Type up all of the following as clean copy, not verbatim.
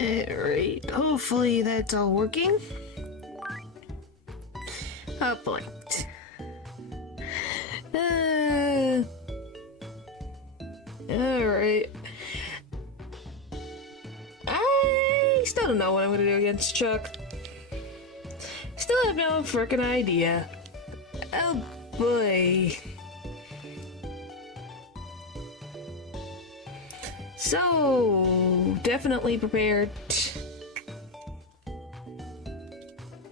Alright, hopefully that's all working. Oh boy. Alright. I still don't know what I'm gonna do against Chuck. Still have no frickin' idea. Oh boy. So, definitely prepared.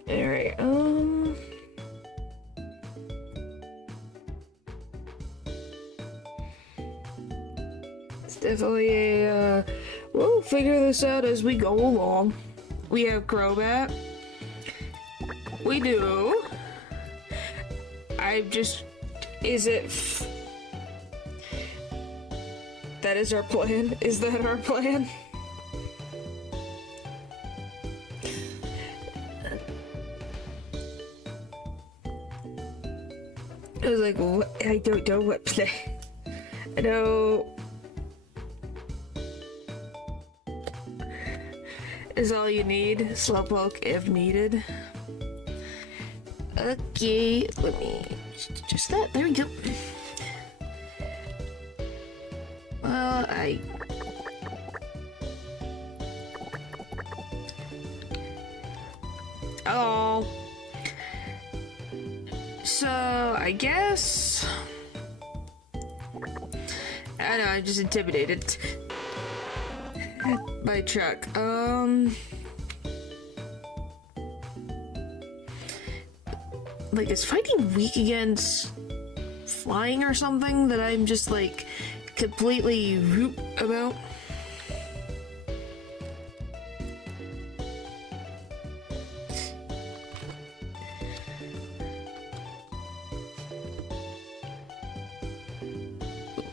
Alright, it's definitely a, we'll figure this out as we go along. We have Crobat. We do. Is it... That is our plan? Is that our plan? I was like, what? I don't know what play. I know... Is all you need. Slowpoke if needed. Okay, let me... Just that. There we go. Well, Oh. So, I guess... I know, I'm just intimidated by Chuck. Like, is fighting weak against flying or something that I'm just, like, completely root about?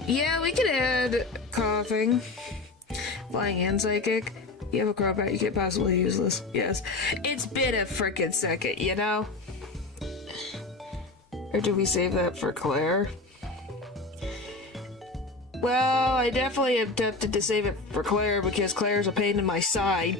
Yeah, we could add coughing, flying and psychic. You have a Crobat, you get possibly useless. Yes. It's been a frickin' second, you know? Or do we save that for Claire? Well, I definitely am tempted to save it for Claire because Claire's a pain in my side.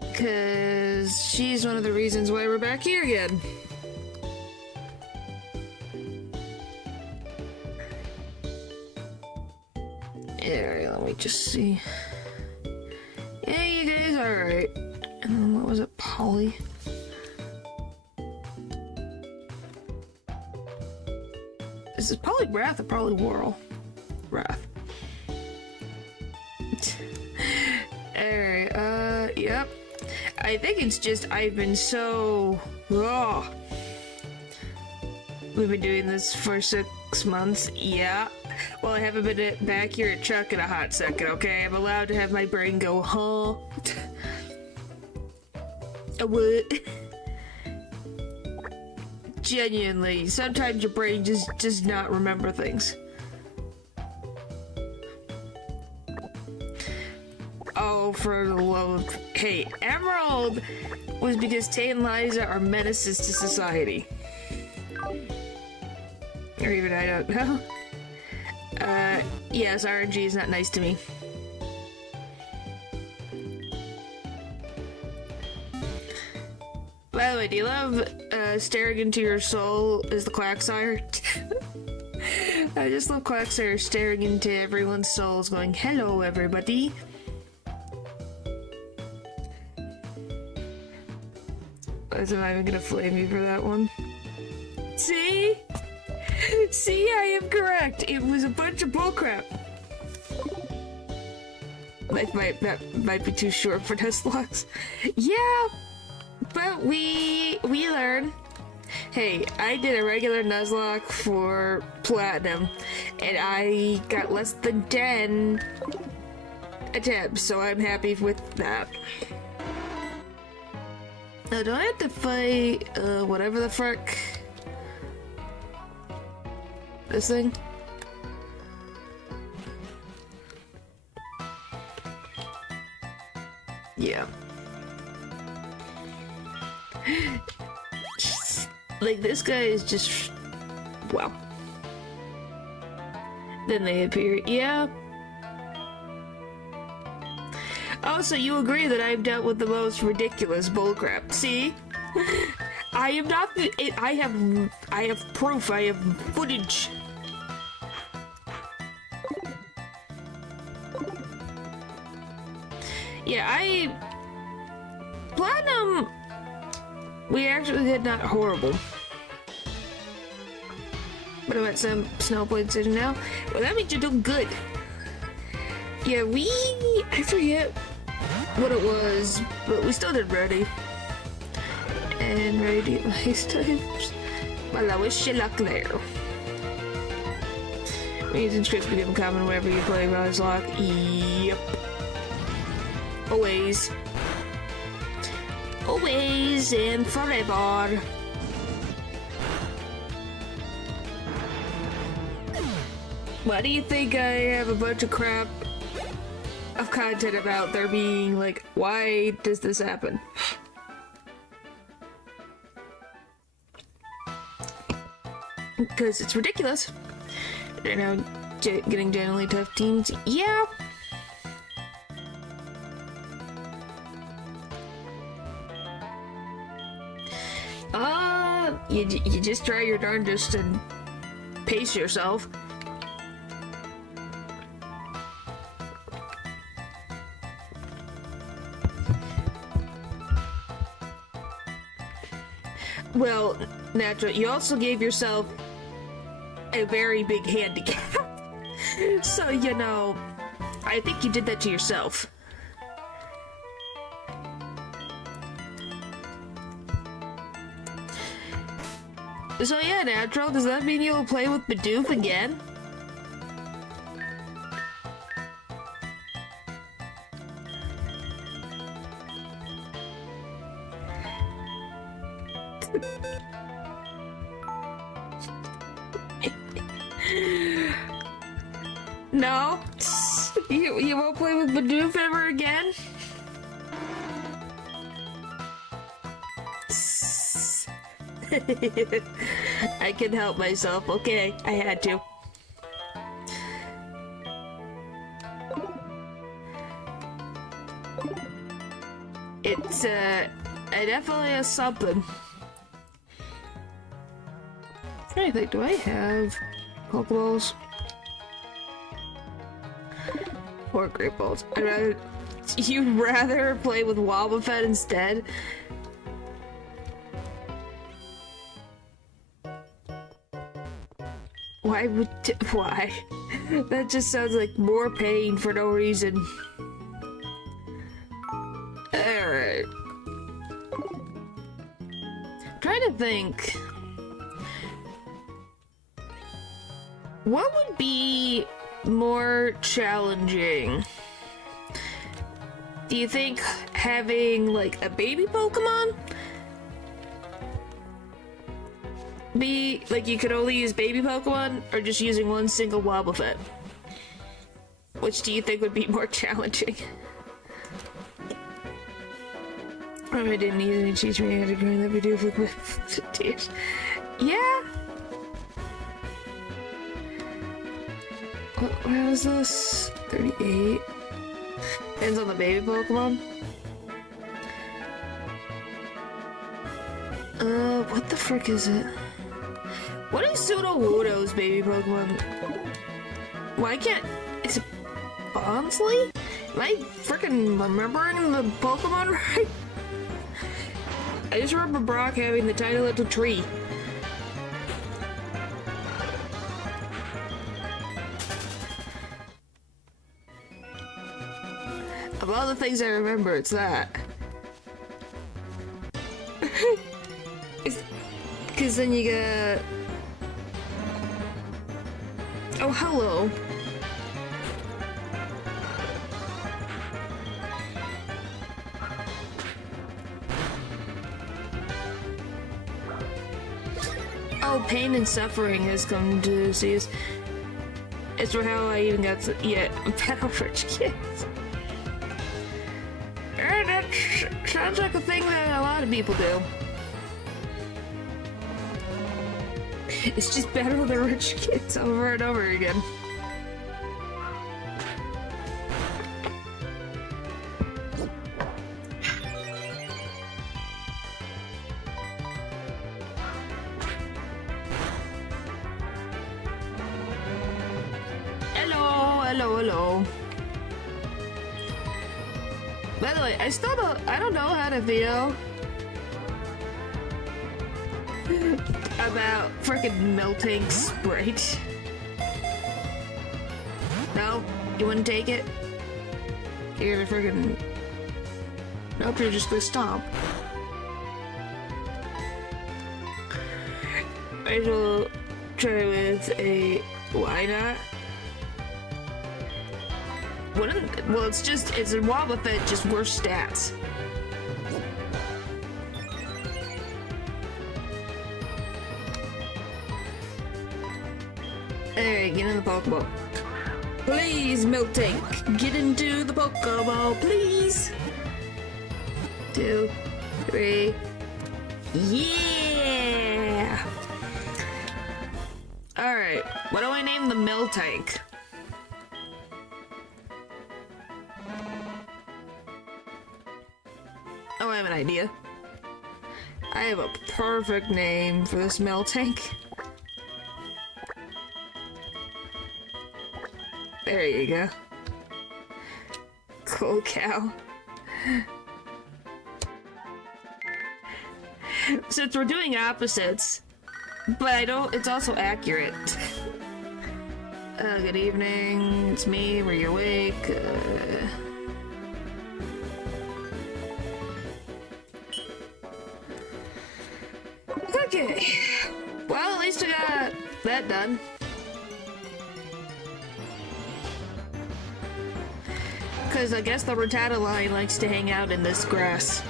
Because she's one of the reasons why we're back here again. Alright, let me just see. Yeah, you guys are alright. And then what was it? Polly? Is this probably Wrath or probably Whirl? Wrath. Alright, yep. I think it's just I've been so... Oh. We've been doing this for 6 months, yeah. Well, I haven't been back here at Chuck in a hot second, okay? I'm allowed to have my brain go, huh? What? Genuinely, sometimes your brain just does not remember things. Oh, for the love of... Hey, Emerald was because Tay and Liza are menaces to society. Or even I don't know. Yes, RNG is not nice to me. By the way, do you love staring into your soul as the Quagsire? I just love Quagsire staring into everyone's souls going, hello everybody. I'm not even gonna flame you for that one. See? See, I am correct. It was a bunch of bullcrap. That might be too short for Nuzlocke. Yeah, but we learn. Hey, I did a regular Nuzlocke for Platinum, and I got less than 10 attempts, so I'm happy with that. Now, do I have to fight, whatever the frick? This thing? Yeah. Like, this guy is just... wow. Then they appear, yeah. Oh, so you agree that I've dealt with the most ridiculous bullcrap. See? I am not the... I have proof, I have footage. Yeah, Platinum... We actually did not horrible. But I'm at some Snowblade City now. Well, that means you're doing good. Yeah, I forget what it was, but we still did ready. And ready ice types. Well, I wish you luck there. Using scripts become common whenever you play Nuzlocke. Yep. Always. Always and forever. Why do you think I have a bunch of crap of content about there being like, why does this happen? Because it's ridiculous. They're now getting generally tough teams. Yeah. You just try your darndest and pace yourself. Well, naturally, you also gave yourself a very big handicap. So, you know, I think you did that to yourself. So yeah, Natural, does that mean you'll play with Bidoof again? No? You won't play with Bidoof ever again? I can help myself, okay? I had to. It's, I definitely have something. I'm trying to think, do I have Pokeballs? 4 Great Balls. You'd rather play with Wobbuffet instead? Why? That just sounds like more pain for no reason. Alright. Trying to think. What would be more challenging? Do you think having, like, a baby Pokemon? Be like you could only use baby Pokemon, or just using one single Wobbuffet? Which do you think would be more challenging? Oh, I didn't need any teach me how to grind that video for tears. Yeah. What was this? 38. Depends on the baby Pokemon. What the frick is it? What is Sudowoodo's baby Pokemon? Why can't... Is it Bonsley? Am I freaking remembering the Pokemon right? I just remember Brock having the tiny little tree. Of all the things I remember, it's that. Because then you got... Oh, hello. Oh, pain and suffering has come to see us. It's for how I even got to... Yeah, Battle Rich Kids. That sounds like a thing that a lot of people do. It's just battle the rich kids over and over again. Hello. By the way, I don't know how to feel about freaking melting Sprite. No? You wouldn't take it? You're gonna freaking... Nope, you're just gonna stomp. I will try with a... Why not? Well, it's a Wobbuffet, just worse stats. Alright, get in the Pokeball. Please, Miltank, get into the Pokeball, please! 2, 3. Yeah! Alright, what do I name the Miltank? Oh, I have an idea. I have a perfect name for this Miltank. There you go. Cool cow. Since we're doing opposites, but it's also accurate. Good evening, it's me, were you awake? Okay, well, at least we got that done. Because I guess the Rattata line likes to hang out in this grass.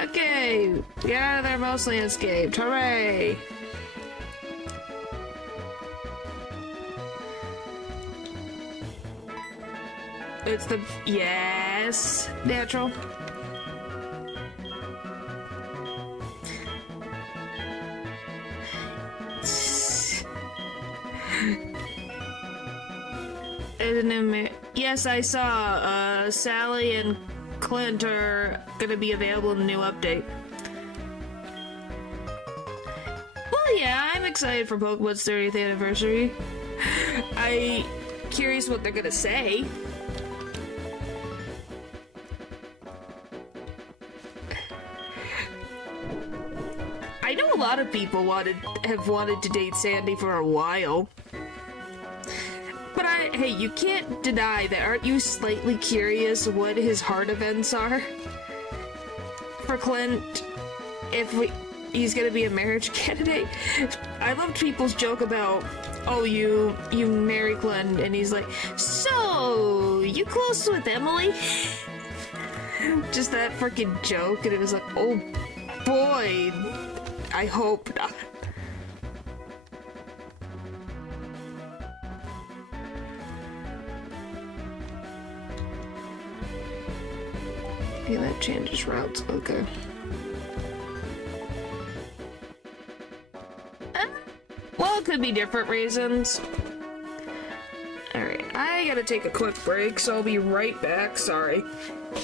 Okay, we got out of there most landscaped. Hooray! It's the... Yes! Natural. Yes, I saw, Sally and Clint are gonna be available in the new update. Well, yeah, I'm excited for Pokemon's 30th anniversary. I'm curious what they're gonna say. I know a lot of people have wanted to date Sandy for a while. But hey, you can't deny that. Aren't you slightly curious what his heart events are? For Clint, if he's gonna be a marriage candidate. I loved people's joke about, oh, you marry Clint, and he's like, so, you close with Emily? Just that freaking joke, and it was like, oh boy, I hope not. Okay, that changes routes. Okay. Well, it could be different reasons. Alright, I gotta take a quick break, so I'll be right back. Sorry.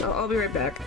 I'll be right back.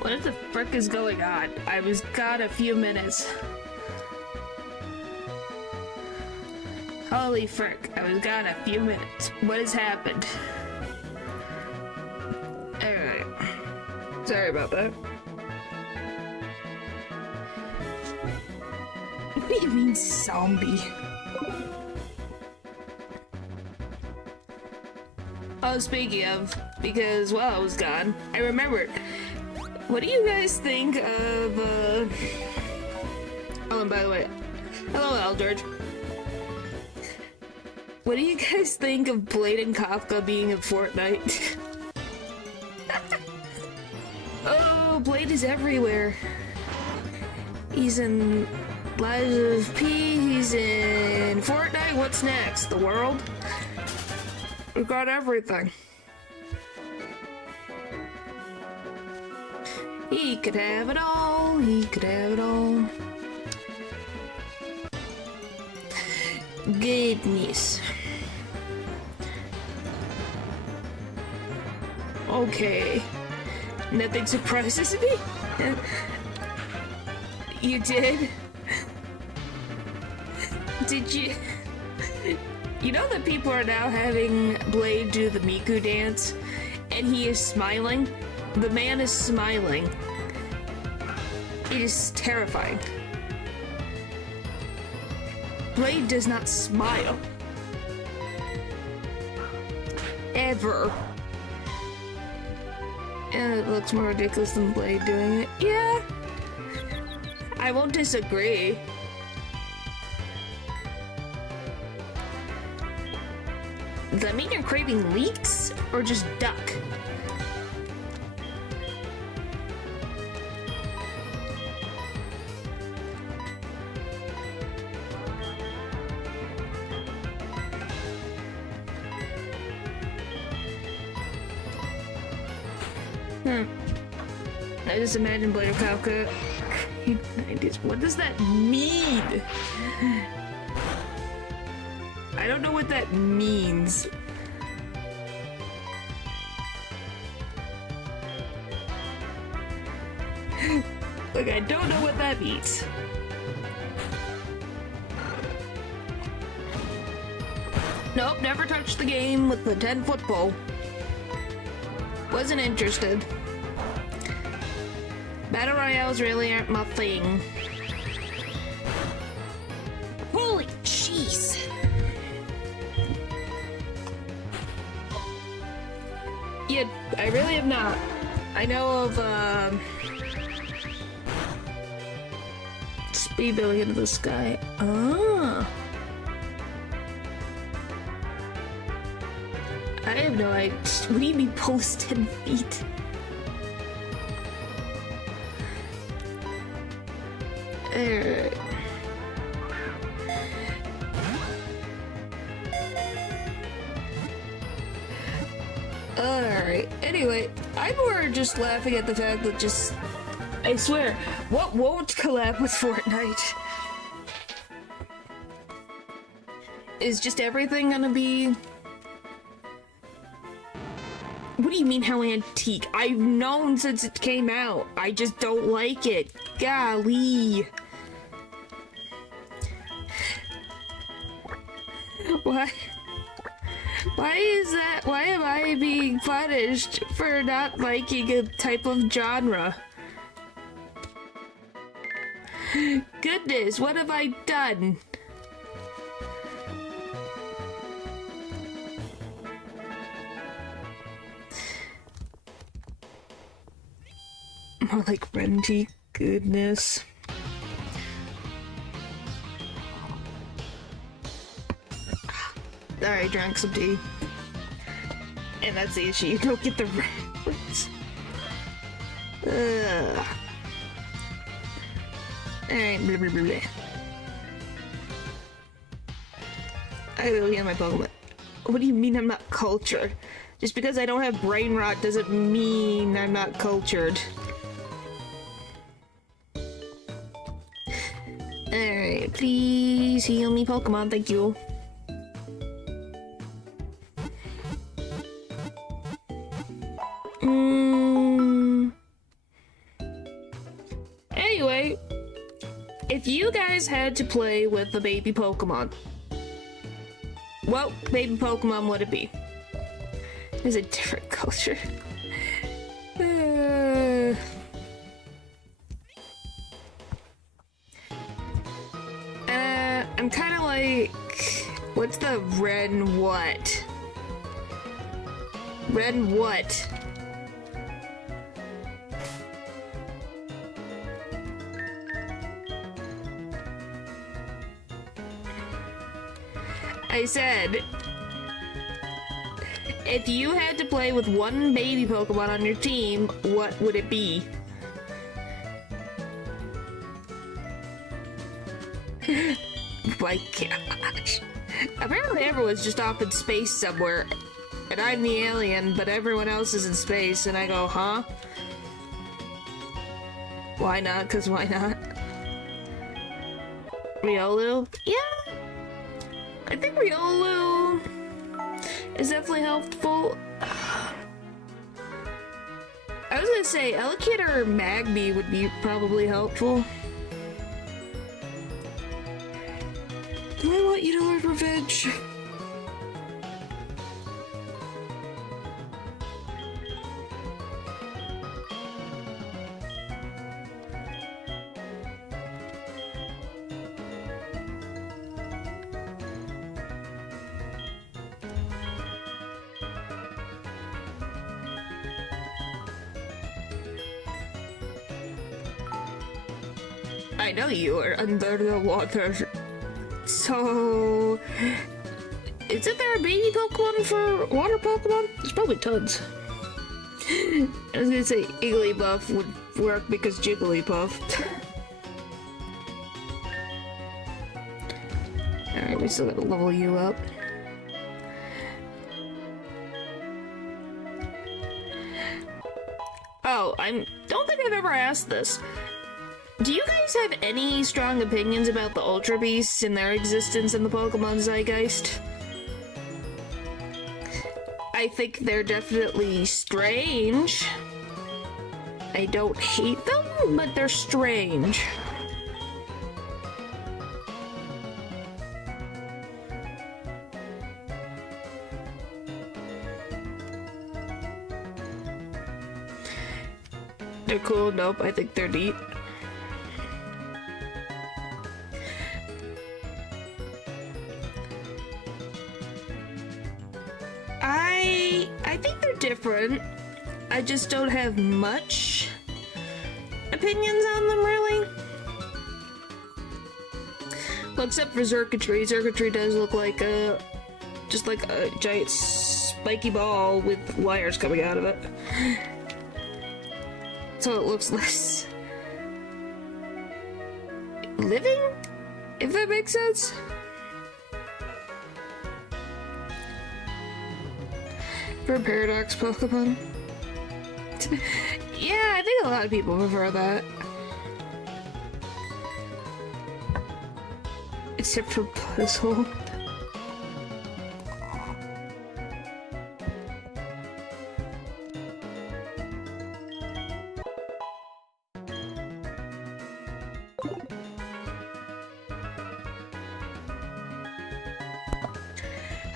What the frick is going on? I was gone a few minutes. Holy frick, I was gone a few minutes. What has happened? Alright. Sorry about that. What do you mean, zombie? Oh, speaking of, because while I was gone, I remembered. What do you guys think of, Oh, and by the way, hello, Eldred. What do you guys think of Blade and Kafka being in Fortnite? Oh, Blade is everywhere. He's in Lies of P, he's in Fortnite, what's next? The world? We've got everything. He could have it all, he could have it all. Goodness. Okay. Nothing surprises me? You did? Did you... You know that people are now having Blade do the Miku dance? And he is smiling? The man is smiling. It is terrifying. Blade does not smile. Ever. And it looks more ridiculous than Blade doing it. Yeah. I won't disagree. Does that mean you're craving leeks or just duck? I just imagine Blade of Kafka. What does that mean? I don't know what that means. Look, I don't know what that means. Nope, never touched the game with the 10-foot pole. Wasn't interested. Battle Royales really aren't my thing. Holy jeez! Yeah, I really have not. I know of, Speed Billy into the Sky. Ah! I have no idea. What do you mean post 10 feet? Alright. Alright. Anyway, I'm more just laughing at the fact that just... I swear, what won't collab with Fortnite? Is just everything gonna be... What do you mean how antique? I've known since it came out. I just don't like it. Golly. Why? Why is that? Why am I being punished for not liking a type of genre? Goodness, what have I done? More like Renji. Goodness. Alright, drank some tea. And that's the issue, you don't get the reference. Alright, blah blah blah blah. I gotta get my Pokemon. What do you mean I'm not cultured? Just because I don't have brain rot doesn't mean I'm not cultured. Alright, please heal me Pokemon, thank you. if you guys had to play with a baby Pokemon, what baby Pokemon would it be? It's a different culture. I'm kind of like, what's the Ren what? Ren what? I said, if you had to play with one baby Pokemon on your team, what would it be? My gosh. Apparently everyone's just off in space somewhere, and I'm the alien, but everyone else is in space, and I go, huh? Why not? 'Cause why not? Riolu? Yeah! I think Riolu is definitely helpful. I was gonna say Elekid or Magby would be probably helpful. Do I want you to learn revenge? I know you are under the water. So, isn't there a baby Pokemon for water Pokemon? There's probably tons. I was gonna say Igglybuff would work because Jigglypuff. Alright, we still gotta level you up. Oh, don't think I've ever asked this. Do you guys have any strong opinions about the Ultra Beasts and their existence in the Pokemon zeitgeist? I think they're definitely strange. I don't hate them, but they're strange. They're cool? Nope, I think they're neat. I think they're different. I just don't have much opinions on them, really. Well, except for Xurkitree. Xurkitree does look like just like a giant spiky ball with wires coming out of it. So it looks less living, if that makes sense. For a Paradox Pokemon. Yeah, I think a lot of people prefer that. Except for Puzzle.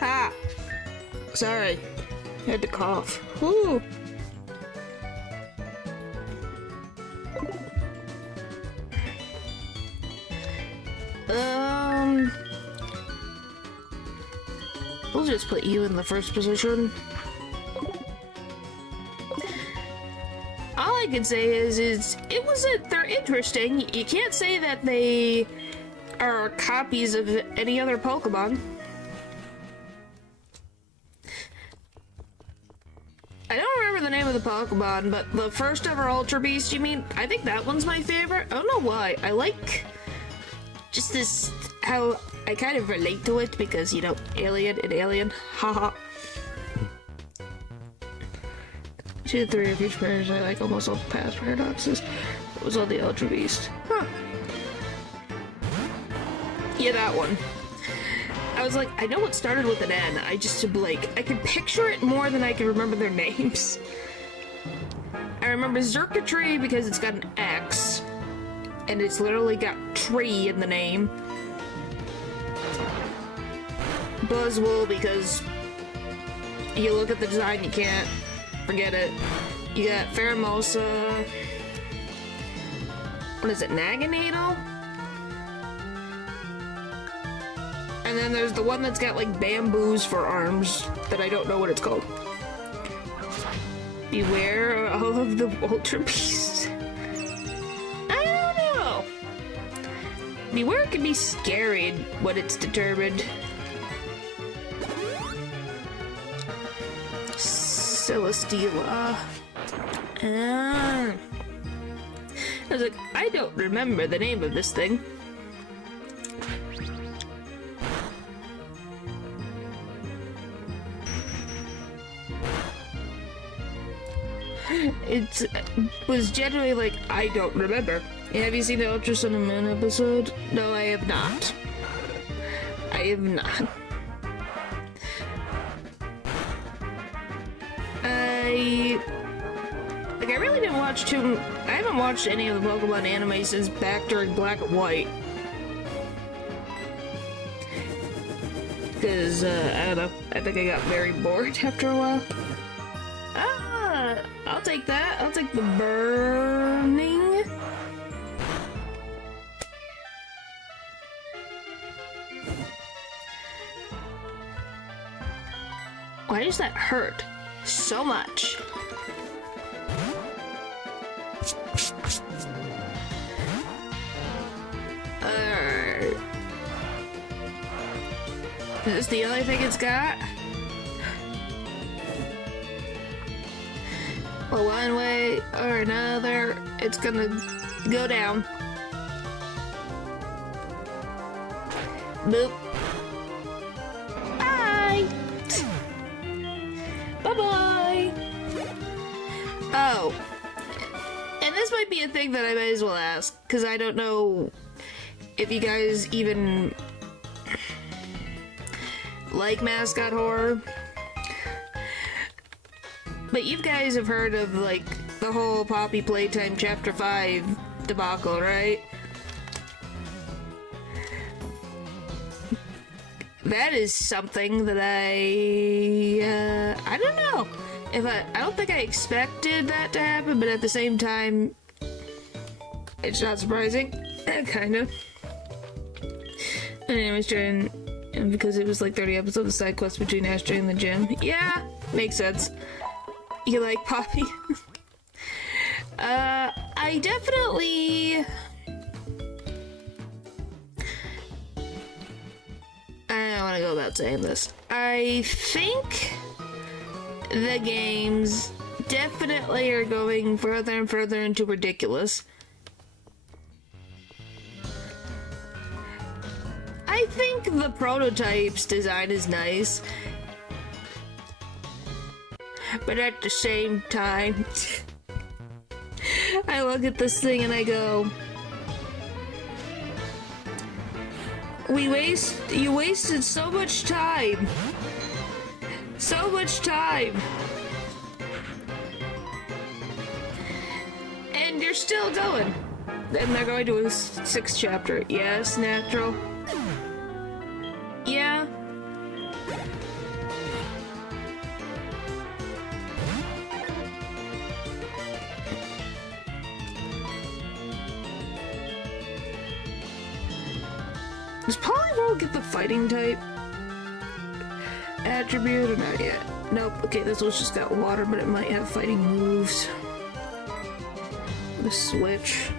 Ha! Sorry. I had to cough. Whew. We'll just put you in the first position. All I can say is they're interesting. You can't say that they are copies of any other Pokemon. I don't remember the name of the Pokemon, but the first ever Ultra Beast, you mean? I think that one's my favorite. I don't know why. I like just this, how I kind of relate to it because, you know, alien and alien. Haha. 2 to 3 of each pairs. I like almost all the past paradoxes. It was on the Ultra Beast. Huh. Yeah, that one. I was like, I know it started with an N. I can picture it more than I can remember their names. I remember Xurkitree because it's got an X. and it's literally got tree in the name. Buzzwole, because you look at the design, you can't forget it. You got Pheromosa. What is it, Naganadel? And then there's the one that's got like bamboos for arms that I don't know what it's called. Beware of the Ultra Beast. I don't know. Beware can be scary when it's determined. Celesteela. I was like, I don't remember the name of this thing. It was generally like, I don't remember. Have you seen the Ultra Sun and Moon episode? No, I have not. I have not. I really didn't watch I haven't watched any of the Pokemon anime since back during Black and White. Because, I don't know, I think I got very bored after a while. I'll take that. I'll take the burning. Why does that hurt so much? Is this the only thing it's got? Well, one way or another, it's gonna go down. Boop. Bye! Bye-bye! Oh. And this might be a thing that I might as well ask, because I don't know if you guys even like mascot horror. But you guys have heard of, like, the whole Poppy Playtime Chapter 5 debacle, right? That is something that I don't know. I don't think I expected that to happen, but at the same time, it's not surprising. Kind of. Anyways, and because it was like 30 episodes of side quests between Astray and the gym. Yeah, makes sense. You like Poppy? I definitely... I don't want to go about saying this. I think the games definitely are going further and further into ridiculous. I think the prototype's design is nice. But at the same time, I look at this thing and I go, you wasted so much time. So much time. And you're still going. And they're going to a 6th chapter. Yes, natural. Yeah. Does Poliwhirl get the fighting type attribute or not yet? Nope. Okay, this one's just got water, but it might have fighting moves. The switch.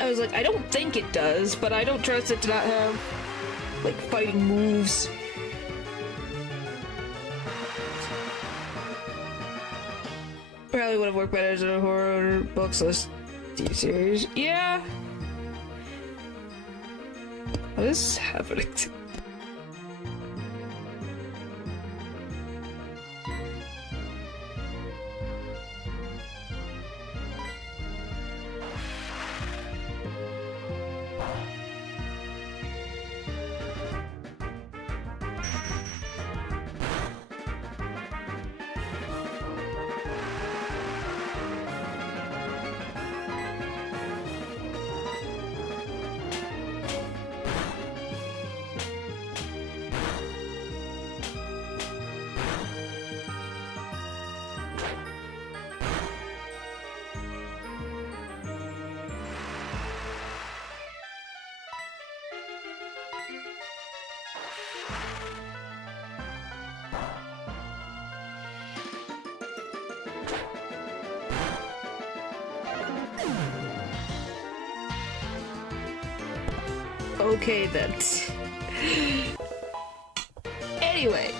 I was like, I don't think it does, but I don't trust it to not have, like, fighting moves. Probably would have worked better as a horror books list. TV series. Yeah. What is happening? Okay then. Anyway.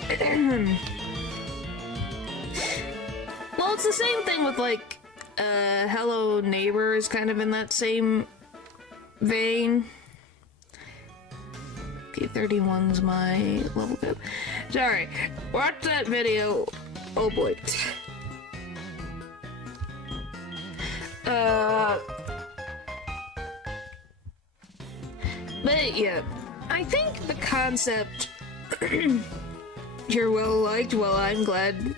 Well, it's the same thing with like, Hello Neighbor is kind of in that same vein. Okay, 31's my level cap. Sorry, watch that video. Oh boy. But yeah, I think the concept you're well liked. Well, I'm glad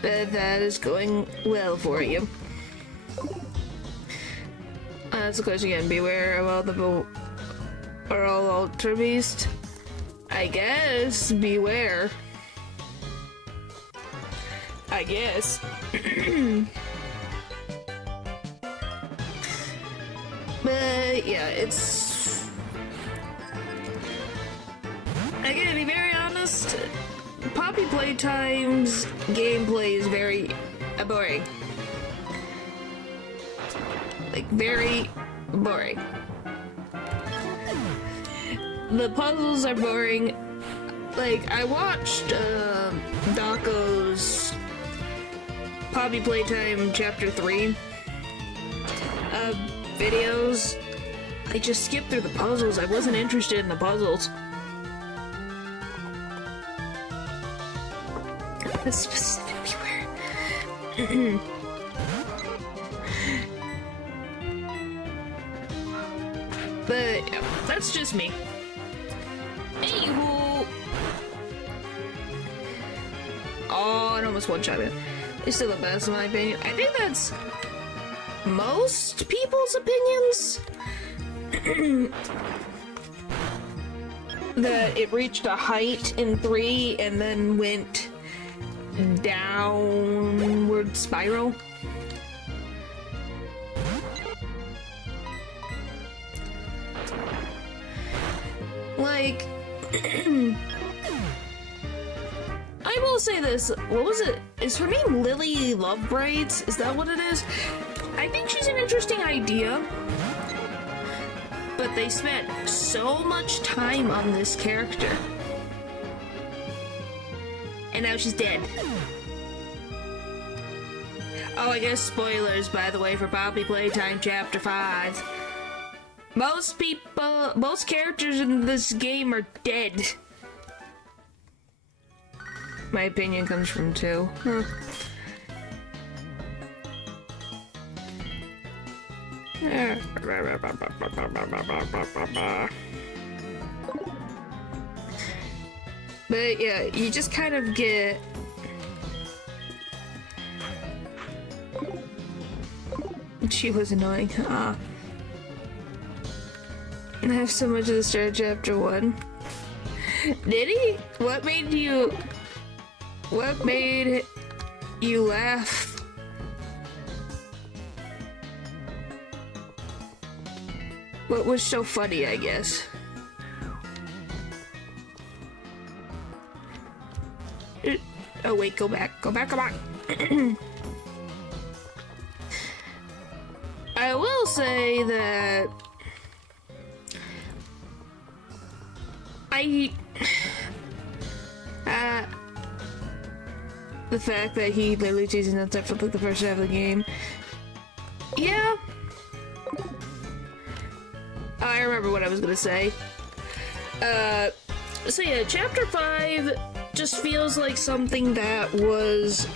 that that is going well for you. That's the question again. Beware of all the or all ultra beast. I guess beware. I guess. But yeah, it's. I gotta be very honest. Poppy Playtime's gameplay is very boring. Like, very boring. The puzzles are boring. Like, I watched Dako's Poppy Playtime Chapter 3 videos. I just skipped through the puzzles. I wasn't interested in the puzzles. That's specifically weird. But yeah, that's just me. Anywho. Oh, it almost one-shot it. It's still the best in my opinion. I think that's most people's opinions. That it reached a height in 3 and then went downward spiral. Like, I will say this. What was it? Is her name Lily Lovebraids? Is that what it is? I think she's an interesting idea. But they spent so much time on this character. And now she's dead. Oh, I guess spoilers, by the way, for Poppy Playtime Chapter 5. Most characters in this game are dead. My opinion comes from 2. Huh. But yeah, you just kind of get she was annoying. I have so much of the start chapter 1. Did he? What made you laugh? What was so funny, I guess? Oh wait, go back. I will say that the fact that he literally choosing that stuff for like the first half of the game. Yeah. I remember what I was gonna say. So yeah, chapter 5 just feels like something that was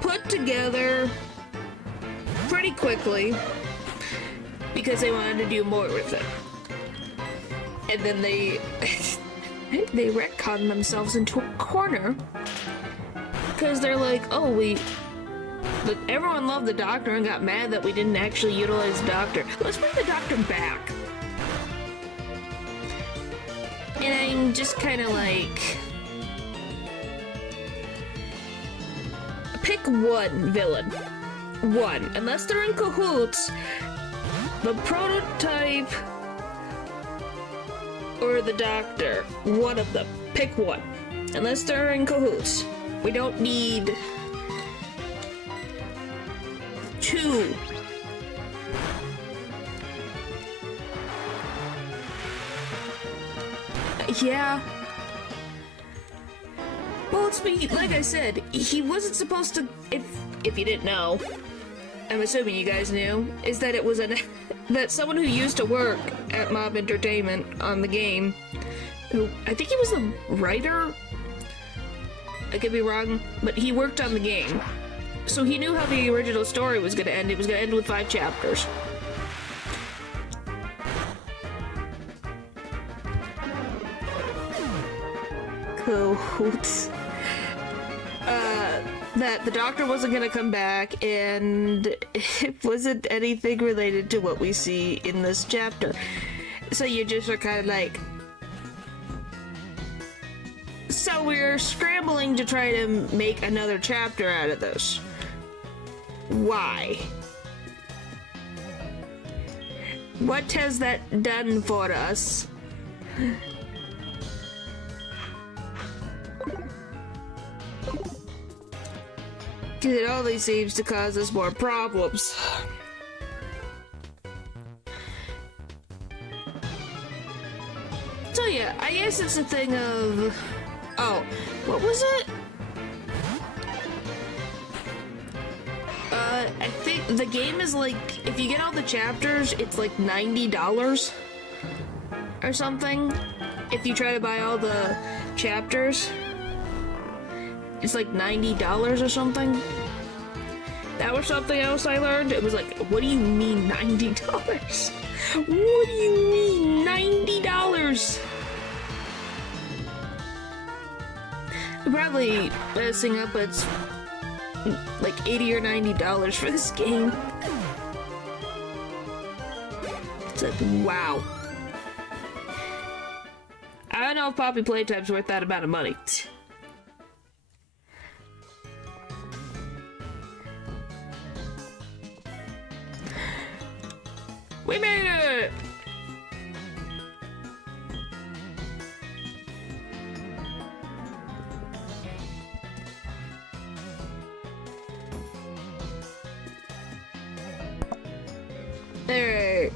put together pretty quickly because they wanted to do more with it. And then they retconned themselves into a corner because they're like, oh, everyone loved the Doctor and got mad that we didn't actually utilize the Doctor. Let's bring the Doctor back. And I'm just kind of like, pick one villain. One. Unless they're in cahoots, the Prototype or the Doctor. One of them. Pick one. Unless they're in cahoots. We don't need 2. Yeah. Well, like I said, he wasn't supposed to. If you didn't know, I'm assuming you guys knew, is that it was that someone who used to work at Mob Entertainment on the game, who I think he was the writer. I could be wrong, but he worked on the game, so he knew how the original story was going to end. It was going to end with 5 chapters. Cahoots. That the doctor wasn't gonna come back, and it wasn't anything related to what we see in this chapter. So you just are kind of like... So we're scrambling to try to make another chapter out of this. Why? What has that done for us? Because it only seems to cause us more problems. So yeah, I guess it's a thing of... Oh, what was it? I think the game is like, if you get all the chapters, it's like $90 or something. If you try to buy all the chapters, it's like $90 or something. That was something else I learned. It was like, what do you mean $90? What do you mean $90? I'm probably messing up. It's like $80 or $90 for this game. It's like, wow. I don't know if Poppy Playtime's worth that amount of money. We made it! Alright.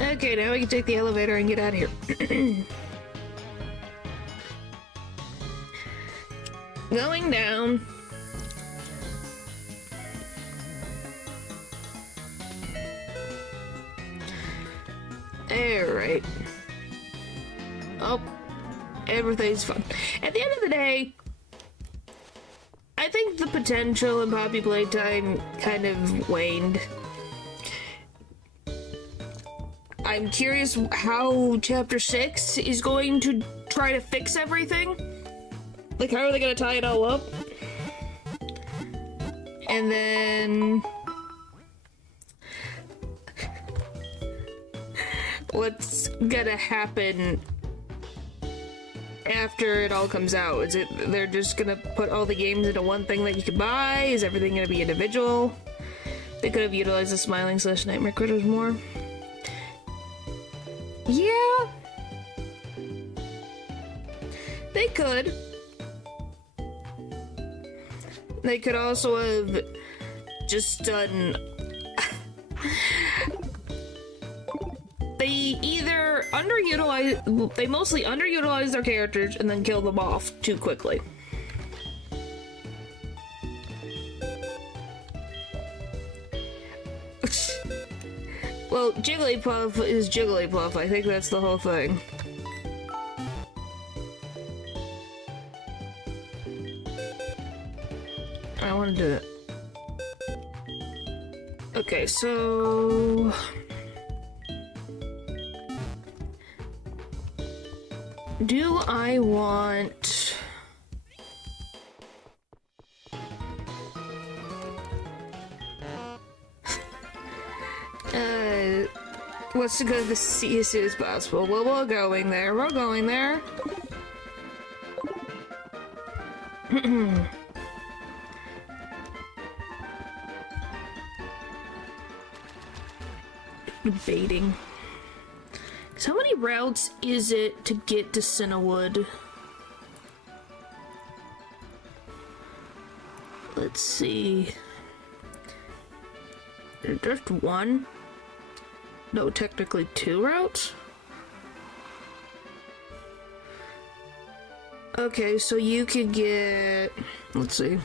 Okay, now we can take the elevator and get out of here. Going down. Alright. Oh, everything's fun. At the end of the day, I think the potential in Poppy Playtime kind of waned. I'm curious how Chapter 6 is going to try to fix everything. Like, how are they gonna tie it all up? And then... what's gonna happen after it all comes out? Is it they're just gonna put all the games into one thing that you can buy? Is everything gonna be individual? They could have utilized the Smiling / Nightmare Critters more. Yeah. They could. They could also have just done... They either underutilize... They mostly underutilize their characters and then kill them off too quickly. Well, Jigglypuff is Jigglypuff. I think that's the whole thing. I want to do it. Okay, so... do I want... what's to go to sea as soon as possible? Well, we're going there. We're going there. Debating. So how many routes is it to get to Cinnawood? Let's see. Just one? No, technically 2 routes? Okay, so you could get... Let's see.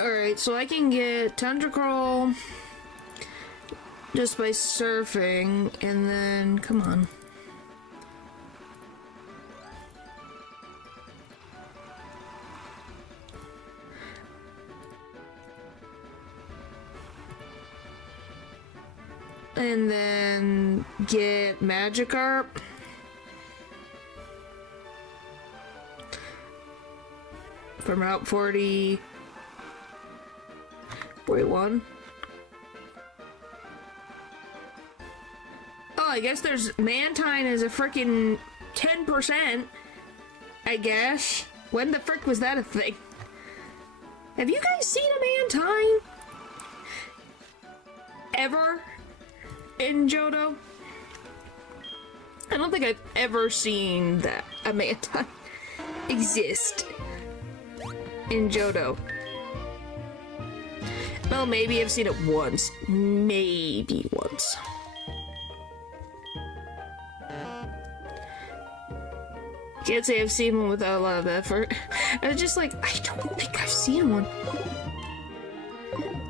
Alright, so I can get Tundra just by surfing, and then... Come on. And then get Magikarp. From Route 41. Oh, I guess there's Mantine is a freaking 10%, I guess. When the frick was that a thing? Have you guys seen a Mantine? Ever? In Johto? I don't think I've ever seen that a Mantine exist in Johto. Well, maybe I've seen it once. Maybe once. Can't say I've seen one without a lot of effort. I was just like, I don't think I've seen one.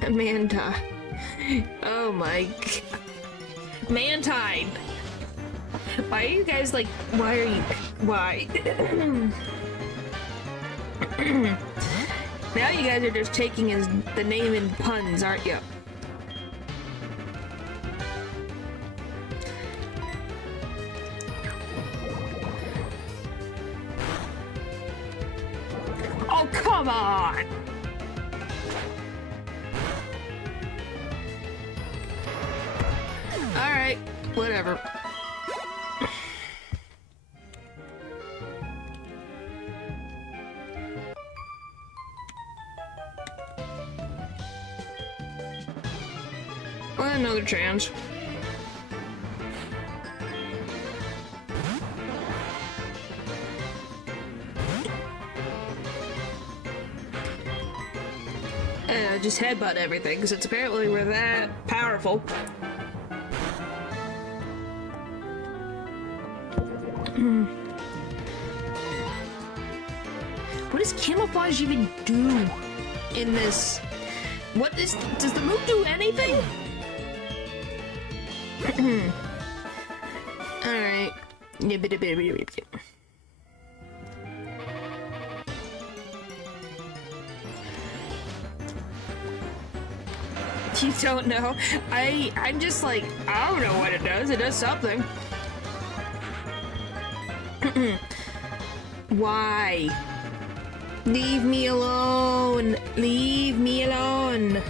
Amanda. Oh my god. Mantine! Why are you guys like, why? Now you guys are just taking the name in puns, aren't you? Oh, come on! Alright, whatever. Well, another chance. Just headbutt everything, because it's apparently we're that powerful. What does camouflage even do in this? Does the move do anything? Alright. You don't know? I'm just like, I don't know what it does. It does something. Why? Leave me alone. Leave me alone.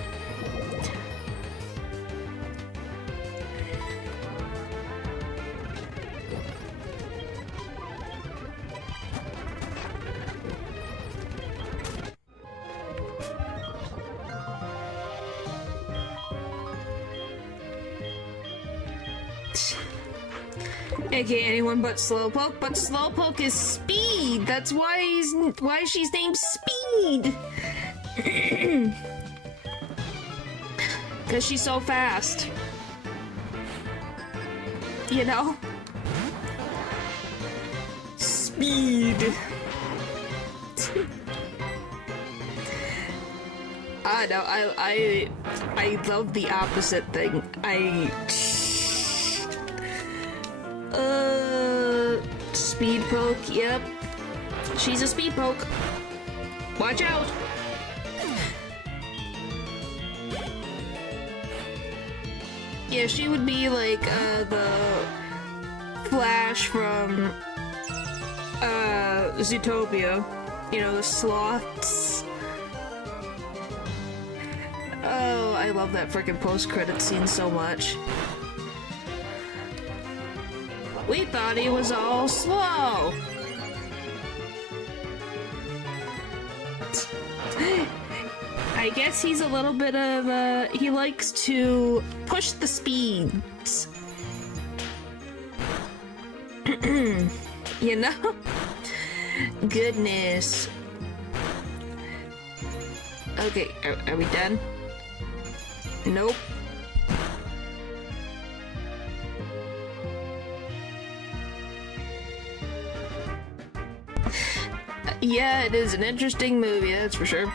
Okay, anyone but Slowpoke, but Slowpoke is speed. That's why she's named Speed. Cause she's so fast. You know? Speed. No, I love the opposite thing. Speed poke, yep. She's a speed poke. Watch out! Yeah, she would be like, the Flash from, Zootopia. You know, the sloths. Oh, I love that freaking post-credit scene so much. We thought he was all slow. I guess he's a little bit of he likes to push the speeds. You know? Goodness. Okay, are we done? Nope. Yeah, it is an interesting movie, that's for sure.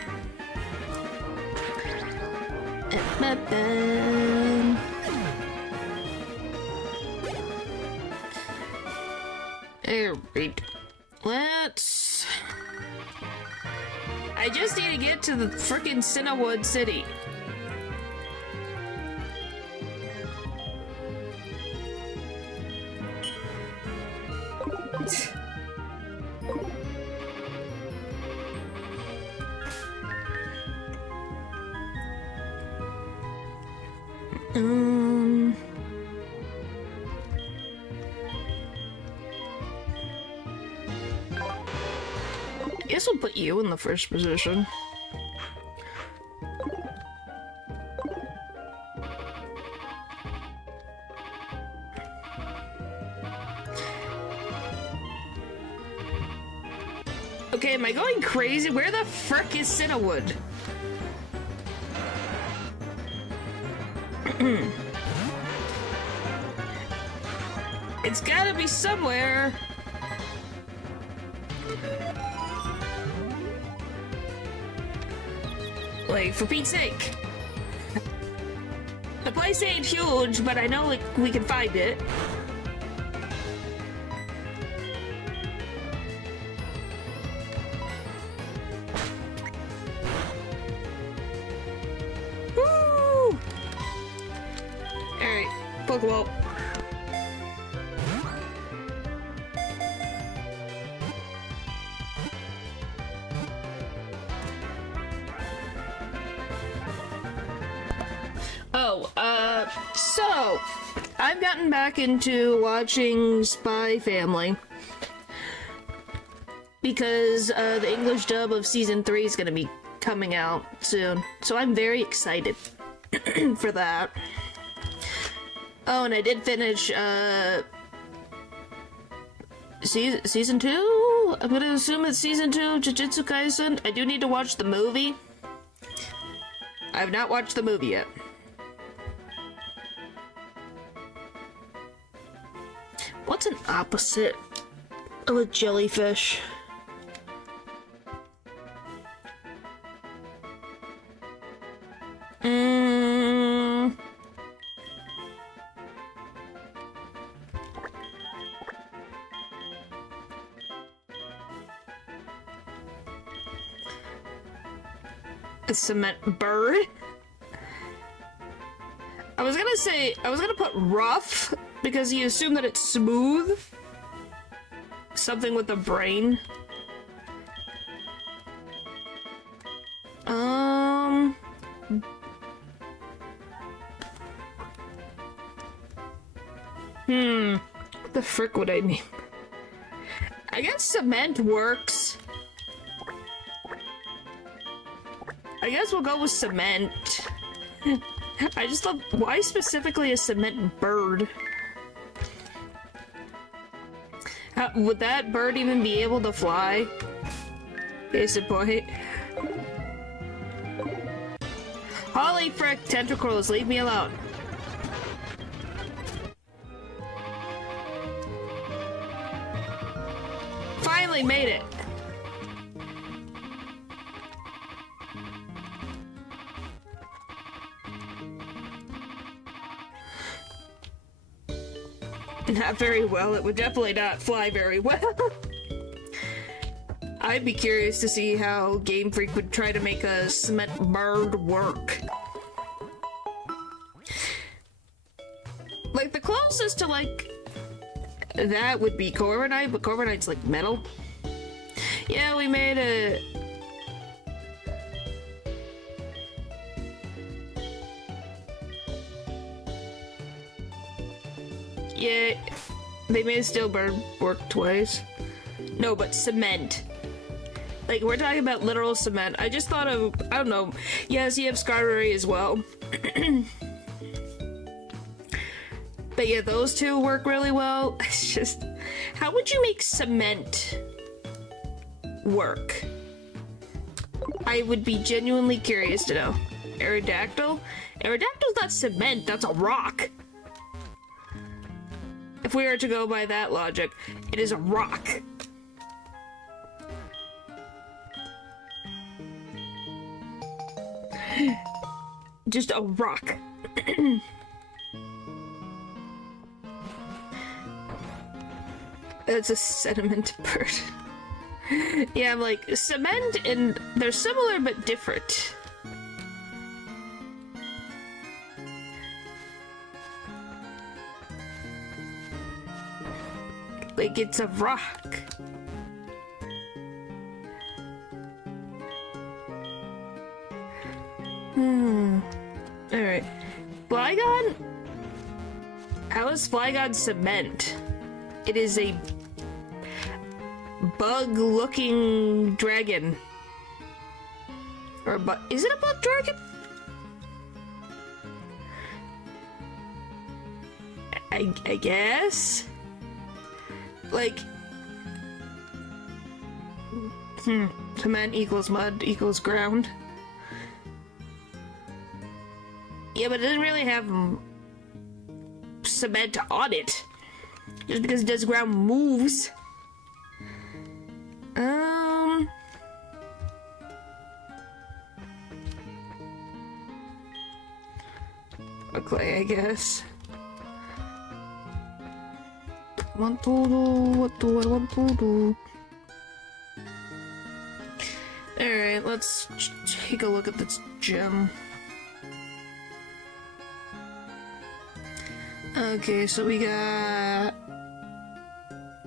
Alright. Let's... I just need to get to the frickin' Cinnawood City. Guess we'll put you in the first position. Okay, am I going crazy? Where the frick is Cinnawood? It's gotta be somewhere. Like, for Pete's sake. The place ain't huge, but I know, like, we can find it. Woo! Alright, Pokeball. So, I've gotten back into watching Spy Family because the English dub of season 3 is going to be coming out soon, so I'm very excited for that. Oh, and I did finish season 2? I'm gonna assume it's season 2 of Jujutsu Kaisen. I do need to watch the movie. I have not watched the movie yet. What's an opposite of a jellyfish? A cement bird? I was gonna put rough because you assume that it's smooth. Something with a brain. What the frick would I name? I guess cement works. I guess we'll go with cement. I just love, why specifically a cement bird? Would that bird even be able to fly? Case in point. Holy frick, tentacles, leave me alone. Finally made it. Not very well. It would definitely not fly very well. I'd be curious to see how Game Freak would try to make a cement bird work. Like, the closest to, like, that would be Corviknight, but Corviknight's, like, metal. Yeah, we made a... Yeah, they made a steel bird work twice. No, but cement. Like, we're talking about literal cement. I just thought of, I don't know. Yes, you have Skarmory as well. But yeah, those two work really well. It's just, how would you make cement work? I would be genuinely curious to know. Aerodactyl? Aerodactyl's not cement, that's a rock. If we were to go by that logic, it is a rock. Just a rock. It's a sediment bird. Yeah, I'm like, cement and they're similar but different. Like, it's a rock. Alright. Flygon? How is Flygon cement? It is a bug-looking dragon. Or a is it a bug dragon? I guess? Like... Cement equals mud equals ground. Yeah, but it doesn't really have cement on it. Just because it does ground moves. A clay, I guess. What do I want to do? Alright, let's take a look at this gem. Okay, so we got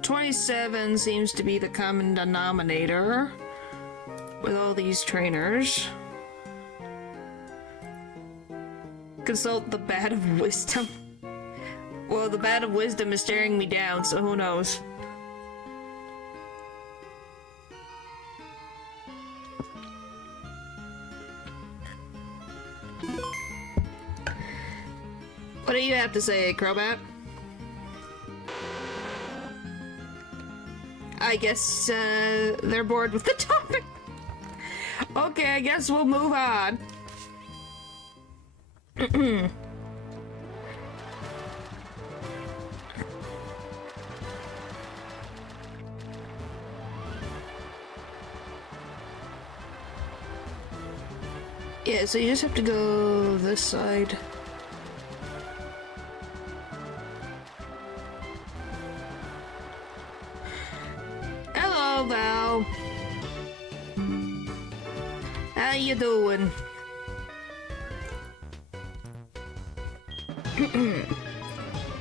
27 seems to be the common denominator with all these trainers. Consult the Bat of Wisdom. Well, the Bat of Wisdom is staring me down, so who knows? What do you have to say, Crobat? I guess, they're bored with the topic. Okay, I guess we'll move on. Yeah, so you just have to go this side. Hello, Val. How you doing?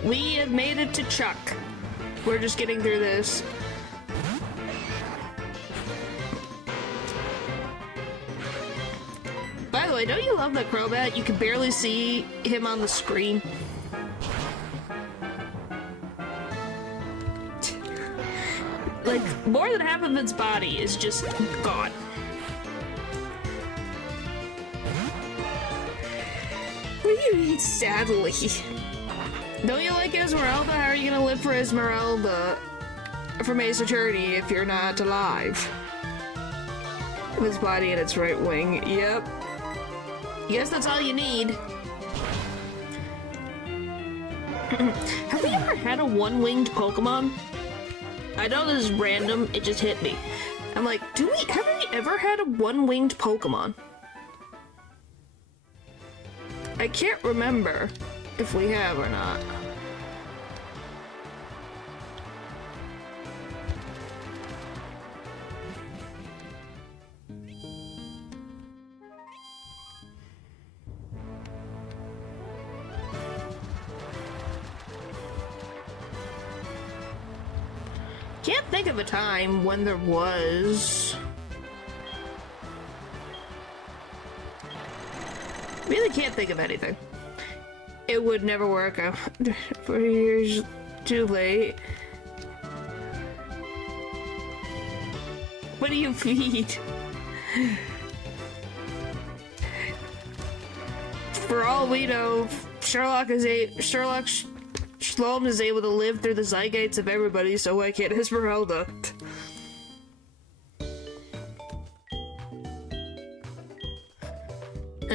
We have made it to Chuck. We're just getting through this. By the way, don't you love that Crobat? You can barely see him on the screen. Like, more than half of its body is just gone. What do you mean, sadly? Don't you like Esmeralda? How are you gonna live for Esmeralda from Ace Attorney if you're not alive? With its body and its right wing. Yep. Guess that's all you need. Have we ever had a one-winged Pokemon? I know this is random, it just hit me. I'm like, have we ever had a one-winged Pokemon? I can't remember if we have or not. Can't think of a time when there was. Really can't think of anything. It would never work out. 4 years too late. What do you feed? For all we know, Sherlock Shalom is able to live through the zeitgeist of everybody, so why can't Esmeralda?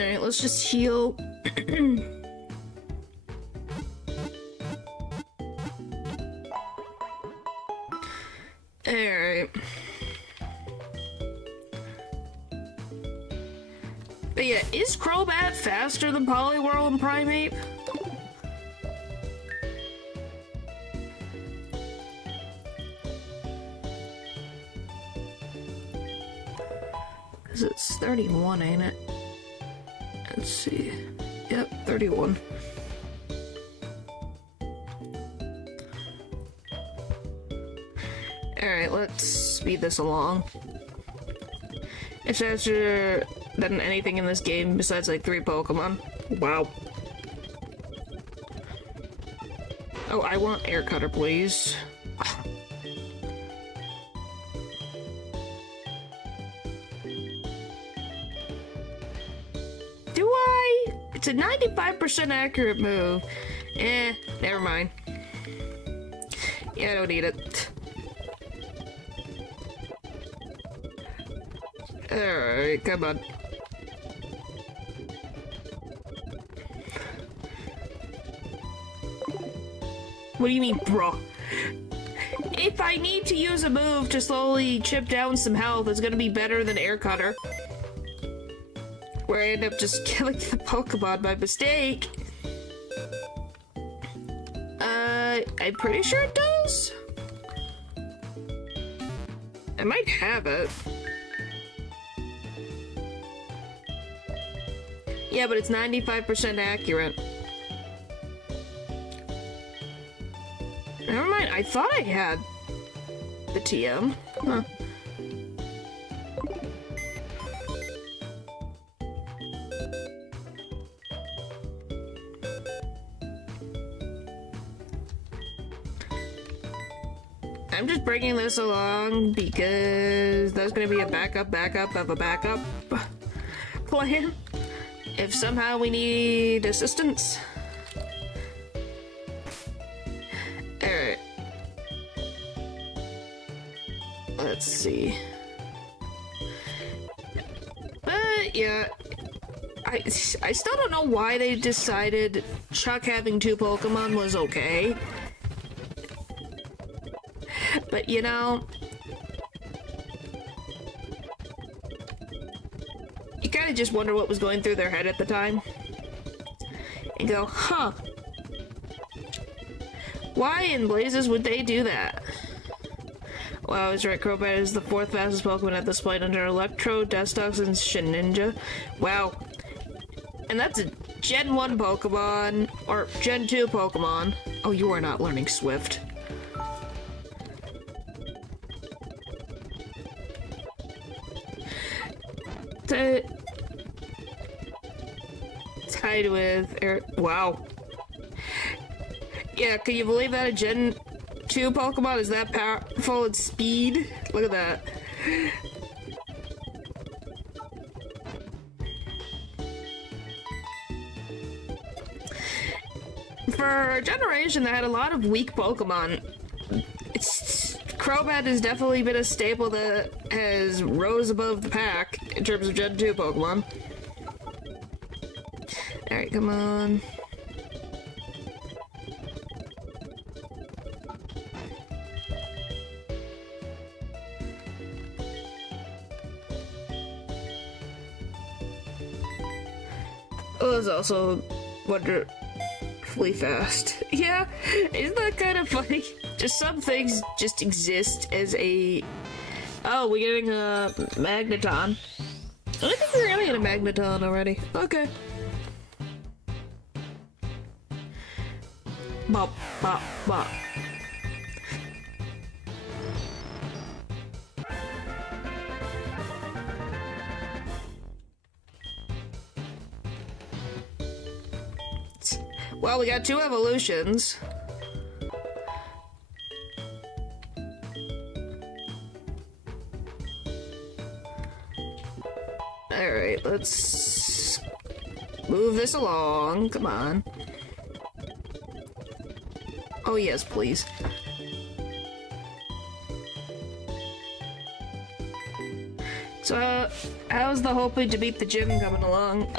Alright, let's just heal. Alright. But yeah, is Crobat faster than Poliwhirl and Primeape? Cause it's 31, ain't it? Let's see. Yep, 31. Alright, let's speed this along. It's faster than anything in this game besides like 3 Pokemon. Wow. Oh, I want Air Cutter, please. Do I? It's a 95% accurate move. Never mind. Yeah, I don't need it. Alright, come on. What do you mean, bro? If I need to use a move to slowly chip down some health, it's gonna be better than Air Cutter. Where I end up just killing the Pokemon by mistake. I'm pretty sure it does. I might have it. Yeah, but it's 95% accurate. Never mind, I thought I had the TM. Huh. I'm just bringing this along because that's gonna be a backup of a backup plan. If somehow we need assistance. Alright. Let's see. But yeah, I still don't know why they decided Chuck having 2 Pokemon was okay. But you know, you kind of just wonder what was going through their head at the time. And go, huh. Why in blazes would they do that? Well, I was right, Crobat is the 4th fastest Pokemon at this point under Electro, Dustox, and Shedinja. Wow. And that's a Gen 1 Pokemon, or Gen 2 Pokemon. Oh, you are not learning Swift. Tied with Air. Wow. Yeah, can you believe that a Gen 2 Pokemon is that powerful in speed? Look at that. For a generation that had a lot of weak Pokemon, Crobat has definitely been a staple that has rose above the pack in terms of Gen 2 Pokemon. Alright, come on. Oh, it's also wonderfully fast. Yeah, isn't that kind of funny? Just some things just exist as a... Oh, we're getting a Magneton. I think we're gonna get a Magneton already. Okay. Bop, bop, bop. Well, we got 2 evolutions. Alright, let's move this along. Come on. Oh, yes, please. So, how's the hoping to beat the gym coming along?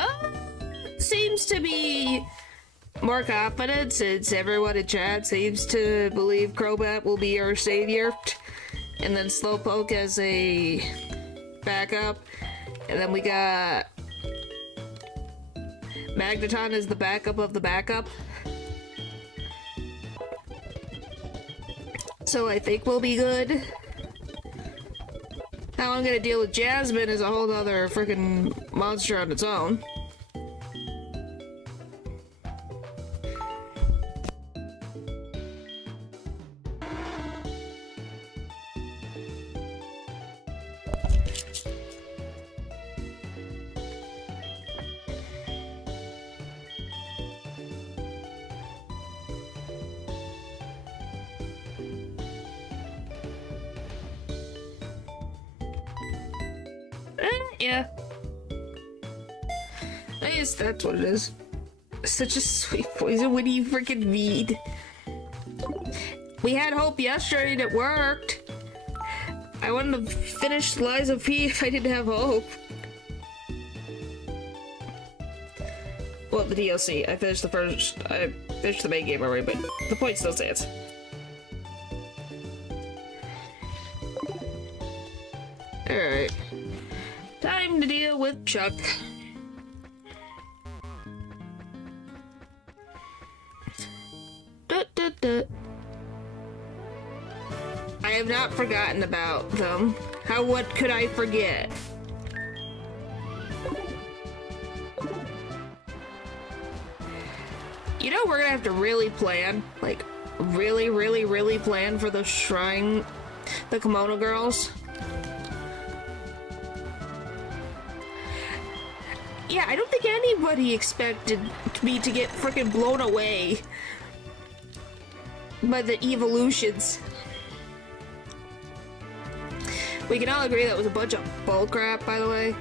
Seems to be more confident since everyone in chat seems to believe Crobat will be our savior. And then Slowpoke as a backup. And then we got Magneton as the backup of the backup. So I think we'll be good. How I'm gonna deal with Jasmine is a whole other freaking monster on its own. Yeah. I guess that's what it is. Such a sweet poison. What do you freaking need? We had hope yesterday and it worked. I wouldn't have finished Lies of P if I didn't have hope. Well, the DLC. I finished the main game already, but the point still stands. Alright. Time to deal with Chuck. I have not forgotten about them. What could I forget? You know, we're gonna have to really plan. Like, really plan for the shrine, the Kimono girls. Yeah, I don't think anybody expected me to get freaking blown away by the evolutions. We can all agree that was a bunch of bullcrap, by the way.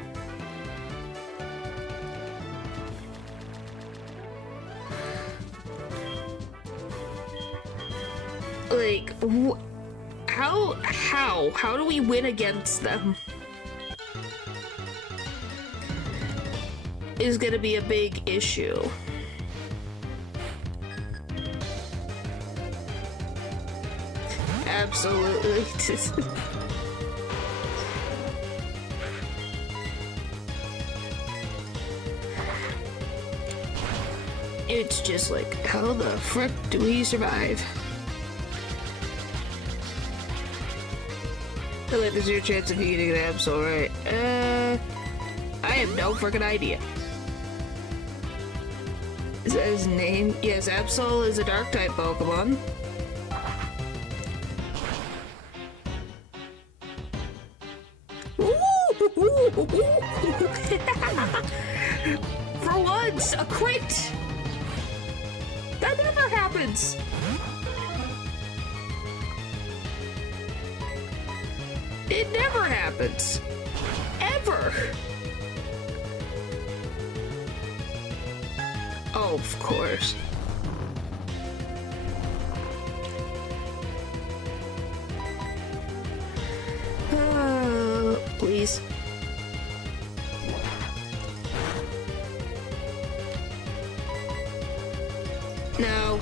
Like, how do we win against them? Is gonna be a big issue. Absolutely. It's just like, how the frick do we survive? I feel like there's your chance of you getting an Absol, right? I have no freaking idea. Is that his name? Yes, Absol is a dark type Pokemon. For once, a crit! That never happens! It never happens! Ever! Oh, of course. Please. No.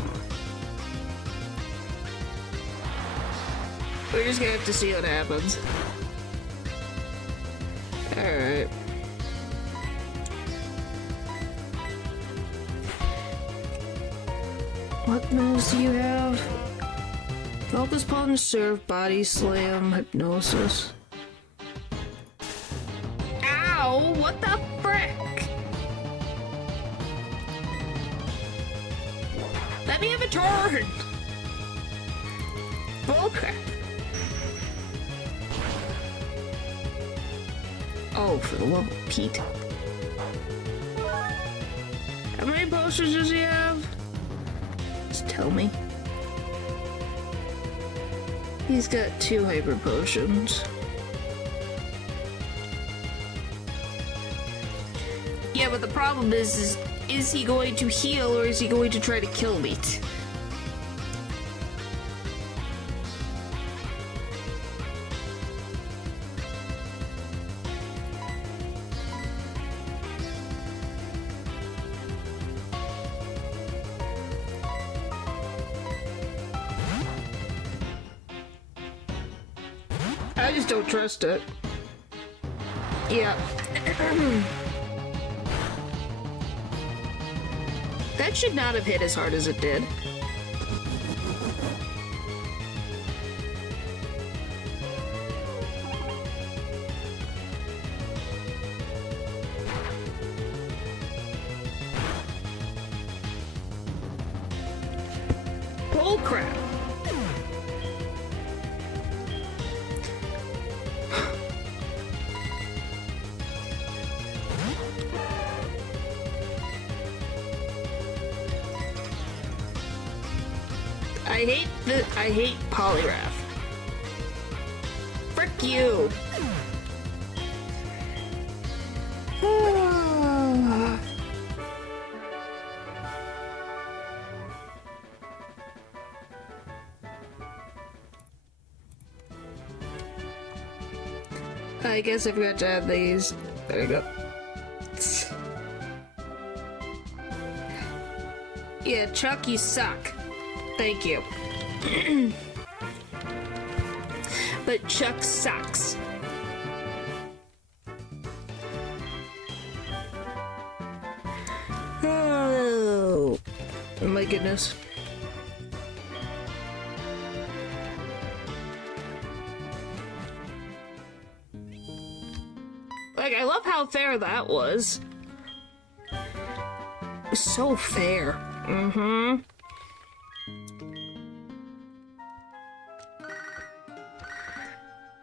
We're just gonna have to see what happens. Alright. What moves do you have? Focus Punch, Surf, Body Slam, Hypnosis. Ow! What the frick? Let me have a turn! Bullcrap. Oh, for the love of Pete. How many posters does he have? Just tell me. He's got 2 hyper potions. Yeah, but the problem is he going to heal or is he going to try to kill me? I just don't trust it. Yeah. That should not have hit as hard as it did. Oh crap. I hate polygraph. Frick you. I guess I forgot to add these. There you go. Yeah, Chuck, you suck. Thank you. But Chuck sucks. Oh my goodness. Like, I love how fair that was. It was so fair. Mm-hmm.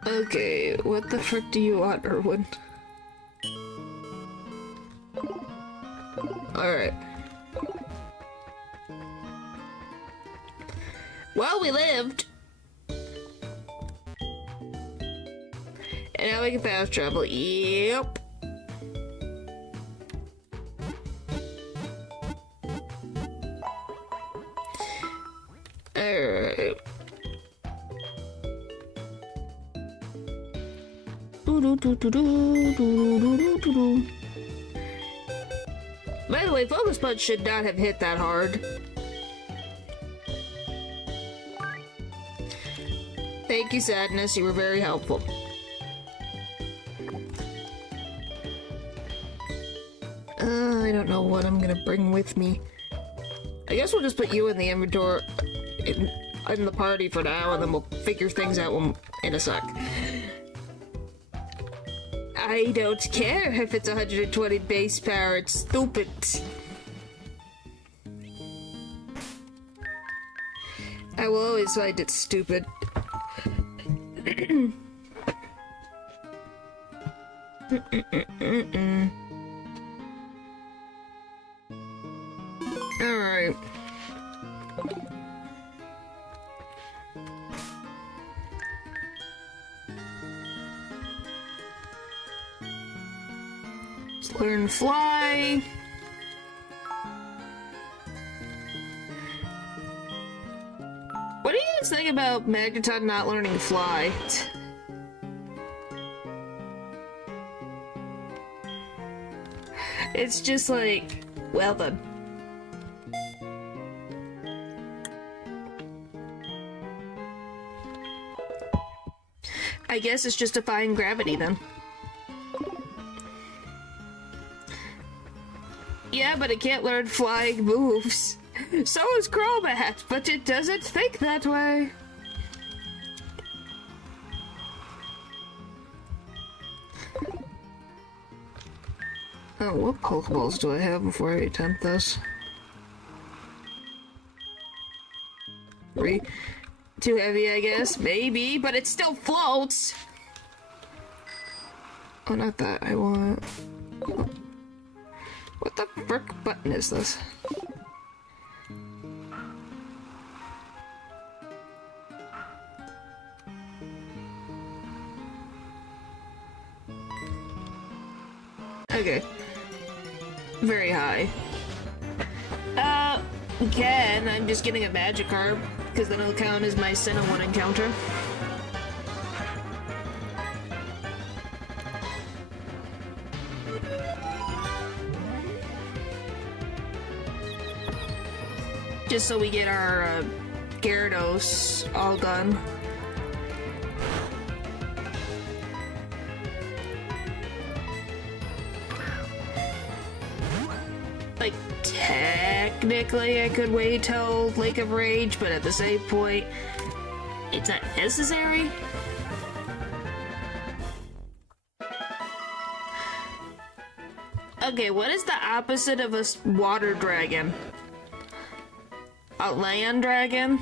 Okay, what the frick do you want, Erwin? Alright. Well, we lived. And now we can fast travel. Yep. Alright. By the way, Focus Punch should not have hit that hard. Thank you, Sadness. You were very helpful. I don't know what I'm gonna bring with me. I guess we'll just put you in the inventory in the party for now, and then we'll figure things out in a sec. I don't care if it's 120 base power, it's stupid. I will always find it stupid. Alright. Let's learn fly. What do you guys think about Magneton not learning to fly? It's just like, well done. I guess it's just defying gravity then. Yeah, but it can't learn flying moves. So is Crobat, but it doesn't think that way. Oh, what Pokeballs do I have before I attempt this? 3. Too heavy, I guess. Maybe, but it still floats! Oh, not that. I want... What the frick button is this? Okay. Very high. Can. I'm just getting a Magikarp, because then it'll count as my Sinnoh 1 encounter. Just so we get our Gyarados all done. technically I could wait till Lake of Rage, but at the same point, it's not necessary. Okay, what is the opposite of a water dragon? A land dragon?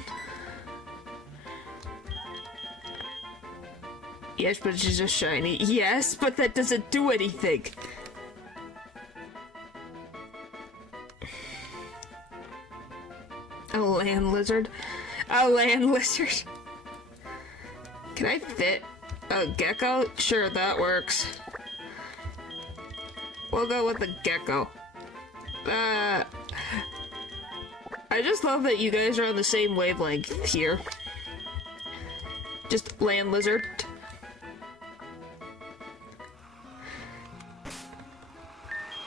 Yes, but she's just shiny. Yes, but that doesn't do anything. A land lizard? A land lizard. Can I fit a gecko? Sure, that works. We'll go with the gecko. I just love that you guys are on the same wavelength here. Just land lizard.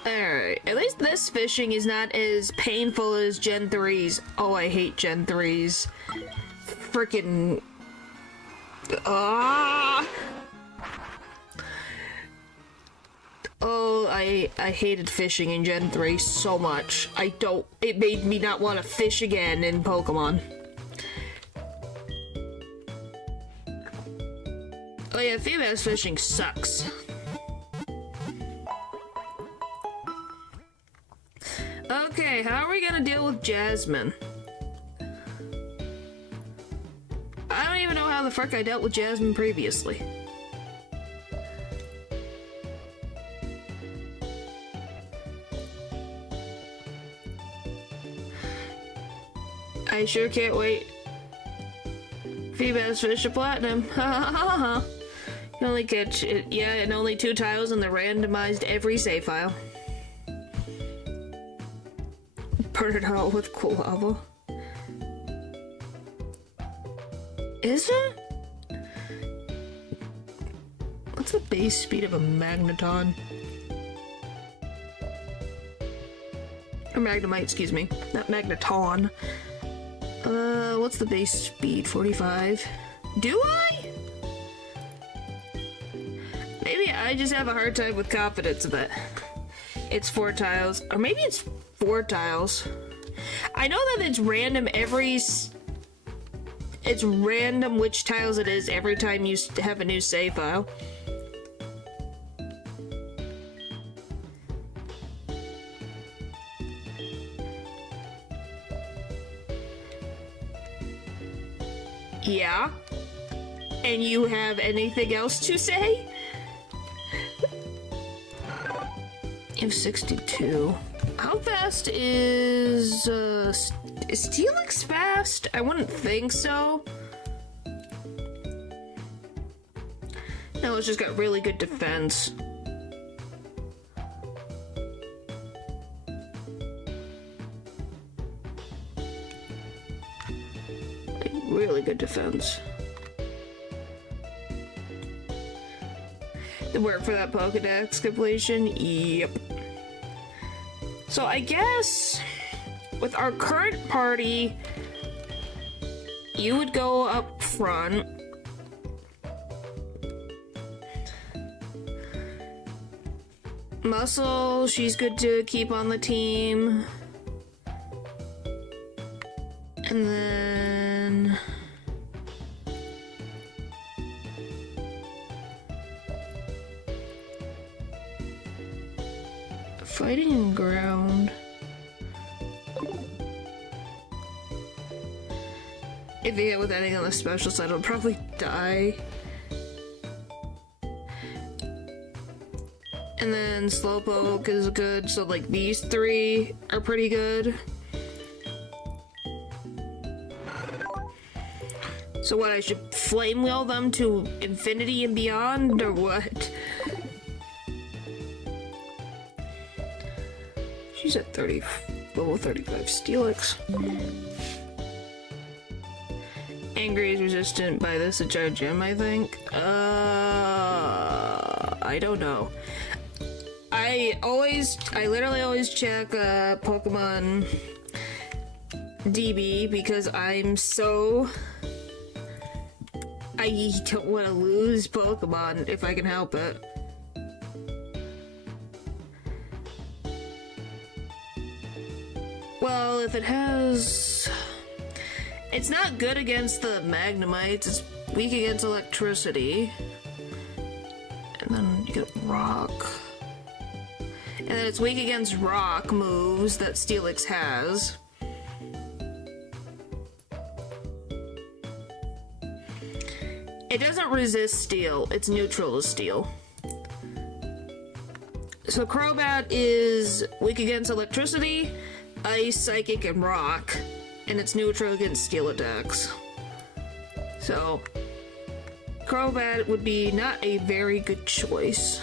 Alright, at least this fishing is not as painful as Gen 3's. Oh, I hate Gen 3's. Frickin'... Ah! Oh, I hated fishing in Gen 3 so much. It made me not want to fish again in Pokemon. Oh yeah, females fishing sucks. Okay, how are we gonna deal with Jasmine? I don't even know how the fuck I dealt with Jasmine previously. I sure can't wait. Females fish a platinum. Ha ha ha ha. You only catch it, yeah, and only 2 tiles in the randomized every save file. Burn it out with cool lava. Is it? What's the base speed of a magneton? Or magnemite, excuse me. Not magneton. What's the base speed? 45? Do I? Maybe I just have a hard time with confidence of it. It's 4 tiles. Or maybe it's 4 tiles. I know that it's random it's random which tiles it is every time you have a new save file. Yeah? And you have anything else to say? You have 62. How fast is Steelix fast? I wouldn't think so. No, it's just got really good defense. Like, really good defense. To work for that Pokedex completion? Yep. So I guess with our current party, you would go up front. Muscle, she's good to keep on the team. And then... Fighting and ground. If you hit with anything on the special side, it'll probably die. And then Slowpoke is good, so like these 3 are pretty good. So what, I should flame wheel them to infinity and beyond, or what? She's at level 35 Steelix. Angry is resistant by this Charge Gem, I think. I don't know. I literally always check Pokemon DB because I don't want to lose Pokemon if I can help it. Well, if it has... It's not good against the Magnemites, it's weak against electricity. And then you get rock. And then it's weak against rock moves that Steelix has. It doesn't resist steel, it's neutral to steel. So Crobat is weak against electricity, ice, psychic, and rock, and it's neutral against steel attacks. So Crobat would be not a very good choice.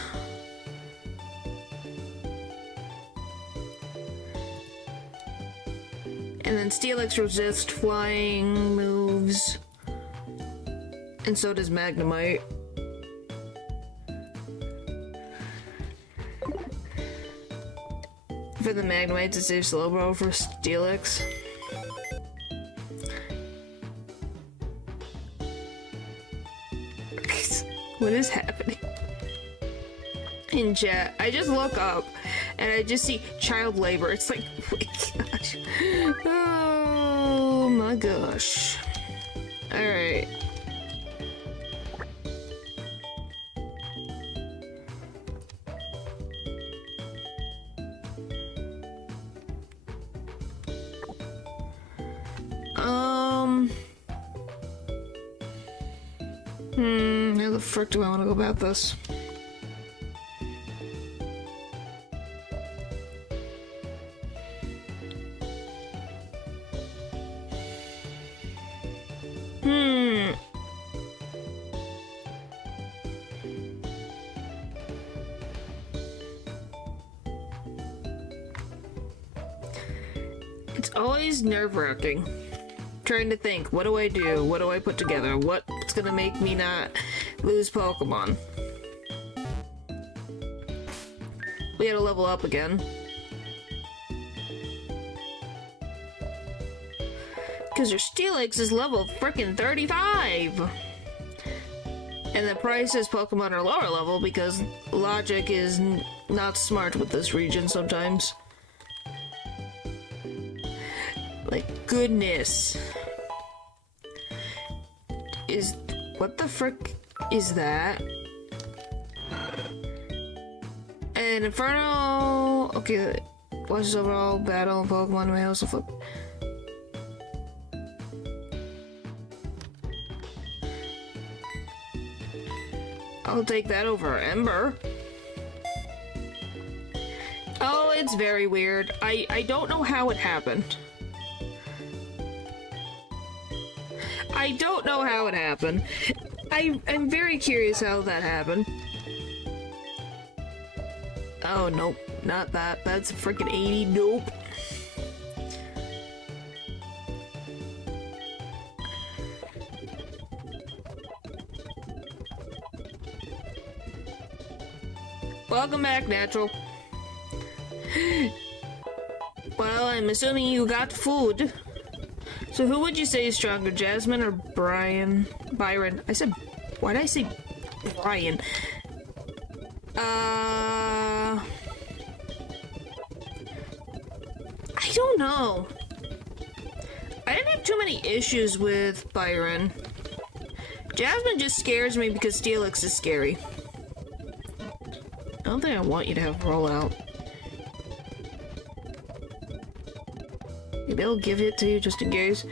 And then Steelix resists flying moves, and so does Magnemite. For the Magnemites, it's a Slowbro for Steelix. What is happening? In chat, I just look up and I just see child labor. It's like, oh my gosh. Oh my gosh. Alright. How the frick do I want to go about this? It's always nerve-wracking. Trying to think, what do I do? What do I put together? What's gonna make me not lose Pokemon? We gotta level up again. Because your Steelix is level frickin' 35! And the price is Pokemon are lower level because logic is not smart with this region sometimes. Like, goodness. What the frick is that? An Inferno... Okay, watches overall battle and Pokemon may also flip. I'll take that over Ember. Oh, it's very weird. I don't know how it happened. I don't know how it happened. I'm very curious how that happened. Oh, nope. Not that. That's a freaking 80. Nope. Welcome back, Natural. Well, I'm assuming you got food. So who would you say is stronger, Jasmine or Byron? I said, why did I say Brian? I don't know. I didn't have too many issues with Byron. Jasmine just scares me because Steelix is scary. I don't think I want you to have rollout. Maybe I'll give it to you just in case.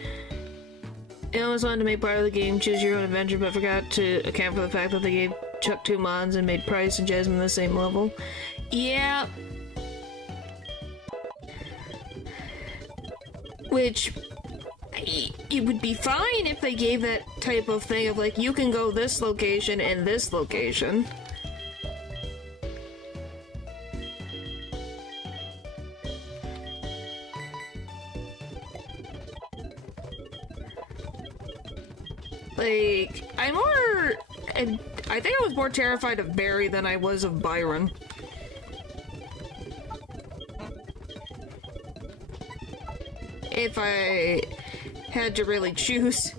I always wanted to make part of the game choose your own adventure, but forgot to account for the fact that they gave Chuck 2 Mons and made Price and Jasmine the same level. Yeah. Which, it would be fine if they gave that type of thing of like, you can go this location and this location. Like, I think I was more terrified of Barry than I was of Byron. If I had to really choose.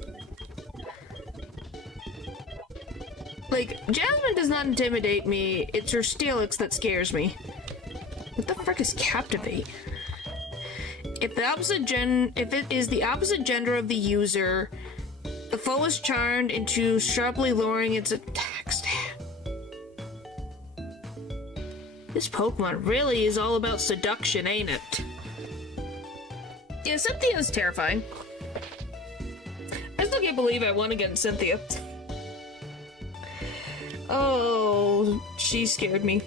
Like, Jasmine does not intimidate me, it's her Steelix that scares me. What the frick is Captivate? If it is the opposite gender of the user, the foe is charmed into sharply lowering its attack stat. This Pokemon really is all about seduction, ain't it? Yeah, Cynthia is terrifying. I still can't believe I won against Cynthia. Oh, she scared me.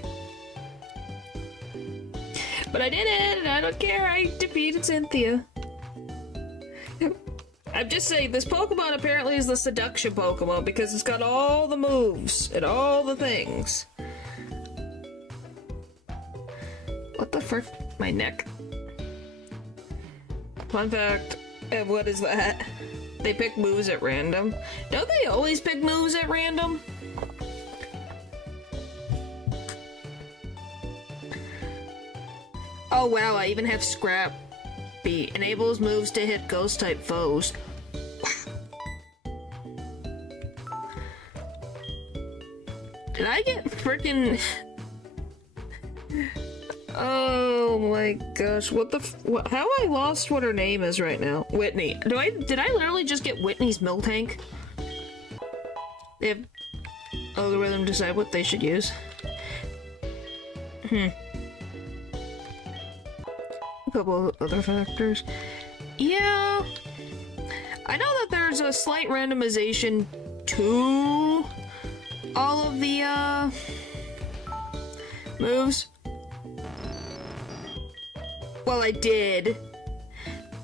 But I did it, and I don't care, I defeated Cynthia. I'm just saying, this Pokemon apparently is the seduction Pokemon because it's got all the moves and all the things. What the frick? My neck. Fun fact, and what is that? They pick moves at random. Don't they always pick moves at random? Oh wow, I even have Scrappy. Enables moves to hit ghost-type foes. Wow. Did I get freaking... Oh my gosh, what the how I lost what her name is right now. Whitney. Did I literally just get Whitney's Miltank? They have algorithm decide what they should use. A couple of other factors. Yeah. I know that there's a slight randomization to all of the moves. Well, I did,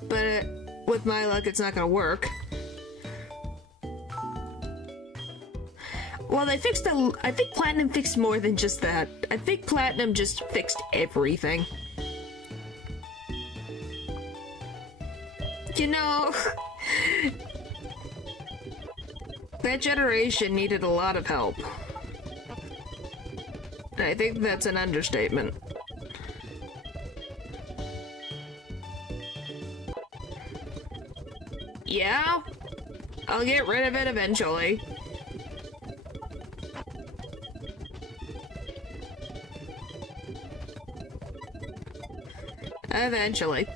but with my luck, it's not gonna work. Well, they fixed I think Platinum fixed more than just that. I think Platinum just fixed everything. You know, that generation needed a lot of help. And I think that's an understatement. Yeah, I'll get rid of it eventually. Eventually.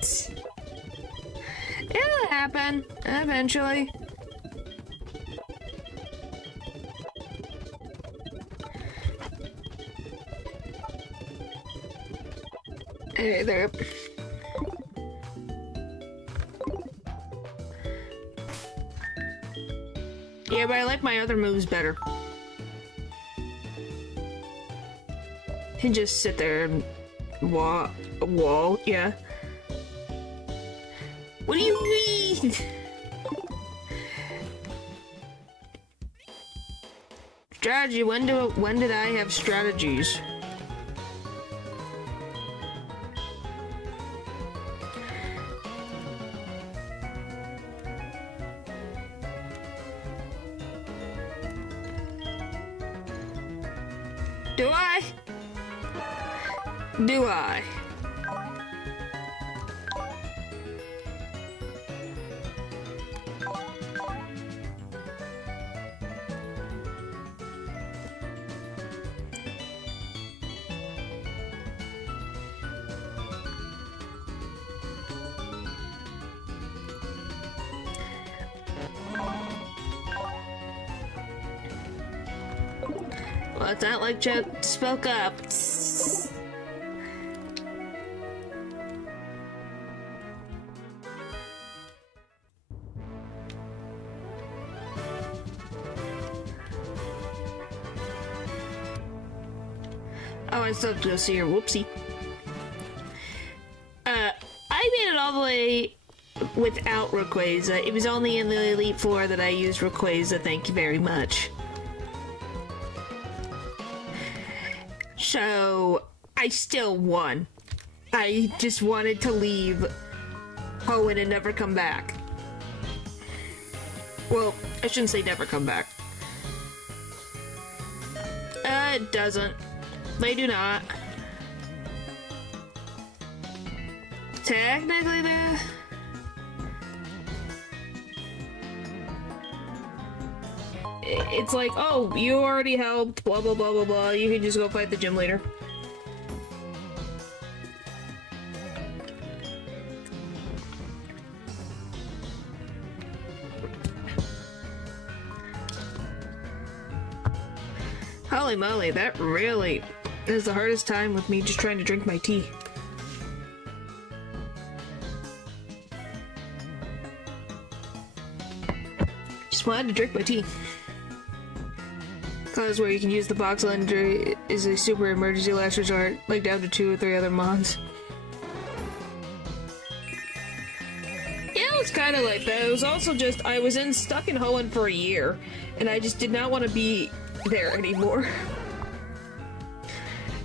It'll happen. Eventually. Hey there. Yeah, but I like my other moves better. And just sit there and wall, yeah. What do you mean? Strategy, when did I have strategies? Do I? Well, it's not like Chuck spoke up. Oh, I still have to go see her. Whoopsie. I made it all the way without Rayquaza. It was only in the Elite Four that I used Rayquaza. Thank you very much. So, I still won. I just wanted to leave Hoenn and never come back. Well, I shouldn't say never come back. It doesn't. They do not. Technically, it's like, oh, you already helped, blah, blah, blah, blah, blah. You can just go fight the gym leader. Holy moly, that really is the hardest time with me just trying to drink my tea. Just wanted to drink my tea. Class where you can use the box laundry is a super emergency last resort, like down to 2 or 3 other mods. Yeah, it was kind of like that. It was also just, I was stuck in Hoenn for a year, and I just did not want to be there anymore.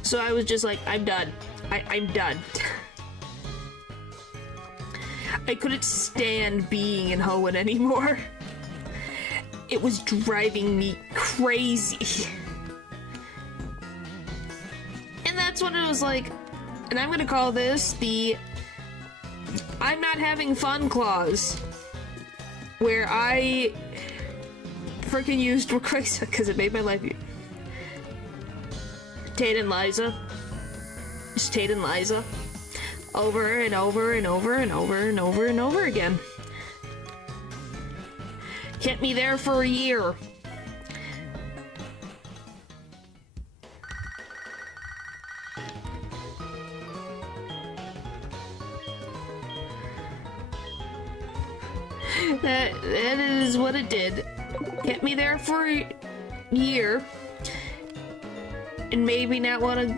So I was just like, I'm done. I'm done. I couldn't stand being in Hoenn anymore. It was driving me crazy. And that's when it was like, and I'm gonna call this the I'm not having fun clause. Where I freaking used Rayquaza because it made my life easier. Tate and Liza. Just Tate and Liza. Over and over and over and over and over and over again. Kept me there for a year. That is what it did. Kept me there for a year. And made me not want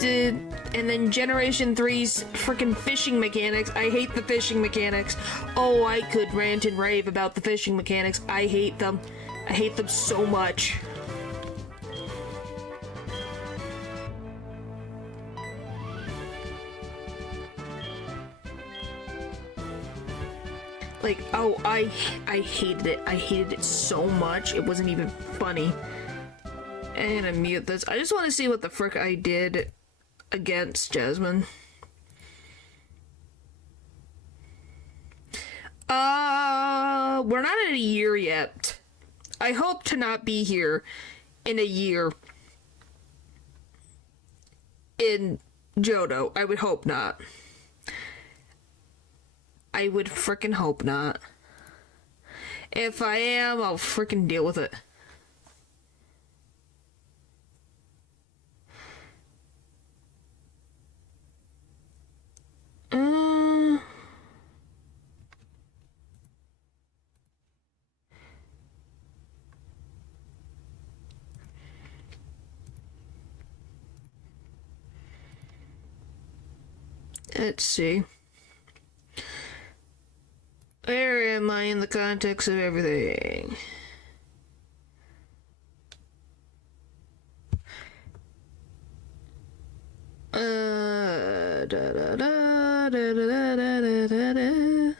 to... And then Generation 3's freaking fishing mechanics. I hate the fishing mechanics. Oh, I could rant and rave about the fishing mechanics. I hate them. I hate them so much. Like, oh, I hated it. I hated it so much. It wasn't even funny. I'm gonna mute this. I just want to see what the frick I did against Jasmine. We're not at a year yet. I hope to not be here in a year in Johto. I would hope not. I would frickin' hope not. If I am, I'll frickin' deal with it. Let's see. Where am I in the context of everything? Da da da da da da da da da.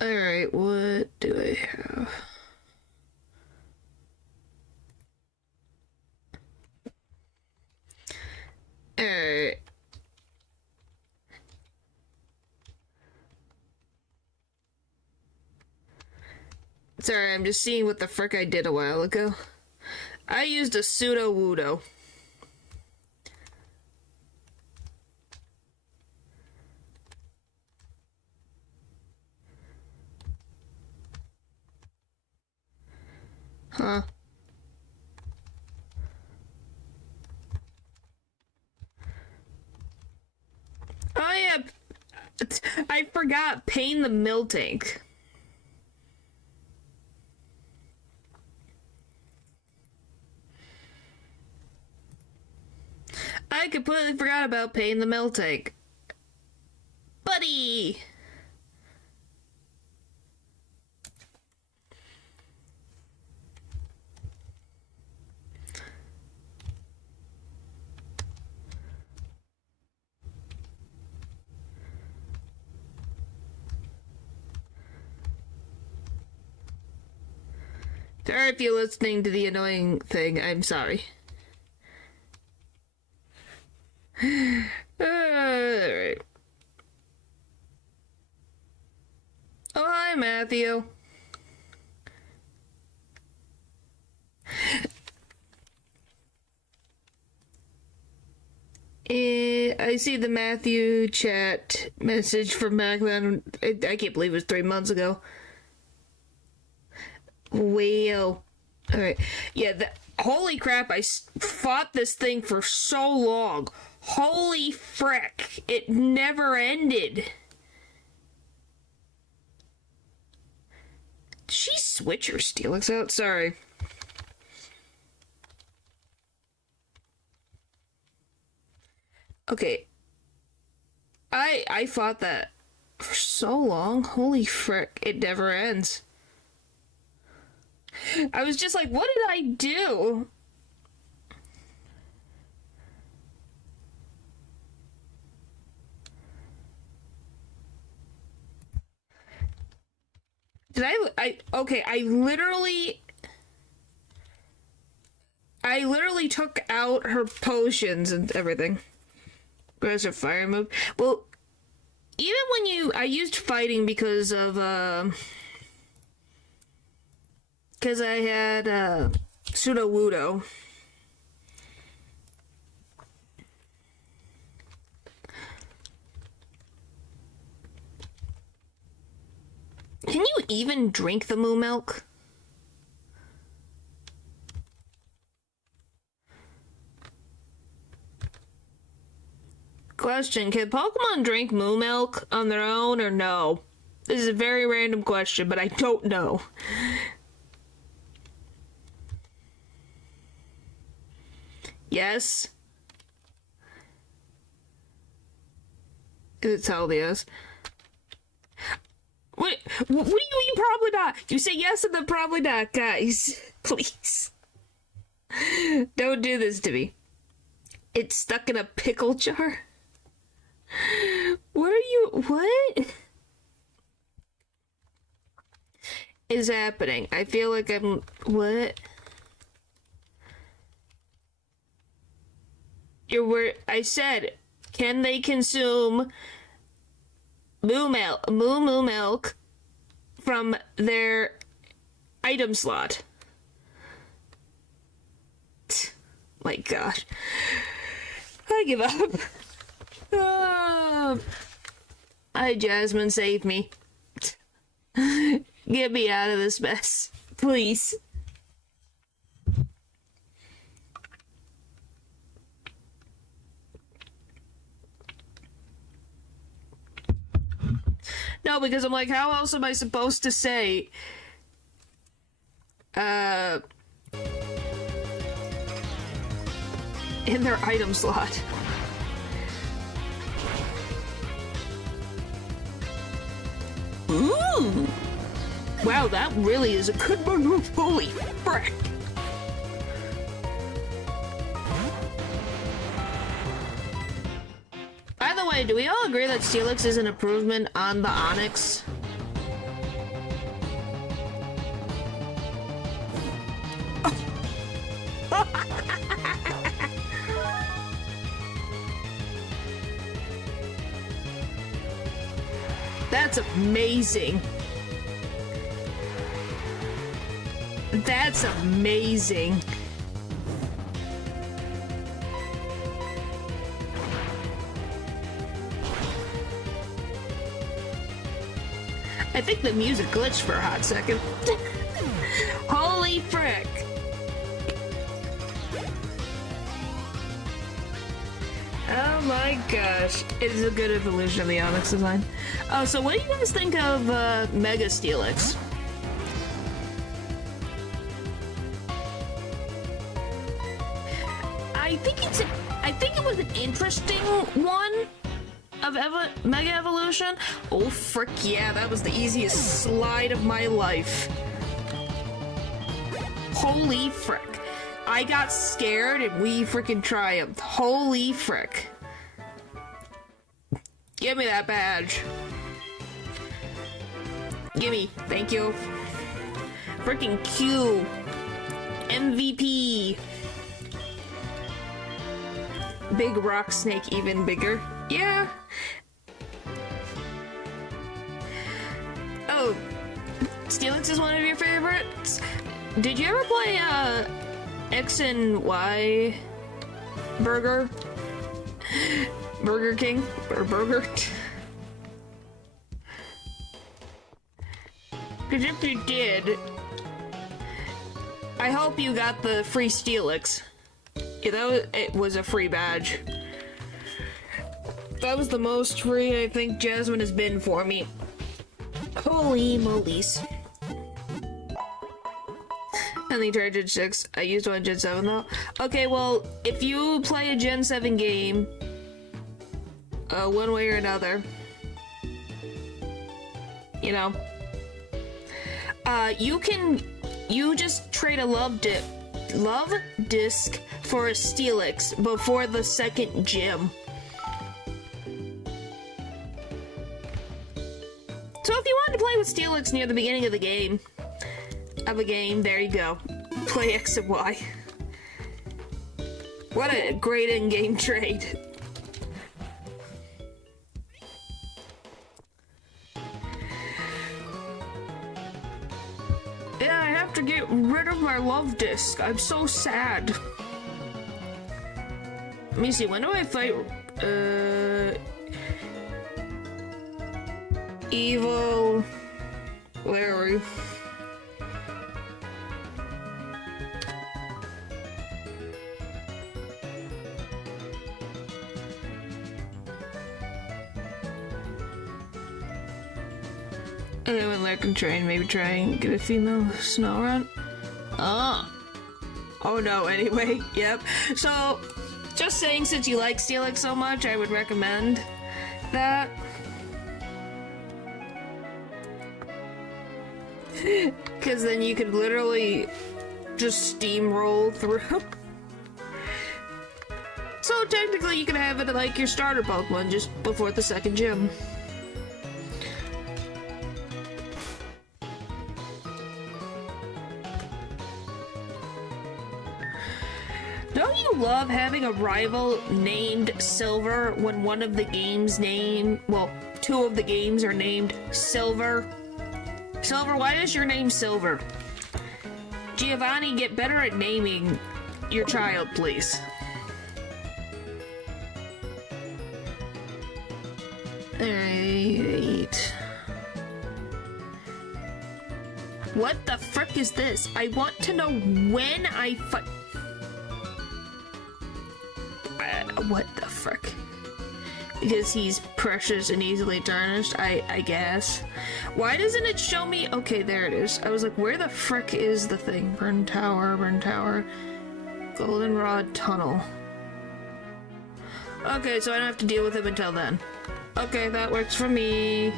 Alright, what do I have? Alright. Sorry, I'm just seeing what the frick I did a while ago. I used a pseudo Wudo. Huh. Oh yeah, I forgot Pain the Miltank. I completely forgot about Pain the Miltank. Buddy! Sorry if you're listening to the annoying thing, I'm sorry. Alright. Oh, hi, Matthew. I see the Matthew chat message from back then. I can't believe it was 3 months ago. Wow. Alright. Yeah, holy crap, fought this thing for so long. Holy frick. It never ended. Did she switch her Steelix out? Sorry. Okay. I fought that for so long. Holy frick. It never ends. I was just like, what did I do? Did okay, I literally took out her potions and everything. Aggressive fire move. Well, even when I used fighting because of, because I had, Sudowoodo. Can you even drink the moo milk? Question, can Pokemon drink moo milk on their own or no? This is a very random question, but I don't know. Yes? It's hell yes. What do you mean probably not? You say yes and then probably not, guys. Please. Don't do this to me. It's stuck in a pickle jar? What is happening? I feel like what? I said, can they consume moo milk from their item slot? My gosh. I give up. Hi, Jasmine, save me. Get me out of this mess, please. No, because I'm like, how else am I supposed to say, in their item slot? Ooh! Wow, that really is a good move. Holy frick! By the way, do we all agree that Steelix is an improvement on the Onyx? That's amazing. That's amazing. I think the music glitched for a hot second. Holy frick. Oh my gosh. It is a good evolution of the Onyx design. Oh, so what do you guys think of Mega Steelix? I think it was an interesting one of Mega Evolution. Oh frick yeah, that was the easiest slide of my life. Holy frick. I got scared and we freaking triumphed. Holy frick. Give me that badge. Gimme. Thank you. Freaking Q. MVP. Big rock snake even bigger. Yeah. Oh. Steelix is one of your favorites? Did you ever play, X and Y Burger? Burger King? Or Burger? Because if you did, I hope you got the free Steelix. Yeah, it was a free badge. That was the most free I think Jasmine has been for me. Holy molies. Only tried Gen 6. I used one Gen 7 though. Okay, well, if you play a Gen 7 game, one way or another, you know, you just trade a love disc for a Steelix before the second gym. So if you wanted to play with Steelix near the beginning of the game, there you go. Play X and Y. What a great in-game trade. Yeah, I have to get rid of my love disc. I'm so sad. Let me see, when do I fight, Evil Larry? And then when Larry can train, maybe try and get a female snow run. Oh no, anyway, yep. So, just saying, since you like Steelix so much, I would recommend that. Because then you could literally just steamroll through. So technically you can have it like your starter Pokemon just before the second gym. Don't you love having a rival named Silver when one of the games two of the games are named Silver? Silver, why is your name Silver? Giovanni, get better at naming your child, please. Alright. What the frick is this? I want to know when I fight. What the frick? Because he's precious and easily tarnished, I guess. Why doesn't it show me? Okay, there it is. I was like, where the frick is the thing? Burn Tower, Goldenrod Tunnel. Okay, so I don't have to deal with him until then. Okay, that works for me.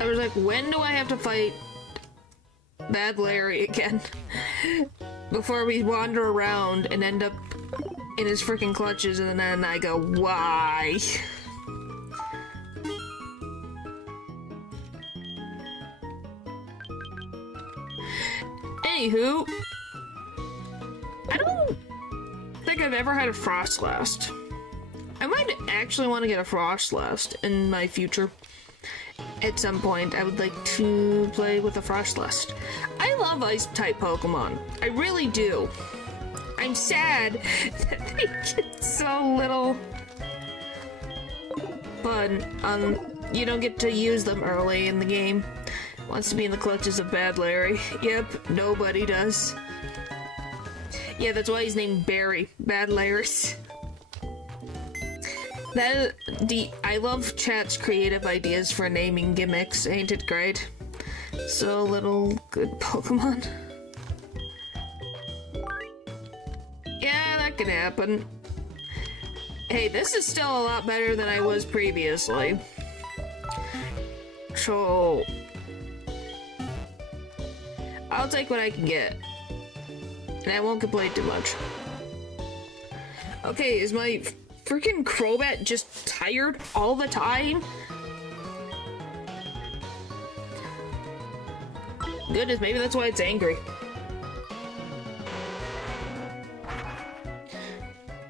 I was like, when do I have to fight Bad Larry again? Before we wander around and end up in his freaking clutches, and then I go, why? Anywho, I don't think I've ever had a Frostlass. I might actually want to get a Frostlass in my future. At some point, I would like to play with a Frostlass. I love Ice-type Pokemon. I really do. I'm sad that they get so little fun. You don't get to use them early in the game. Wants to be in the clutches of Bad Larry. Yep, nobody does. Yeah, that's why he's named Barry. Bad Larry's. I love chat's creative ideas for naming gimmicks. Ain't it great? So little good Pokemon. Yeah, that can happen. Hey, this is still a lot better than I was previously. So I'll take what I can get. And I won't complain too much. Okay, is my freaking Crobat just tired all the time? Goodness, maybe that's why it's angry.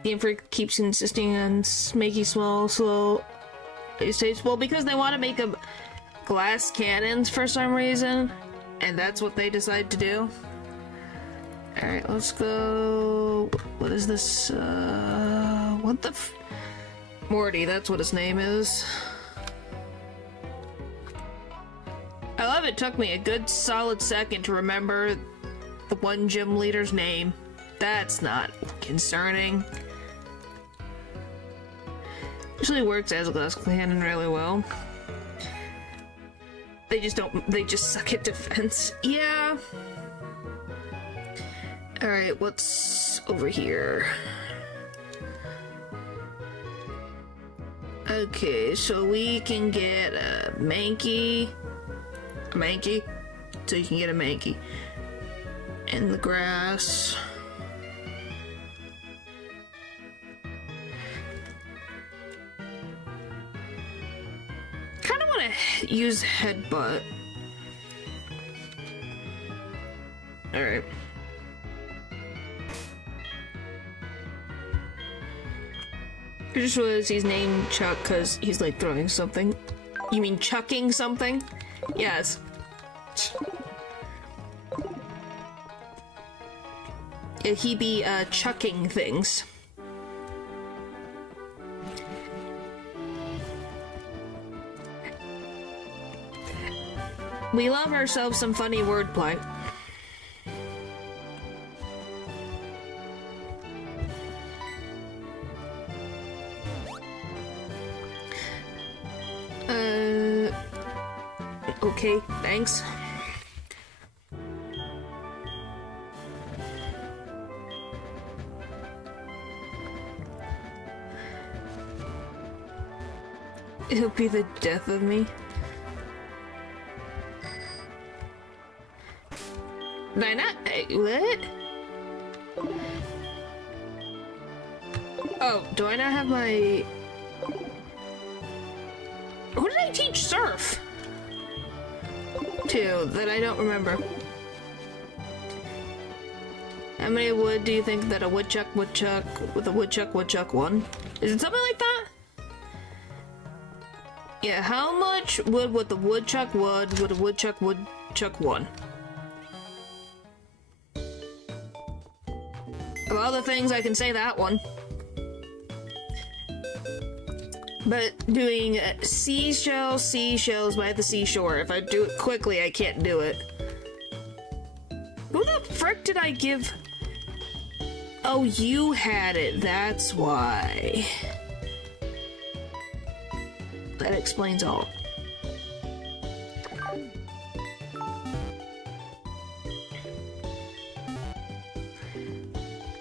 Game Freak keeps insisting on making slow. It says, well, because they want to make them glass cannons for some reason, and that's what they decide to do. Alright, let's go. What is this? What the Morty, that's what his name is. I love it took me a good solid second to remember the one gym leader's name. That's not concerning. Usually works as a glass cannon really well. They just suck at defense. Yeah. Alright, what's over here? Okay, so we can get a Mankey. A Mankey? So you can get a Mankey. In the grass. Kinda wanna use Headbutt. Alright. I just realized he's named Chuck because he's like throwing something. You mean chucking something? Yes. He be chucking things. We love ourselves some funny wordplay. Okay, thanks. It'll be the death of me. Did I not? What? Oh, do I not have my... Who did I teach surf to that I don't remember? How many wood do you think that a woodchuck with a woodchuck won? Is it something like that? Yeah, how much wood would the woodchuck would a woodchuck won? Of all the things I can say that one. But doing seashells by the seashore, if I do it quickly, I can't do it. Who the frick did I give? Oh, you had it, that's why. That explains all.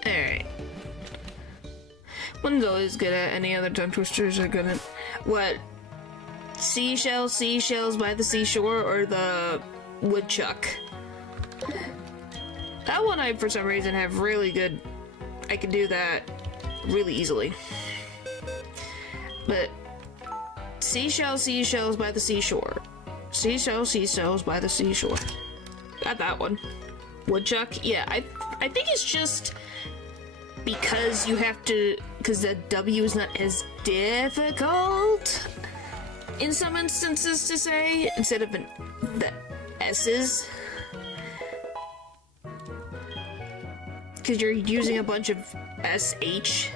Alright. One's always good at, any other tongue twisters are good at. What? Seashells by the seashore, or the woodchuck? That one I, for some reason, have really good... I can do that really easily. But... seashells by the seashore. Seashells by the seashore. Got that one. Woodchuck? Yeah, I think it's just... because you have to... because the W is not as difficult in some instances to say, instead of the S's. Because you're using a bunch of SH.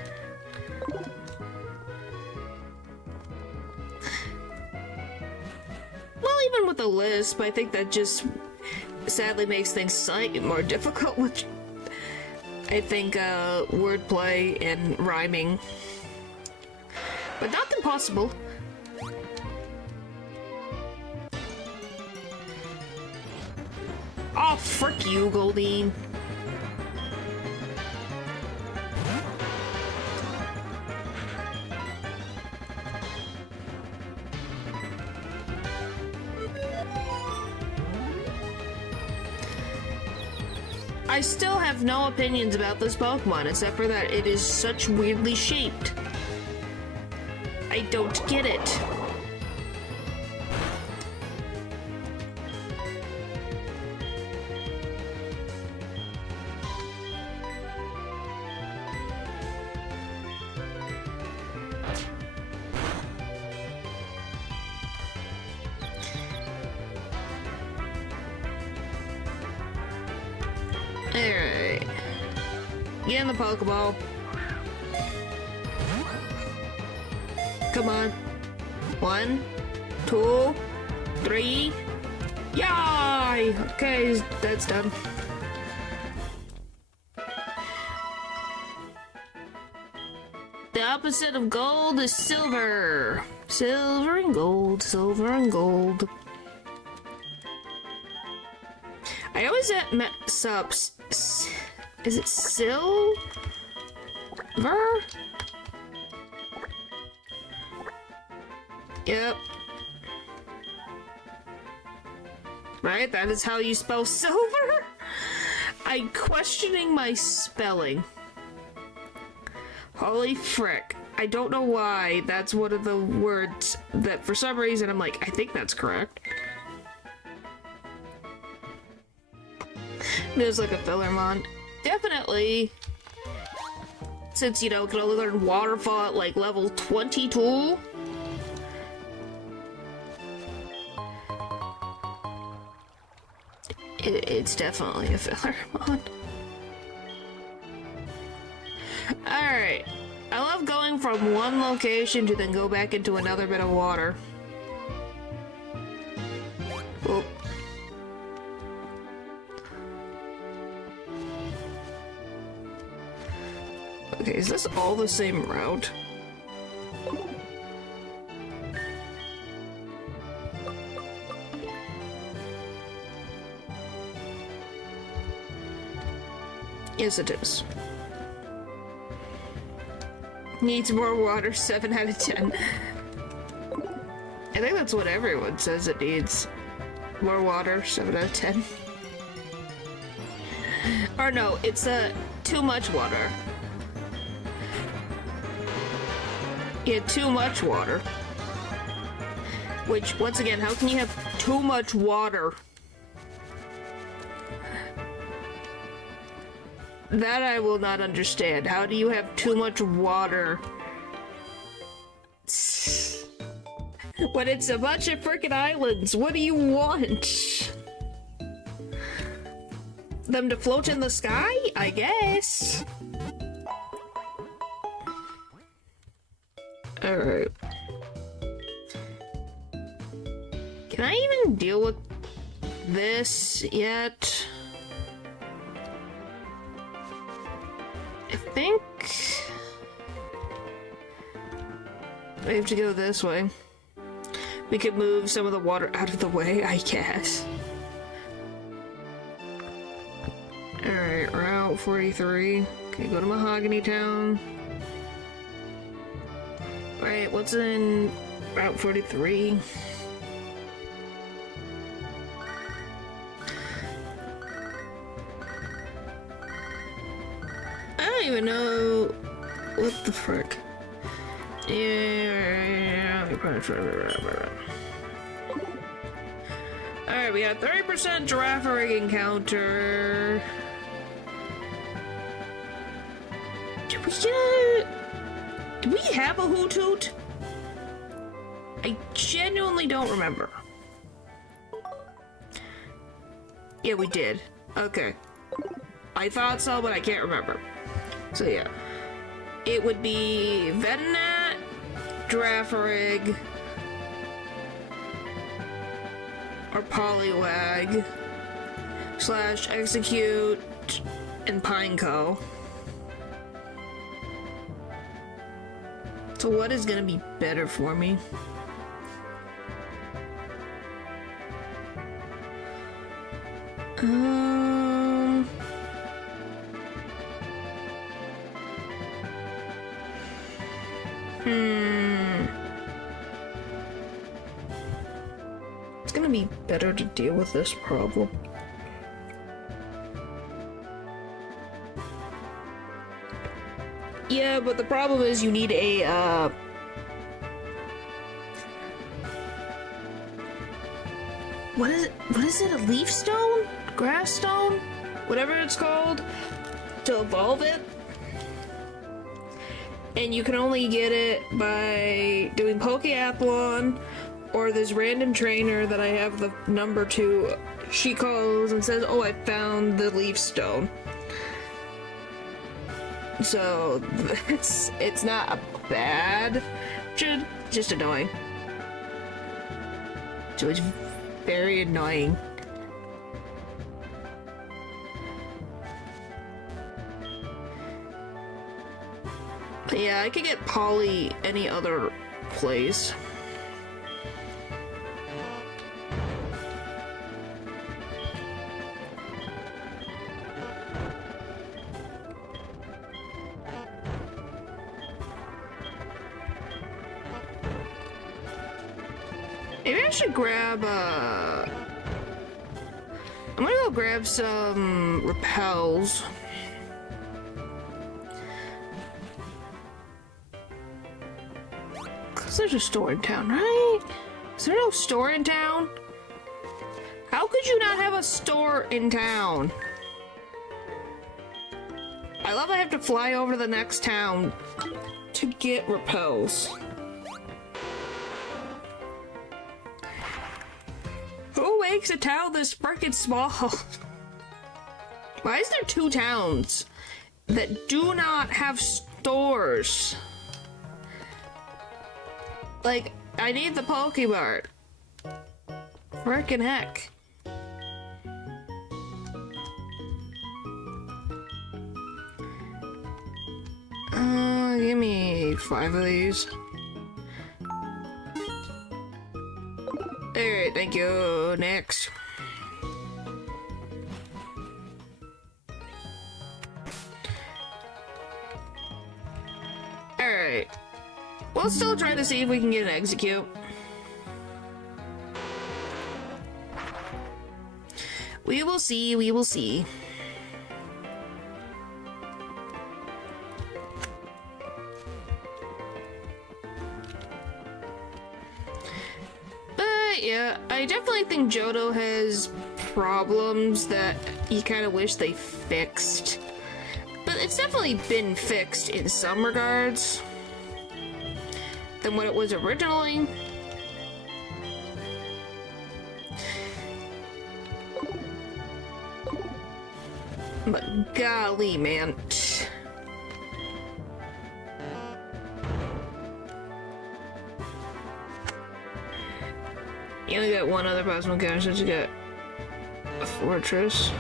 Well, even with a lisp, I think that just sadly makes things slightly more difficult, which I think wordplay and rhyming, but not impossible. Oh, frick you, Goldine. I still have no opinions about this Pokemon, except for that it is such weirdly shaped. I don't get it. Alright. Get in the Pokeball. Come on. 1, 2, 3. Yay! Okay, that's done. The opposite of gold is silver. Silver and gold, silver and gold. I always mess up. Is it silver? Yep. Right, that is how you spell silver? I'm questioning my spelling. Holy frick. I don't know why that's one of the words that for some reason I'm like, I think that's correct. There's like a filler mon. Definitely. Since, you know, can only learn waterfall at like level 22. It's definitely a filler mon. Alright. I love going from one location to then go back into another bit of water. Oh. Okay, is this all the same route? Yes, it is. Needs more water, 7 out of 10. I think that's what everyone says it needs. More water, 7 out of 10. Or no, it's too much water. Yeah, too much water. Which, once again, how can you have too much water? That I will not understand. How do you have too much water? When it's a bunch of frickin' islands, what do you want? Them to float in the sky? I guess. Alright. Can I even deal with this yet? I think I have to go this way. We could move some of the water out of the way, I guess. Alright, Route 43. Okay, go to Mahogany Town. Alright, what's in Route 43? I don't even know what the frick. Yeah, alright, we got 30% giraffe rig encounter. Did we have a hoot hoot? I genuinely don't remember. Yeah, we did. Okay. I thought so, but I can't remember. So yeah. It would be Venonat, Girafarig, or Poliwag, / Execute, and Pineco. So what is gonna be better for me? It's gonna be better to deal with this problem. Yeah, but the problem is you need a, what is it? What is it? A leaf stone? Grass stone? Whatever it's called, to evolve it. And you can only get it by doing Pokeathlon, or this random trainer that I have the number to. She calls and says, "Oh, I found the leaf stone." So it's not a bad, just annoying. So it's very annoying. But yeah, I could get Polly any other place. Maybe I should grab, I'm gonna go grab some repels. Cause there's a store in town, right? Is there no store in town? How could you not have a store in town? I love I have to fly over to the next town to get repels. Who makes a town this freaking small? Why is there 2 towns that do not have stores? Like, I need the Pokemart. Frickin' heck. Give me 5 of these. Alright, thank you. Next. Alright. We'll still try to see if we can get an execute. We will see, we will see. Yeah, I definitely think Johto has problems that you kind of wish they fixed. But it's definitely been fixed in some regards than what it was originally. But golly, man. You only got one other Plasma Cache, you got a Fortress.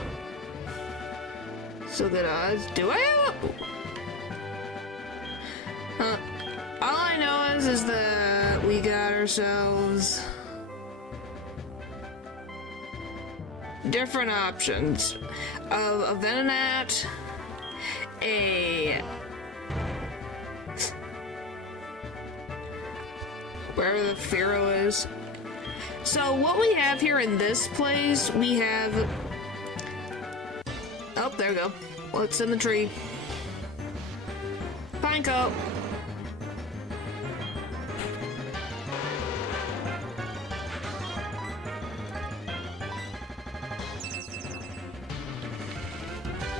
So good odds. Do I have a... all I know is that we got ourselves different options of a Venonat, a... wherever the Fearow is. So what we have here in this place, we have... oh, there we go. What's in the tree? Pineco.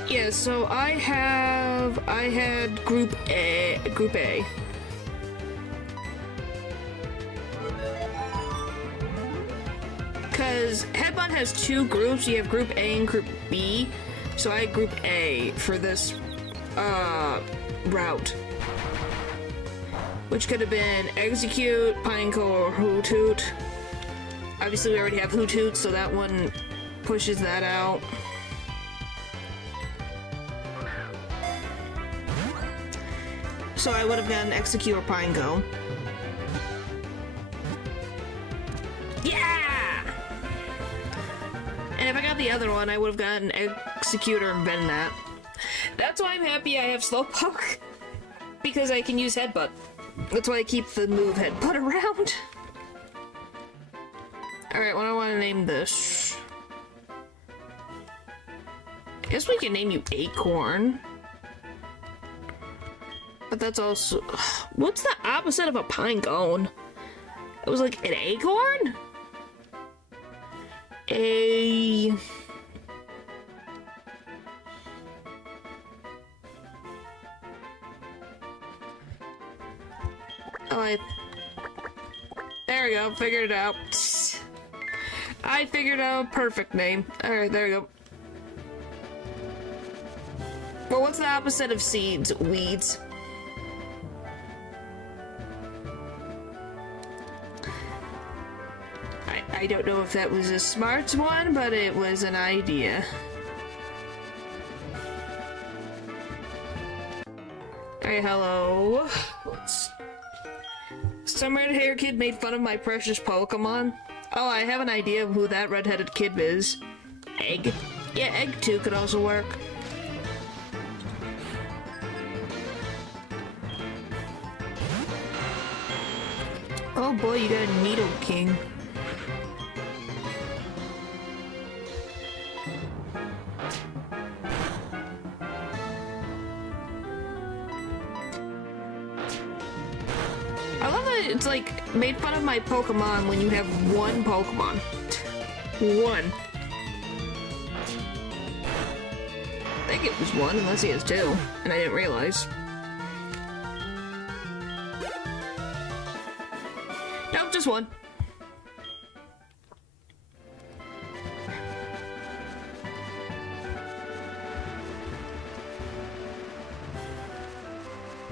Yeah, so I had Group A. Because Headbutt has 2 groups. You have Group A and Group B. So I had Group A for this route. Which could have been Execute, Pineco, or Hoothoot. Obviously we already have Hoothoot, so that one pushes that out. So I would have gotten Execute or Pineco. Yeah! And if I got the other one, I would have gotten Executor and Venonat. That's why I'm happy I have Slowpoke. Because I can use Headbutt. That's why I keep the move Headbutt around. Alright, what do I want to name this? I guess we can name you Acorn. But that's also... what's the opposite of a pine cone? It was like an acorn? A... oh, there we go, figured it out. I figured out a perfect name. Alright, there we go. Well, what's the opposite of seeds? Weeds. I don't know if that was a smart one, but it was an idea. Hey, hello. Some red-haired kid made fun of my precious Pokémon. Oh, I have an idea of who that red-headed kid is. Egg. Yeah, Egg too could also work. Oh boy, you got a Needle King. I love that it's like made fun of my Pokemon when you have one Pokemon. One. I think it was one, unless he has two, and I didn't realize. Nope, just one.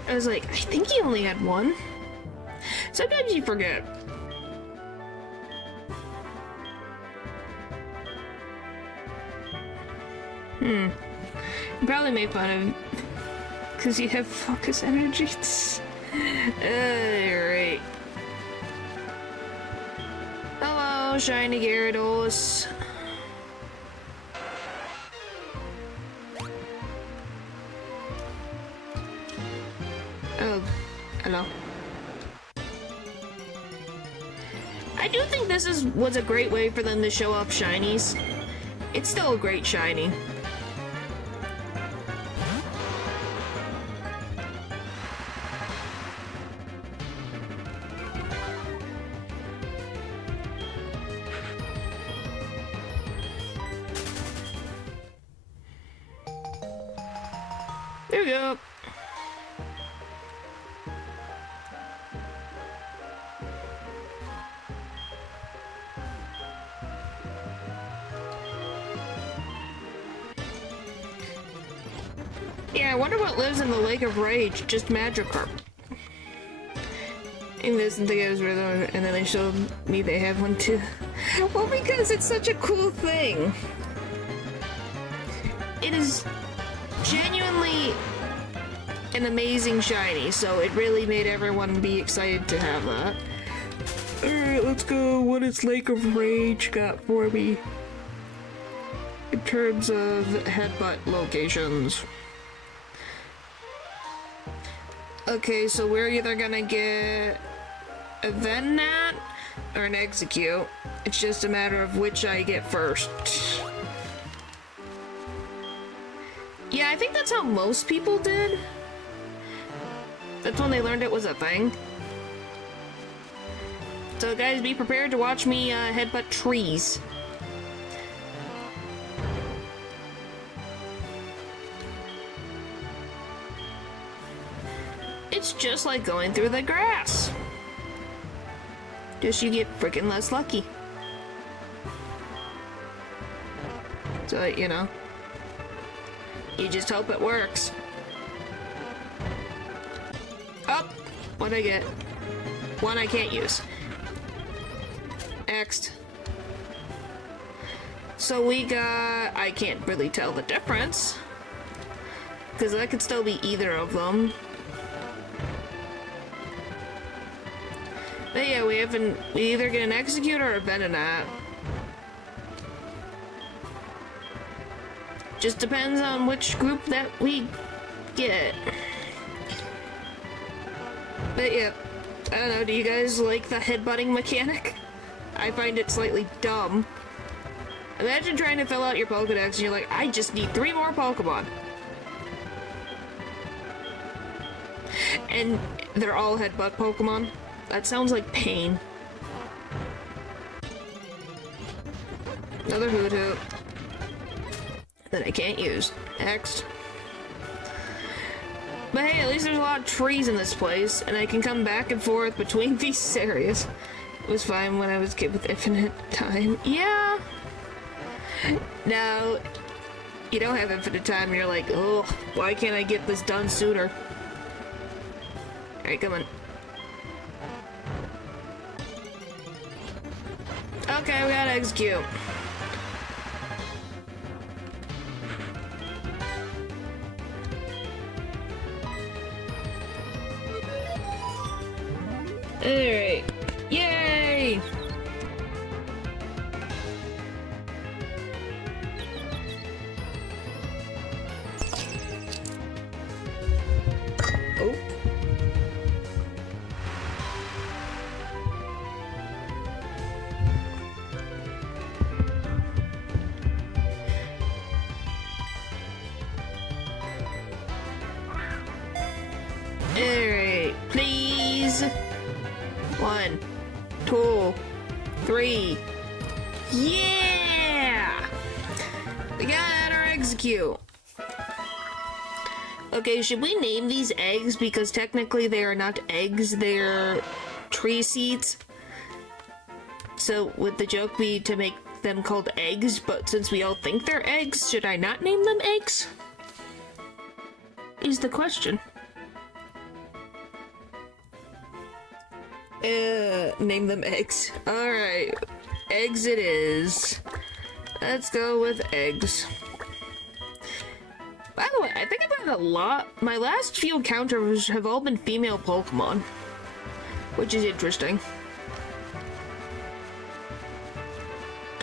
I was like, I think he only had one. Sometimes you forget. You probably made fun of because you have focus energy. Alright. Hello, shiny Gyarados. Oh, hello. I do think this was a great way for them to show off shinies. It's still a great shiny. There we go. Yeah, I wonder what lives in the Lake of Rage. Just Magikarp. And this and the were there, and then they showed me they have one too. Well, because it's such a cool thing. It is genuinely an amazing shiny, so it really made everyone be excited to have that. Alright, let's go. What has Lake of Rage got for me in terms of headbutt locations? Okay, so we're either gonna get a Venat or an Execute. It's just a matter of which I get first. Yeah, I think that's how most people did. That's when they learned it was a thing. So guys, be prepared to watch me headbutt trees. It's just like going through the grass. Just you get freaking less lucky. So, you know. You just hope it works. Oh! What'd I get? One I can't use. Next. So we got... I can't really tell the difference. Because that could still be either of them. But yeah, we either get an Execute or a Venonat. Just depends on which group that we get. But yeah, I don't know, do you guys like the headbutting mechanic? I find it slightly dumb. Imagine trying to fill out your Pokedex and you're like, I just need 3 more Pokemon. And they're all headbutt Pokemon. That sounds like pain. Another Hoothoot that I can't use. Next. But hey, at least there's a lot of trees in this place, and I can come back and forth between these areas. It was fine when I was a kid with infinite time. Yeah. Now, you don't have infinite time, and you're like, oh, why can't I get this done sooner? Alright, come on. Okay, we gotta execute. Alright. Yay! Oh. Alright, please. 1, 2, 3. Yeah! We got our execute. Okay, should we name these eggs? Because technically they are not eggs, they're tree seeds. So would the joke be to make them called eggs, but since we all think they're eggs, should I not name them eggs? Is the question. Name them eggs. Alright, eggs it is. Let's go with eggs. By the way, I think I've had a lot. My last few encounters have all been female Pokemon, which is interesting.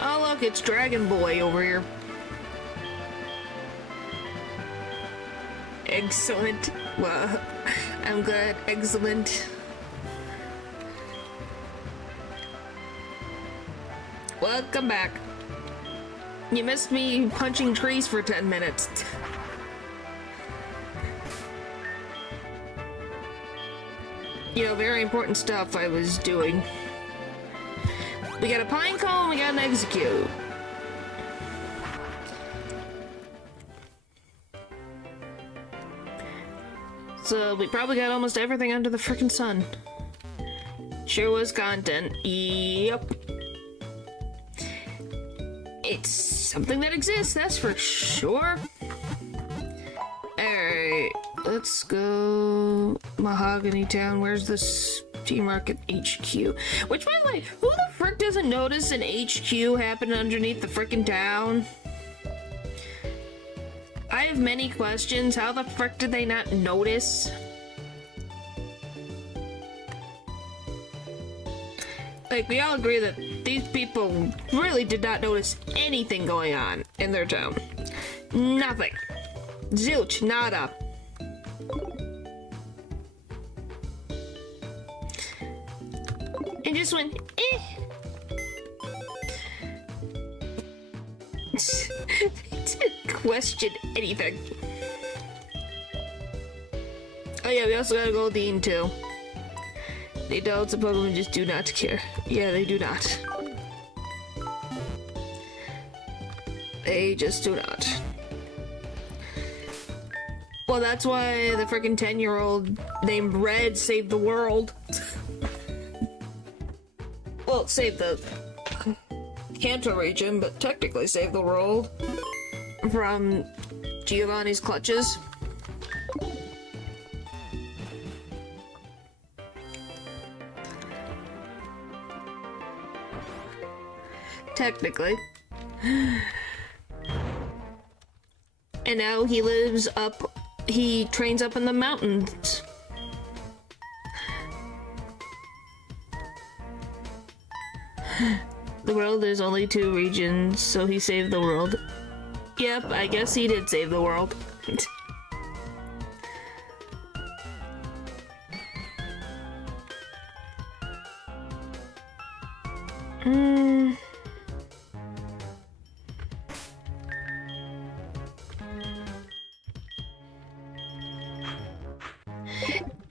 Oh look, it's Dragon Boy over here. Excellent. Well, I'm glad. Excellent. Welcome back. You missed me punching trees for 10 minutes. You know, very important stuff I was doing. We got a pine cone, we got an execute. So we probably got almost everything under the frickin' sun. Sure was content. Yep. It's something that exists, that's for sure. Alright, let's go Mahogany Town. Where's this Tea Market HQ? Which, by the way, who the frick doesn't notice an HQ happen underneath the frickin' town? I have many questions. How the frick did they not notice? Like, we all agree that these people really did not notice anything going on in their town. Nothing. Zilch, nada. And just went, eh. They didn't question anything. Oh yeah, we also got a Goldeen too. The adults of Pokemon just do not care. Yeah, they do not. They just do not. Well, that's why the freaking 10-year-old named Red saved the world. Well, saved the Kanto region, but technically saved the world from Giovanni's clutches. Technically. And now he lives up, he trains up in the mountains. The world, there's only 2 regions, so he saved the world. Yep, I guess he did save the world.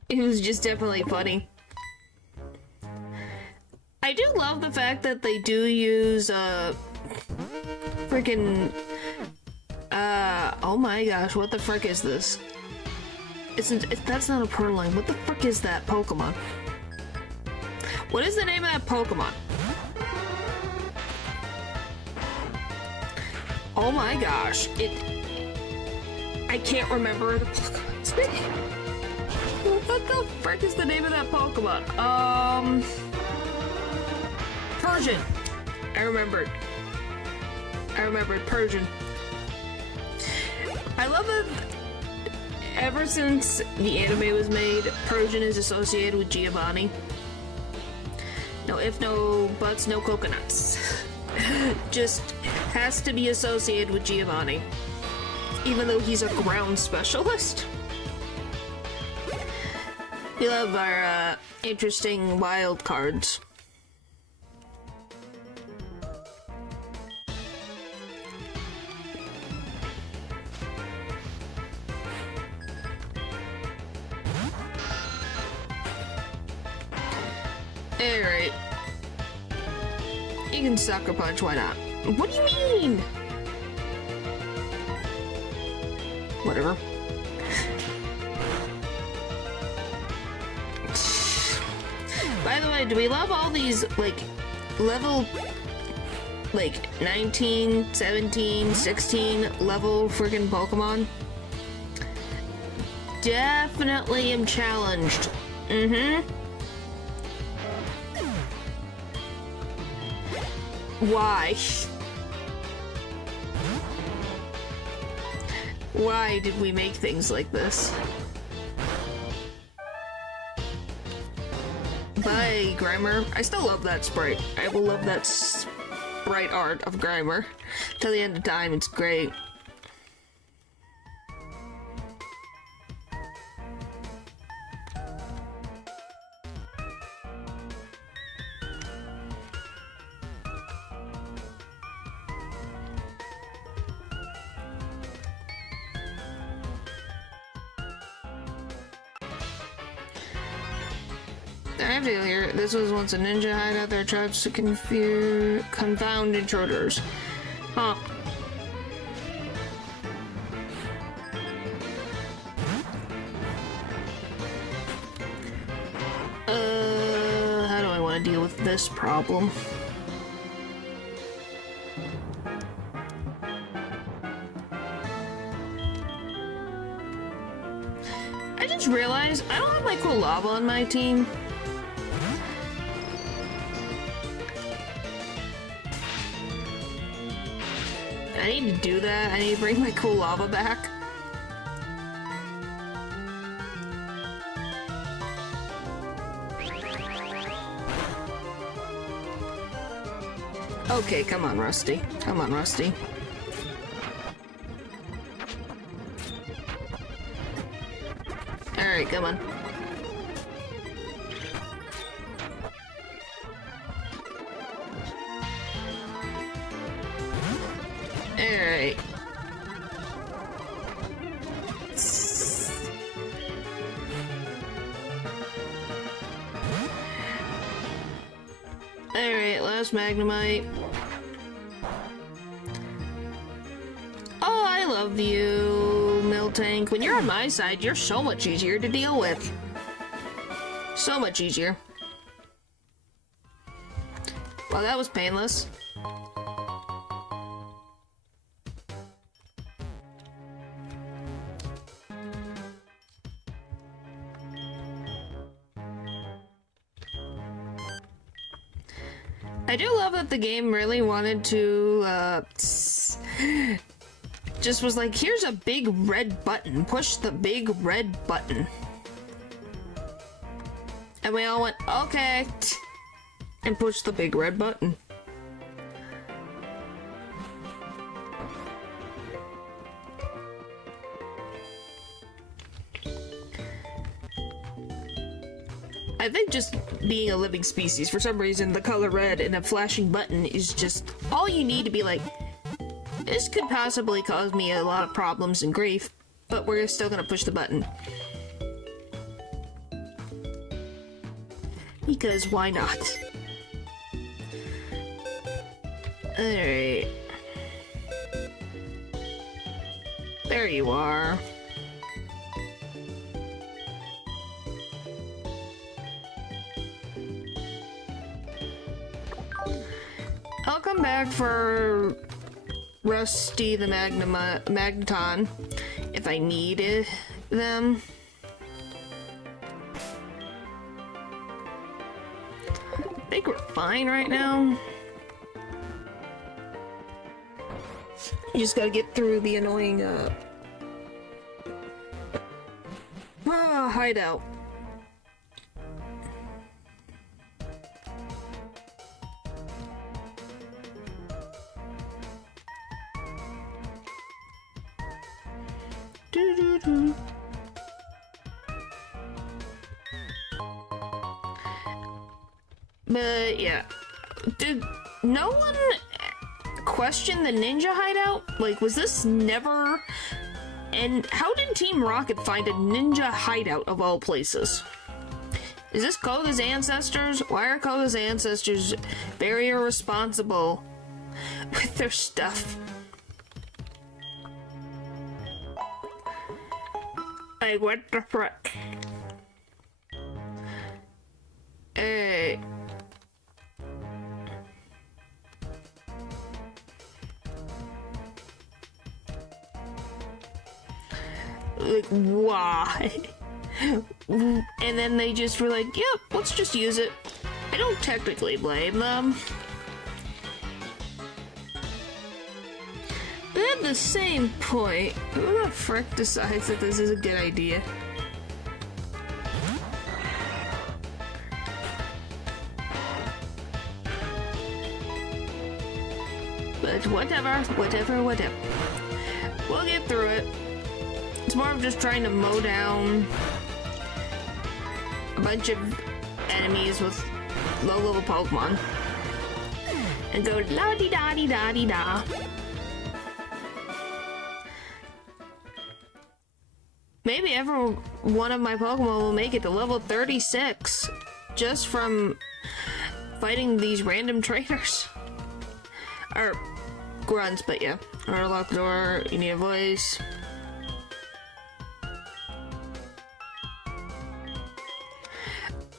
It was just definitely funny. I do love the fact that they do use, freaking, oh my gosh, what the frick is this? That's not a Purrloin. What the frick is that Pokemon? What is the name of that Pokemon? Oh my gosh, I can't remember the Pokemon's name. What the frick is the name of that Pokemon? Persian. I remembered. Persian. I love that ever since the anime was made, Persian is associated with Giovanni. No if, no buts, no coconuts. Just has to be associated with Giovanni. Even though he's a ground specialist. We love our interesting wild cards. Alright. You can sucker punch, why not? What do you mean? Whatever. By the way, do we love all these, like, level, like, 19, 17, 16 level friggin' Pokemon? Definitely am challenged. Why? Why did we make things like this? Bye, Grimer. I still love that sprite. I will love that sprite art of Grimer. Till the end of time, it's great. I have to hear, this was once a ninja hideout. Their tribes to confound intruders. Huh. How do I want to deal with this problem? I just realized I don't have my cool lava on my team. I need to do that. I need to bring my cool lava back. Okay, come on, Rusty. Come on, Rusty. Alright, come on. Alright. Alright, last Magnemite. Oh, I love you, Miltank. When you're on my side, you're so much easier to deal with. So much easier. Well, that was painless. I do love that the game really wanted to, just was like, here's a big red button. Push the big red button. And we all went, okay. And pushed the big red button. I think just being a living species, for some reason, the color red and a flashing button is just all you need to be like, this could possibly cause me a lot of problems and grief, but we're still gonna push the button. Because why not? Alright. There you are. I'll come back for Rusty the Magneton if I need them. I think we're fine right now. You just gotta get through the annoying, hideout. Doo-doo-doo. But yeah, did no one question the ninja hideout? Like, was this never... And how did Team Rocket find a ninja hideout of all places? Is this Koga's ancestors? Why are Koga's ancestors very irresponsible with their stuff? Like, what the frick? Hey. Like, why? And then they just were like, yep, let's just use it. I don't technically blame them. But at the same point, who the frick decides that this is a good idea? But whatever. We'll get through it. It's more of just trying to mow down a bunch of enemies with low-level Pokemon. And go la-di-da-di-da-di-da. Maybe every one of my Pokemon will make it to level 36 just from fighting these random trainers. Or grunts, but yeah. Or lock the door, you need a voice.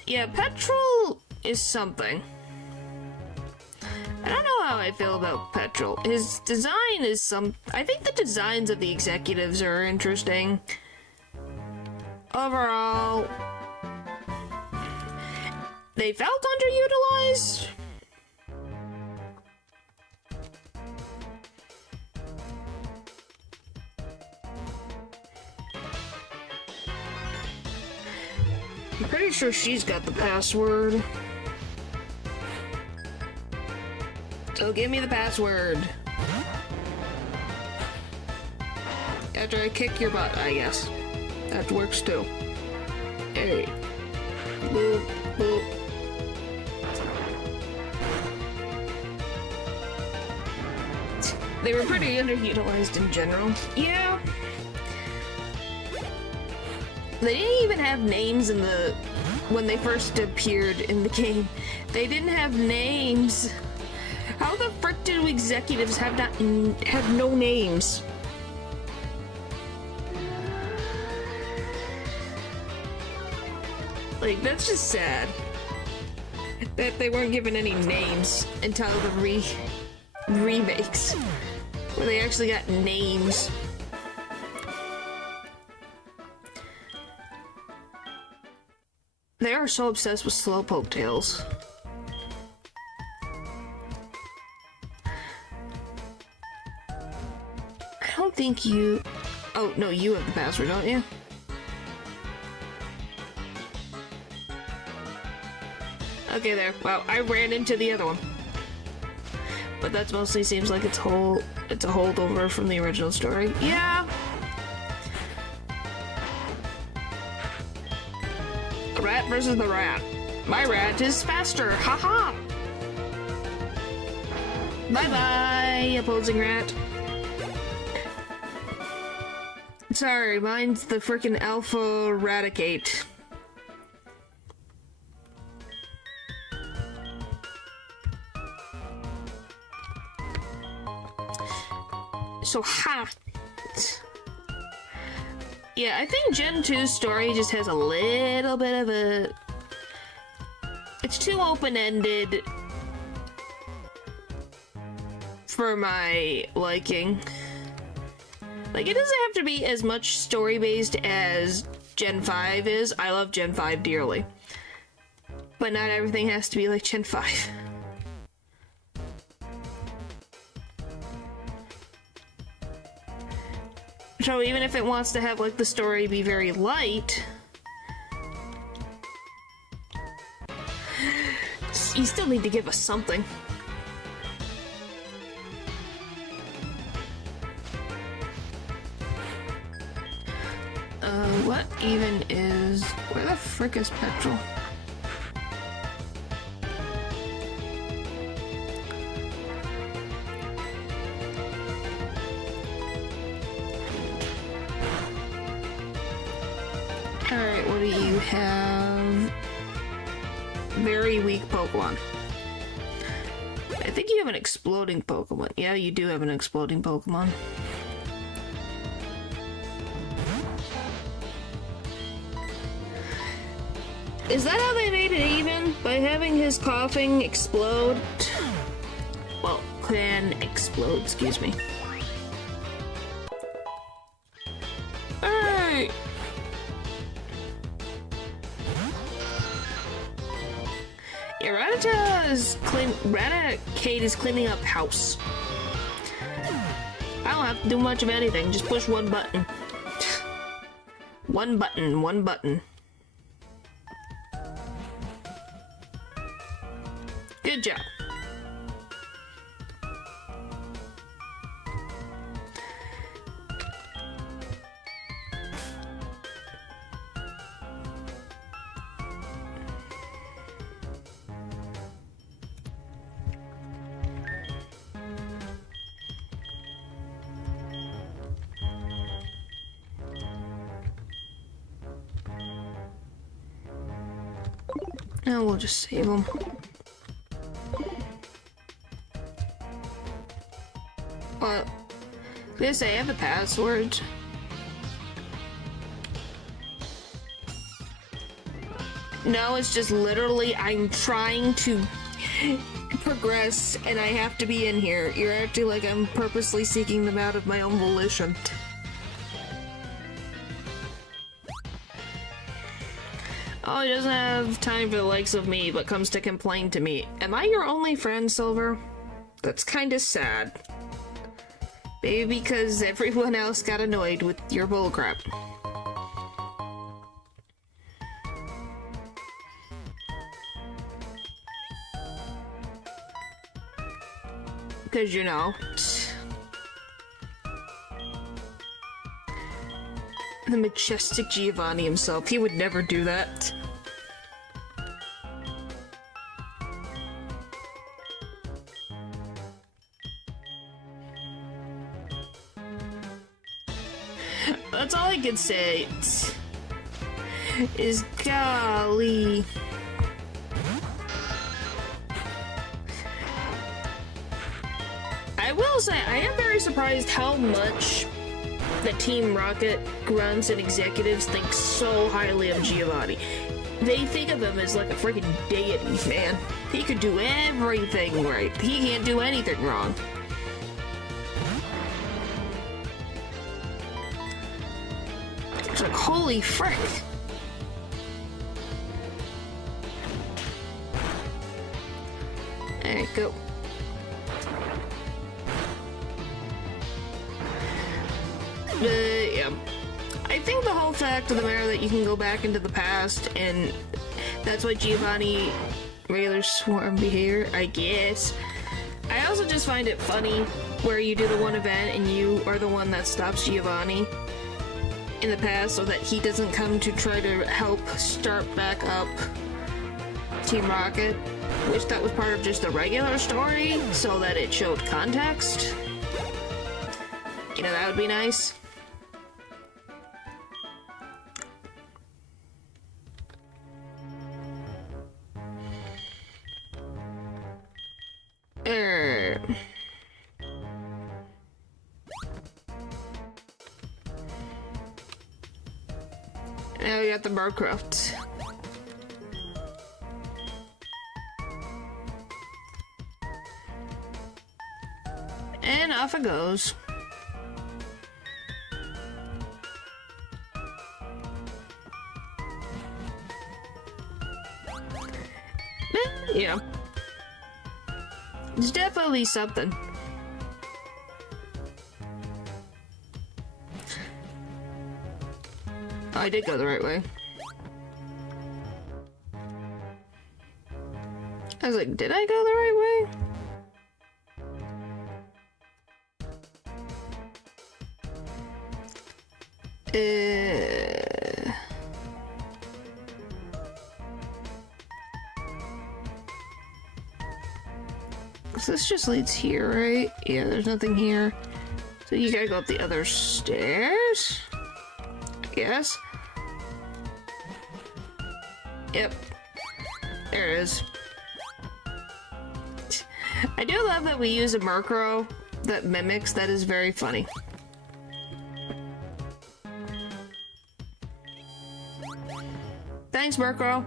Yeah, Petrol is something. I don't know how I feel about Petrol. His design is I think the designs of the executives are interesting. Overall, they felt underutilized. I'm pretty sure she's got the password. So give me the password. After I kick your butt, I guess. That works too. Hey. Boop, boop. They were pretty underutilized in general. Yeah. They didn't even have names in when they first appeared in the game. They didn't have names. How the frick do executives have no names? Like, that's just sad. That they weren't given any names until the remakes. Where they actually got names. They are so obsessed with Slowpoke tails. I don't think you... Oh, no, you have the password, don't you? Okay, there. Well, I ran into the other one. But that mostly seems like it's a holdover from the original story. Yeah! The rat versus the rat. My rat is faster! Haha! Bye-bye, opposing rat. Sorry, mine's the frickin' Alpha Raticate. So hot. Yeah, I think Gen 2's story just has a little bit of a... It's too open-ended for my liking. Like, it doesn't have to be as much story-based as Gen 5 is. I love Gen 5 dearly. But not everything has to be like Gen 5. So even if it wants to have, like, the story be very light, you still need to give us something. What even is... Where the frick is petrol? Alright, what do you have? Very weak Pokemon. I think you have an exploding Pokemon. Yeah, you do have an exploding Pokemon. Is that how they made it even? By having his coughing explode? Well, can explode, excuse me. Alright! Raticate is cleaning up house. I don't have to do much of anything, just push one button. One button, one button. Good job. Now we'll just save them. Well, I have the password. No, it's just literally I'm trying to progress and I have to be in here. You're acting like I'm purposely seeking them out of my own volition. Oh, he doesn't have time for the likes of me, but comes to complain to me. Am I your only friend, Silver? That's kinda sad. Maybe because everyone else got annoyed with your bullcrap. Because, you know... The majestic Giovanni himself, he would never do that. That's all I can say is golly. I will say, I am very surprised how much the Team Rocket grunts and executives think so highly of Giovanni. They think of him as like a freaking deity, man. He could do everything right. He can't do anything wrong. It's like, holy frick. There you go. Yeah. I think the whole fact of the matter that you can go back into the past and that's why Giovanni regular swarm behavior, I guess. I also just find it funny where you do the one event and you are the one that stops Giovanni in the past so that he doesn't come to try to help start back up Team Rocket. Wish that was part of just the regular story so that it showed context. You know, that would be nice. Now we got the Barcroft. And off it goes. Yeah. There's definitely something. I did go the right way. I was like, did I go the right way? So this just leads here, right? Yeah, there's nothing here. So you gotta go up the other stairs? I guess. Yep. There it is. I do love that we use a Murkrow that mimics. That is very funny. Thanks, Murkrow.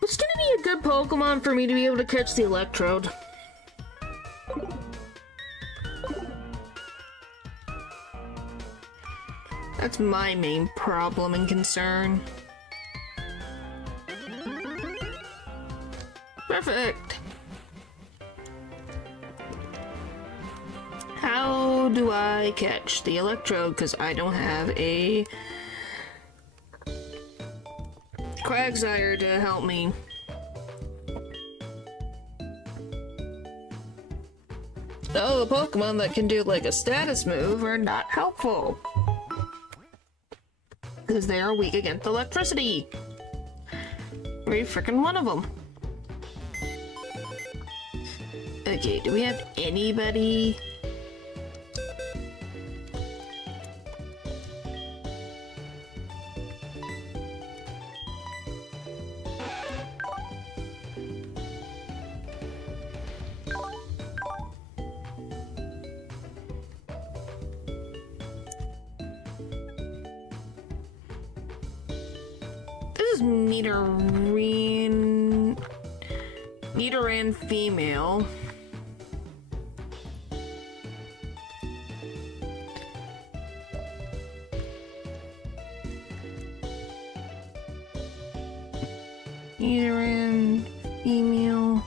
What's gonna be a good Pokemon for me to be able to catch the Electrode? That's my main problem and concern. Perfect! How do I catch the Electrode? Because I don't have a Quagsire to help me. Oh, the Pokemon that can do like a status move are not helpful. Because they are weak against electricity. Every freaking one of them. Okay, do we have anybody? This is Nidoran female. Nidoran female.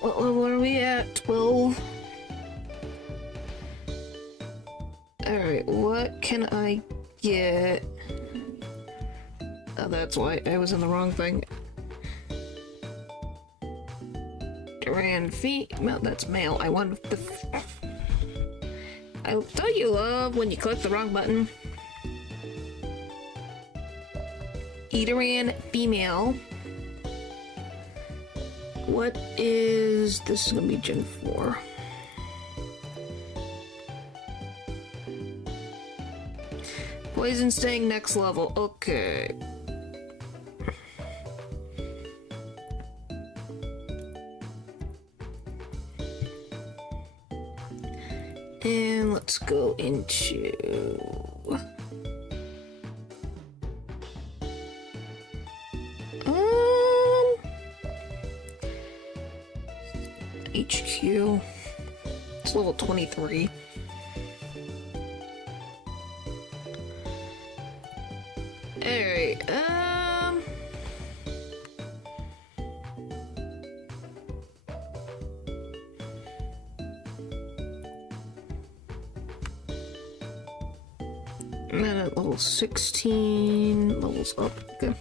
What level are we at? 12. Alright, what can I get? Oh, that's why I was in the wrong thing. Nidoran female, that's male. I want the. Don't you love when you click the wrong button? Nidoran female. What is this? Is gonna be Gen 4. Poison Sting next level. Okay. And let's go into HQ. It's level 23. Alright, and then at level 16, levels up. Okay.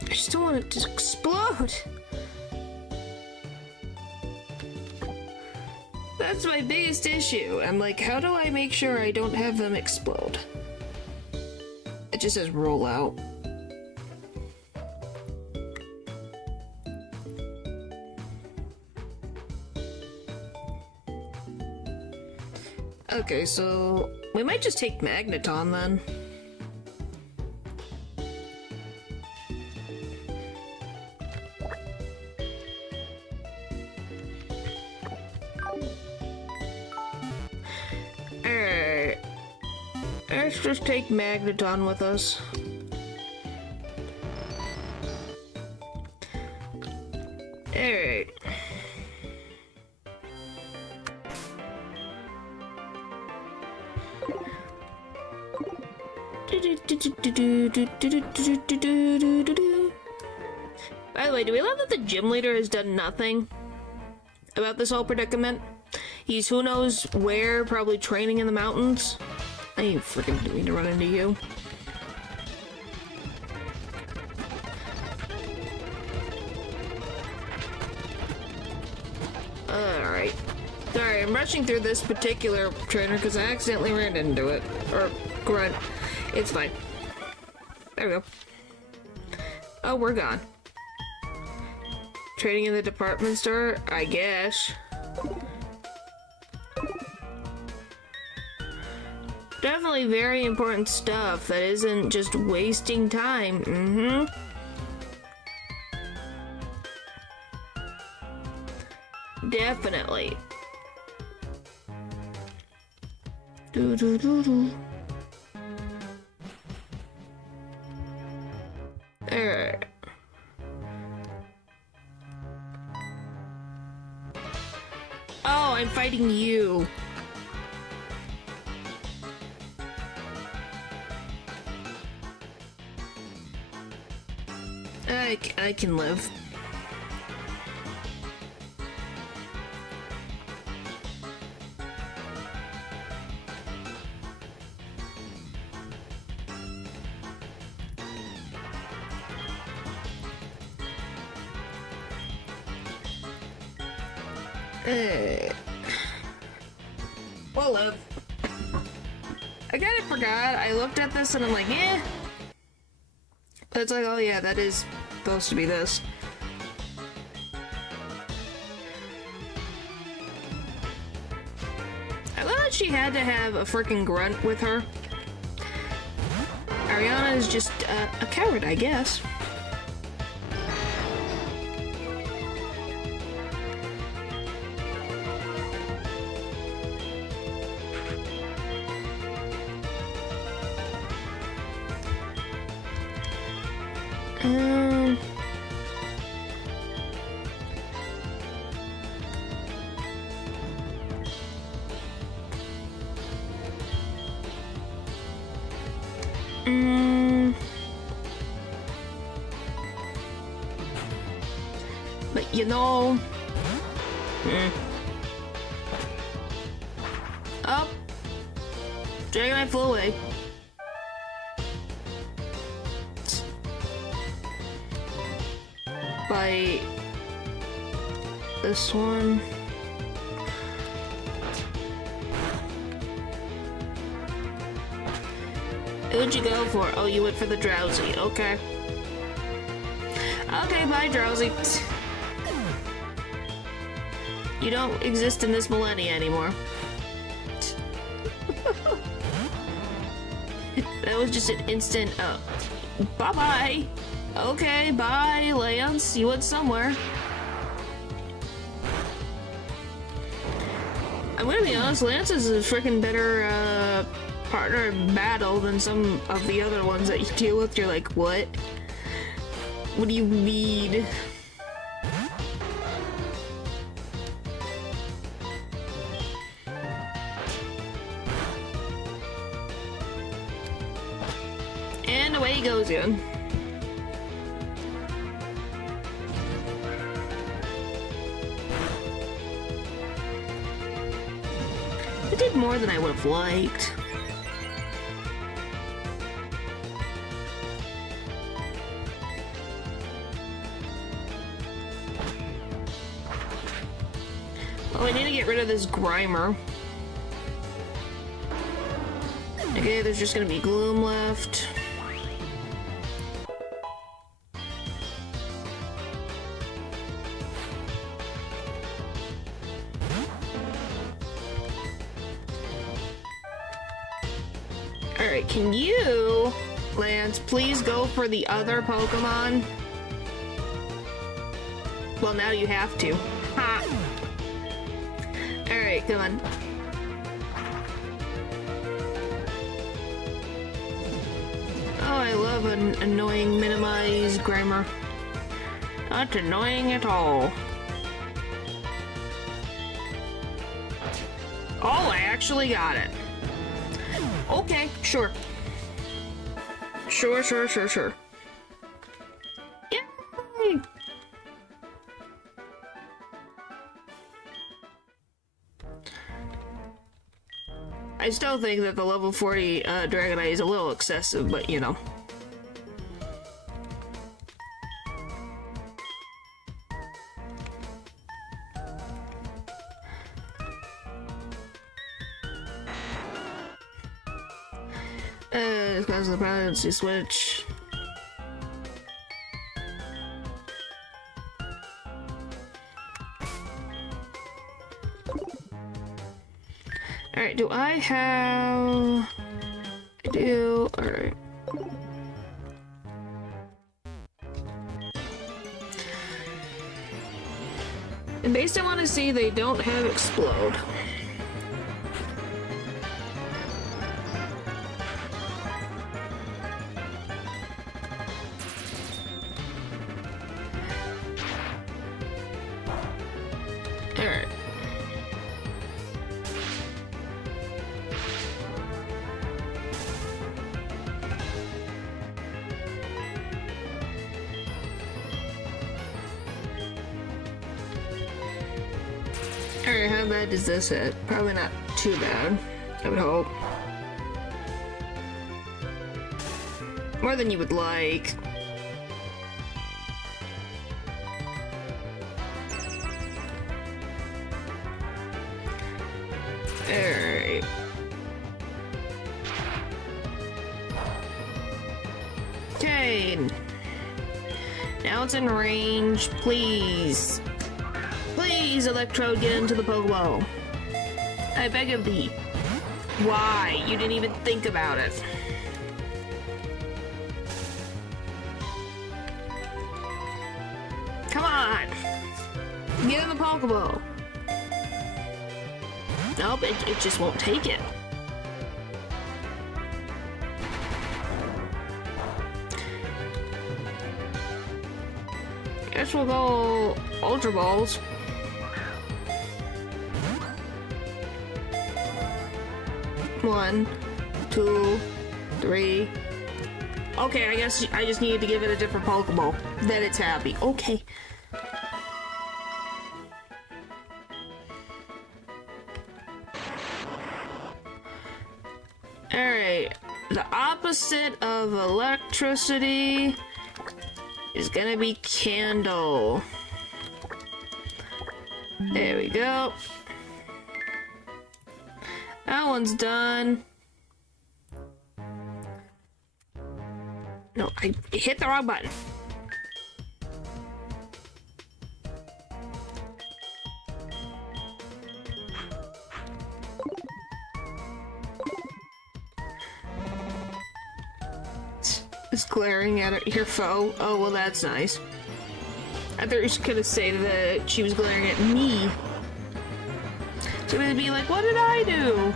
I just don't want it to explode. That's my biggest issue. I'm like, how do I make sure I don't have them explode? It just says roll out. Okay, so we might just take Magneton then. Alright. Let's just take Magneton with us. Alright. By the way, do we love that the gym leader has done nothing about this whole predicament? He's who knows where, probably training in the mountains. I ain't freaking didn't mean to run into you. Alright. Sorry, I'm rushing through this particular trainer because I accidentally ran into it. Or grunt. It's fine. There we go. Oh, we're gone. Trading in the department store? I guess. Definitely very important stuff that isn't just wasting time. Definitely. Alright. Oh, I'm fighting you. I can live. We'll live. I kinda forgot. I looked at this and I'm like, eh. But it's like, oh yeah, that is supposed to be this. I love that she had to have a freaking grunt with her. Ariana is just a coward, I guess. But you know, oh, Dragonite flew away. By this one. Who'd you go for? Oh, you went for the Drowsy. Okay. Okay, bye, Drowsy. You don't exist in this millennia anymore. That was just an instant, bye-bye. Okay, bye, Lance. You went somewhere. I'm gonna be honest, Lance is a freaking better, partner in battle than some of the other ones that you deal with. You're like, what? What do you mean? And away he goes again. I did more than I would have liked. Oh, I need to get rid of this Grimer. Okay, there's just gonna be Gloom left. Alright, can you, Lance, please go for the other Pokemon? Well, now you have to. Ha! Alright, come on. Oh, I love an annoying minimized Grimer. Not annoying at all. Oh, I actually got it. Okay, sure. Sure. Yay! I still think that the level 40 Dragonite is a little excessive, but you know. Because of the presidency switch. Alright, do I have... I do... Alright. And based I want to see they don't have explode. Alright. Alright, how bad does this hit? Probably not too bad, I would hope. More than you would like. Alright. Okay. Now it's in range, please. Please, Electrode, get into the Pokeball. I beg of thee. Why? You didn't even think about it. Come on! Get in the Pokeball. Nope, it just won't take it. Guess we'll go Ultra Balls. One, two, three. Okay, I guess I just needed to give it a different Pokeball. Then it's happy. Okay. Alright. The opposite of electricity is gonna be candle. There we go. That one's done. No, I hit the wrong button. It's glaring at your foe. Oh, well, that's nice. I thought you were gonna say that she was glaring at me. So it'd be like, what did I do?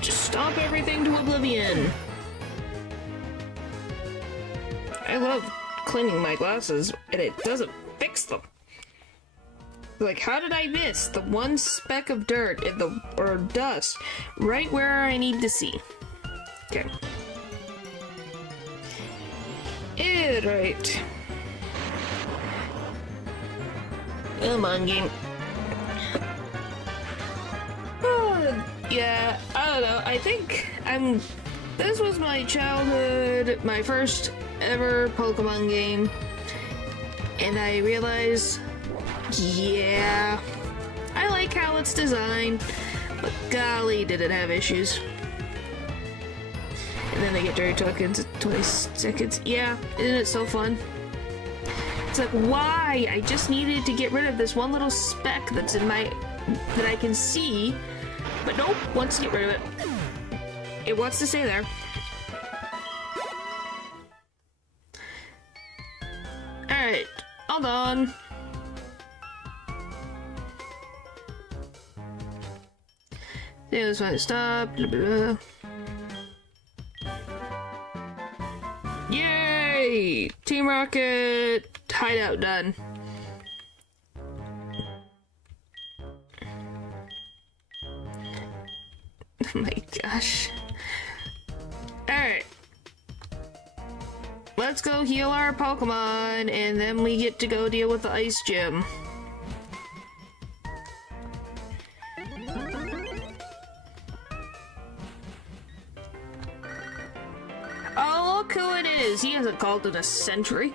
Just stomp everything to oblivion. I love cleaning my glasses, and it doesn't fix them. Like, how did I miss the one speck of dirt in the or dust right where I need to see? Okay. Right. Come on, game. Yeah, I don't know. I think this was my childhood, my first ever Pokemon game, and I realized, yeah, I like how it's designed, but golly, did it have issues. And then they get dirty tokens in 20 seconds. Yeah, isn't it so fun? It's like, why? I just needed to get rid of this one little speck that's in my, that I can see, but nope, wants to get rid of it. It wants to stay there. Alright, hold on. Yeah, let's find stop. Blah, blah, blah. Yay! Team Rocket hideout done. Oh my gosh. Alright. Let's go heal our Pokemon, and then we get to go deal with the ice gym. Oh, look who it is! He hasn't called in a century.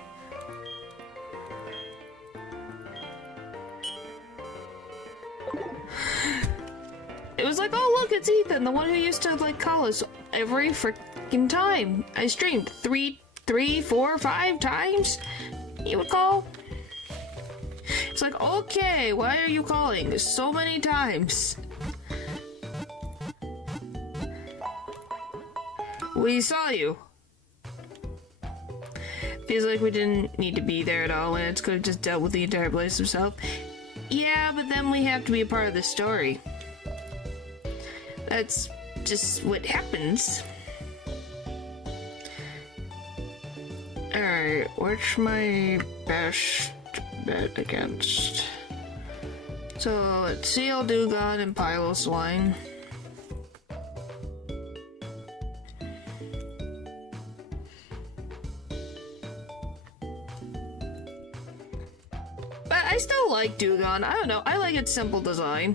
It was like, oh look, it's Ethan, the one who used to like call us every freaking time I streamed. Three, 4, 5 times he would call. It's like, okay, why are you calling so many times? We saw you. Feels like we didn't need to be there at all. Lance could have just dealt with the entire place himself. Yeah, but then we have to be a part of the story. That's just what happens. Alright, what's my best bet against? So, let's see, I'll Dewgong and Piloswine. But I still like Dewgong. I don't know, I like its simple design.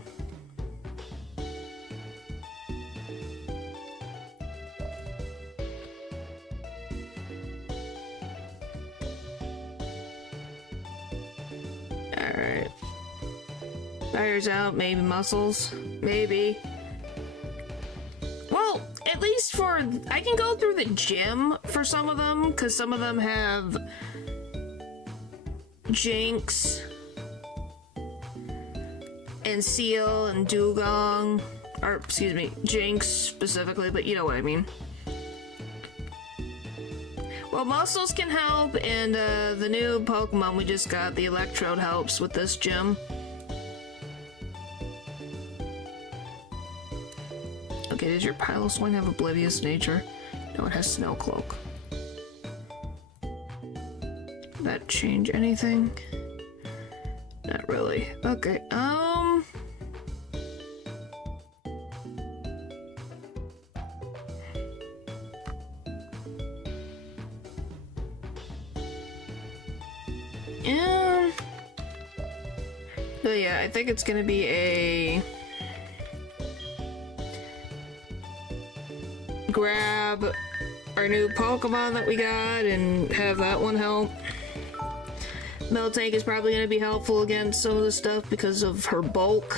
Alright. Fires out, maybe muscles. Maybe. Well, at least for... I can go through the gym for some of them, because some of them have... Jinx. And Seal and Dewgong. Or, excuse me, Jinx specifically, but you know what I mean. Well, muscles can help, and the new Pokemon we just got, the Electrode, helps with this gym. Okay, does your Piloswine have Oblivious Nature? No, it has Snow Cloak. Did that change anything? Not really. Okay, yeah. So yeah, I think it's gonna be a grab our new Pokemon that we got and have that one help. Miltank is probably gonna be helpful against some of the stuff because of her bulk.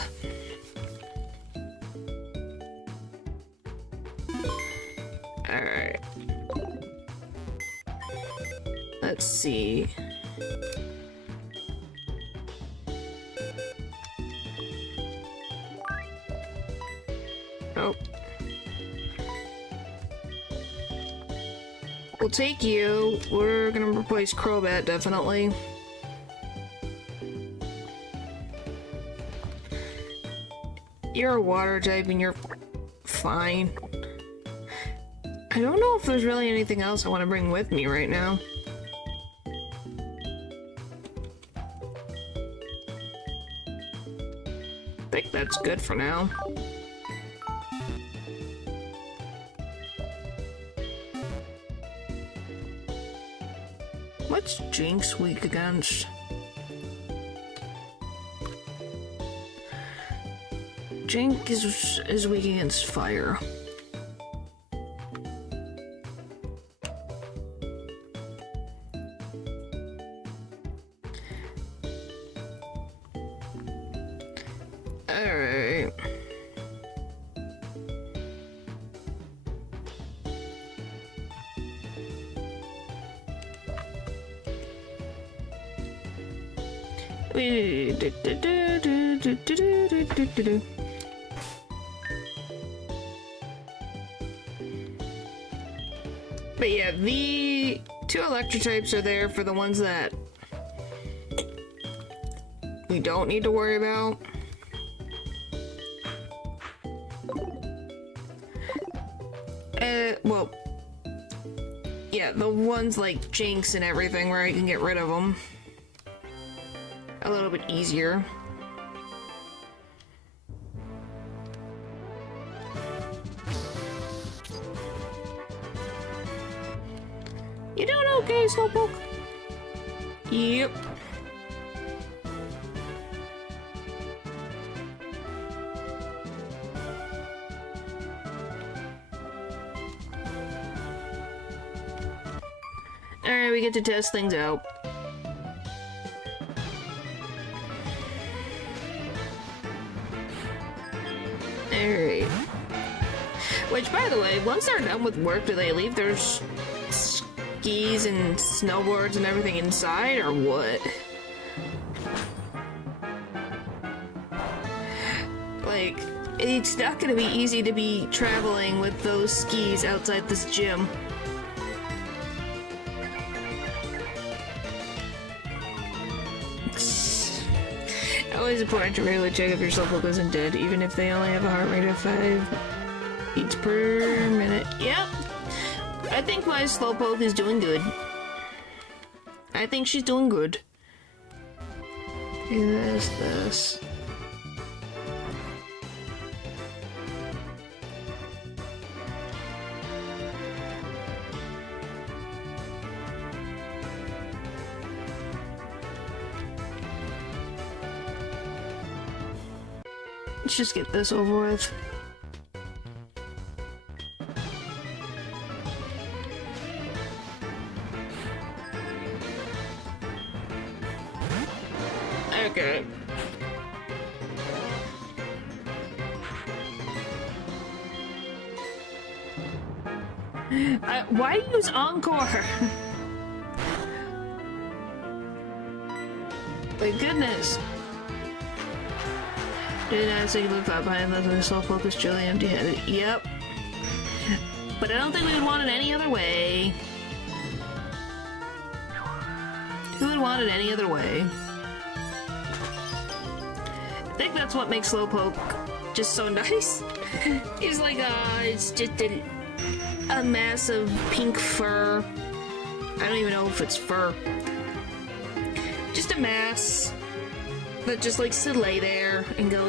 Alright. Let's see. Oh. We'll take you. We're gonna replace Crobat, definitely. You're a water type and you're fine. I don't know if there's really anything else I want to bring with me right now. I think that's good for now. What's Jinx weak against? Jinx is weak against fire. Alright. But yeah, the two electric types are there for the ones that we don't need to worry about. Well, yeah, the ones like Jinx and everything where I can get rid of them a little bit easier. You doing okay, Slowpoke? Yep. Alright, we get to test things out. Alright. Which, by the way, once they're done with work, do they leave their skis and snowboards and everything inside, or what? Like, it's not gonna be easy to be traveling with those skis outside this gym. It's always important to regularly check if your Slowpoke isn't dead, even if they only have a heart rate of 5 beats per minute. Yep. I think my Slowpoke is doing good. I think she's doing good. Okay, there's this. Let's just get this over with. Okay. Why use Encore? My goodness. Did I say you look out behind that with self-focused, Julie empty-handed? Yep. But I don't think we would want it any other way. Who would want it any other way? I think that's what makes Slowpoke just so nice. He's like, it's just a mass of pink fur. I don't even know if it's fur. Just a mass that just likes to lay there and go,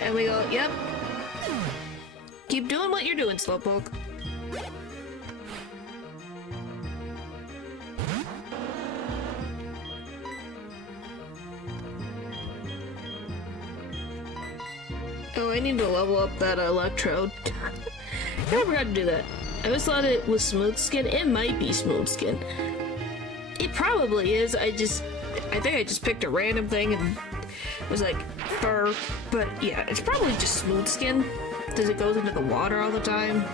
and we go, yep. Keep doing what you're doing, Slowpoke. Oh, I need to level up that Electrode. I never forgot to do that. I always thought it was smooth skin. It might be smooth skin. It probably is. I think I just picked a random thing and was like, fur. But yeah, it's probably just smooth skin. Because it goes into the water all the time.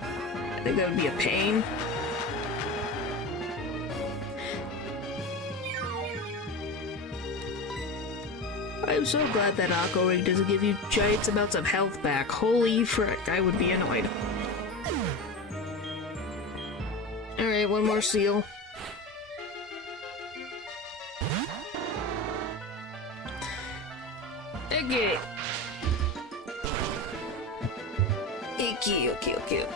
I think that would be a pain. I'm so glad that Aqua Ring doesn't give you giant amounts of health back. Holy frick, I would be annoyed. Alright, one more seal. Okay. Okay.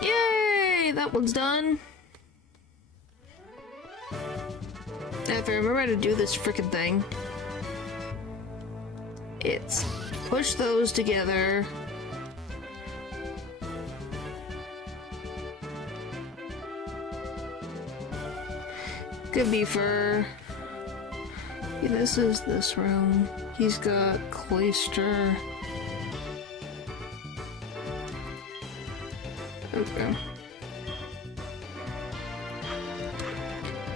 Yay! That one's done. If I remember how to do this frickin' thing, it's push those together. Could be for... Yeah, this is this room. He's got Clayster. Okay.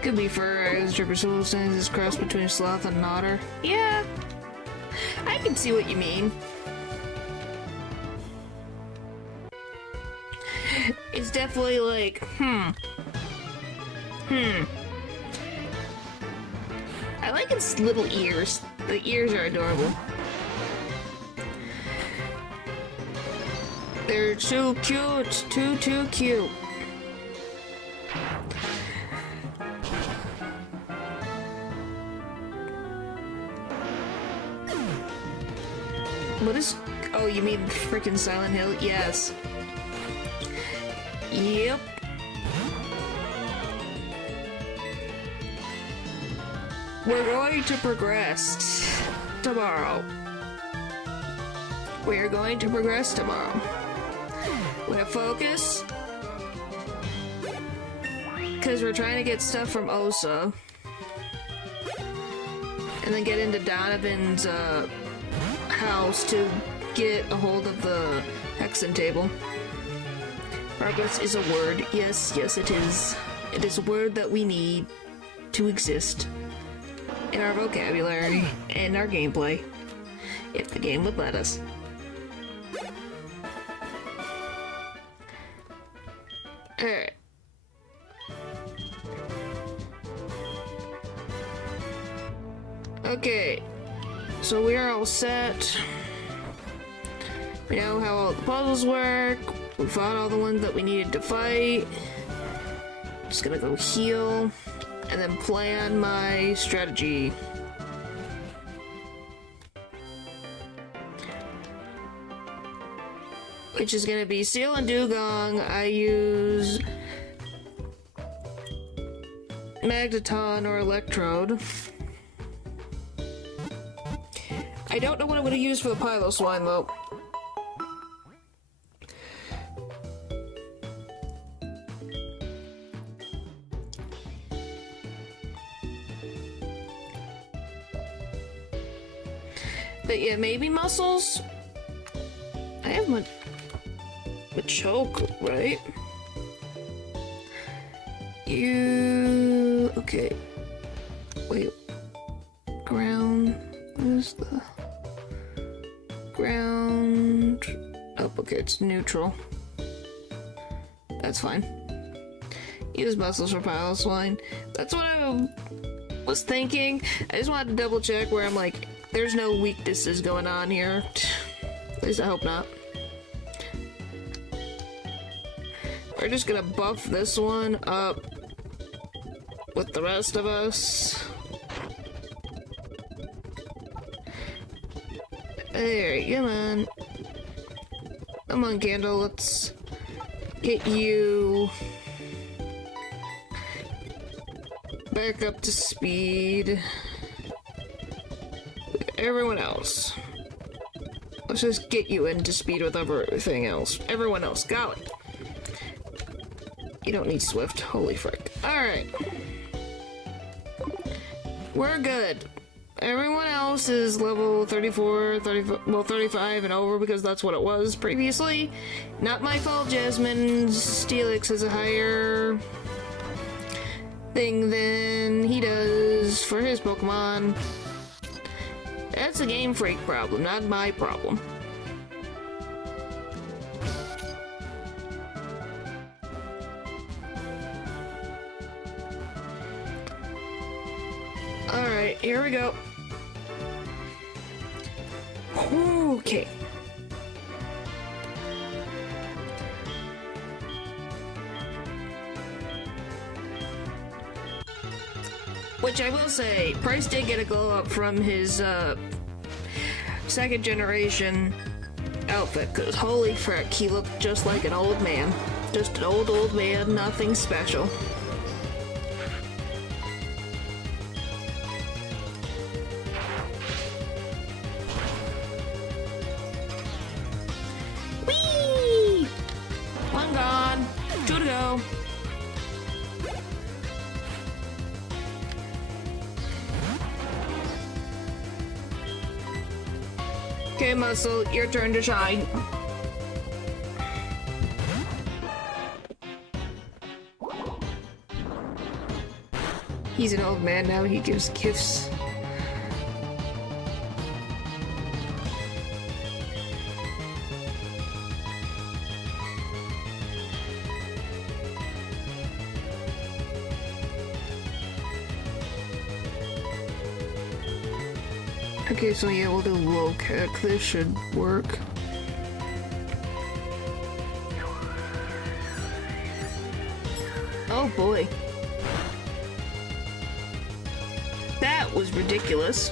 Could be fur, as Dripper Soul stands this cross between Sloth and Otter. Yeah, I can see what you mean. It's definitely like, I like its little ears. The ears are adorable. They're too cute. Too cute. What is... Oh, you mean freaking Silent Hill? Yes. Yep. We're going to progress tomorrow. We're going to progress tomorrow. We're gonna focus. Because we're trying to get stuff from Osa. And then get into Donovan's house to get a hold of the hexen table. Progress is a word. Yes, yes it is. It is a word that we need to exist in our vocabulary and our gameplay, if the game would let us. Alright. Okay, so we are all set. We know how all the puzzles work. We fought all the ones that we needed to fight. Just gonna go heal and then plan my strategy. Which is gonna be Seal and Dugong. I use Magneton or Electrode. I don't know what I'm gonna use for the Piloswine though. But yeah, maybe muscles? I have my choke, right? You... okay. Wait. Ground... what is the... ground... oh, okay, it's neutral. That's fine. Use muscles for Piloswine. That's what I was thinking. I just wanted to double check where I'm like, there's no weaknesses going on here. At least I hope not. We're just gonna buff this one up with the rest of us. There, come on. Come on, Candle, let's get you back up to speed. Everyone else. Let's just get you into speed with everything else. Everyone else, golly. You don't need Swift, holy frick. Alright. We're good. Everyone else is level 34, 35, well 35 and over because that's what it was previously. Not my fault, Jasmine. Steelix has a higher thing than he does for his Pokemon. That's a Game Freak problem, not my problem. Alright, here we go. Okay. Which I will say, Price did get a glow up from his second generation outfit, because holy frick, he looked just like an old man. Just an old man, nothing special. Whee! One gone. Two to go. Okay, Muscle, your turn to shine. He's an old man now, he gives gifts. Okay, so yeah, we'll do low kick. This should work. Oh boy. That was ridiculous.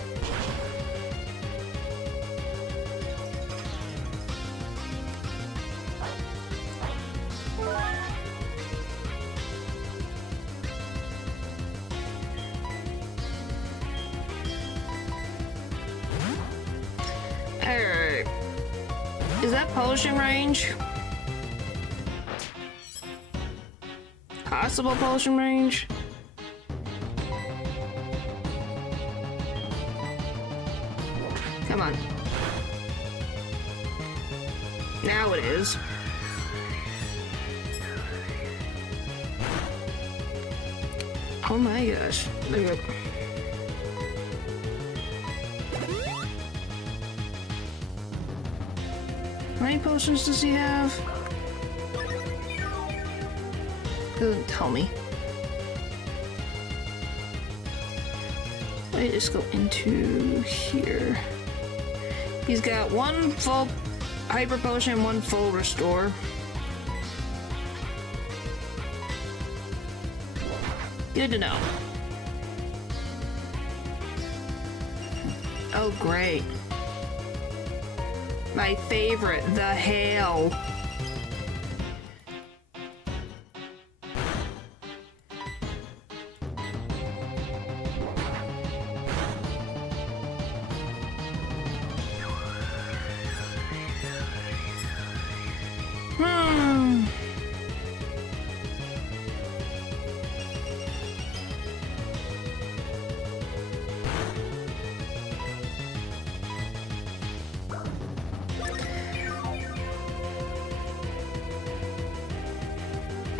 Is that potion range? Possible potion range? Come on. Now it is. Oh my gosh. There we go. How many potions does he have? Doesn't tell me. Let me just go into here. He's got one full hyper potion, one full restore. Good to know. Oh, great. My favorite, the hail.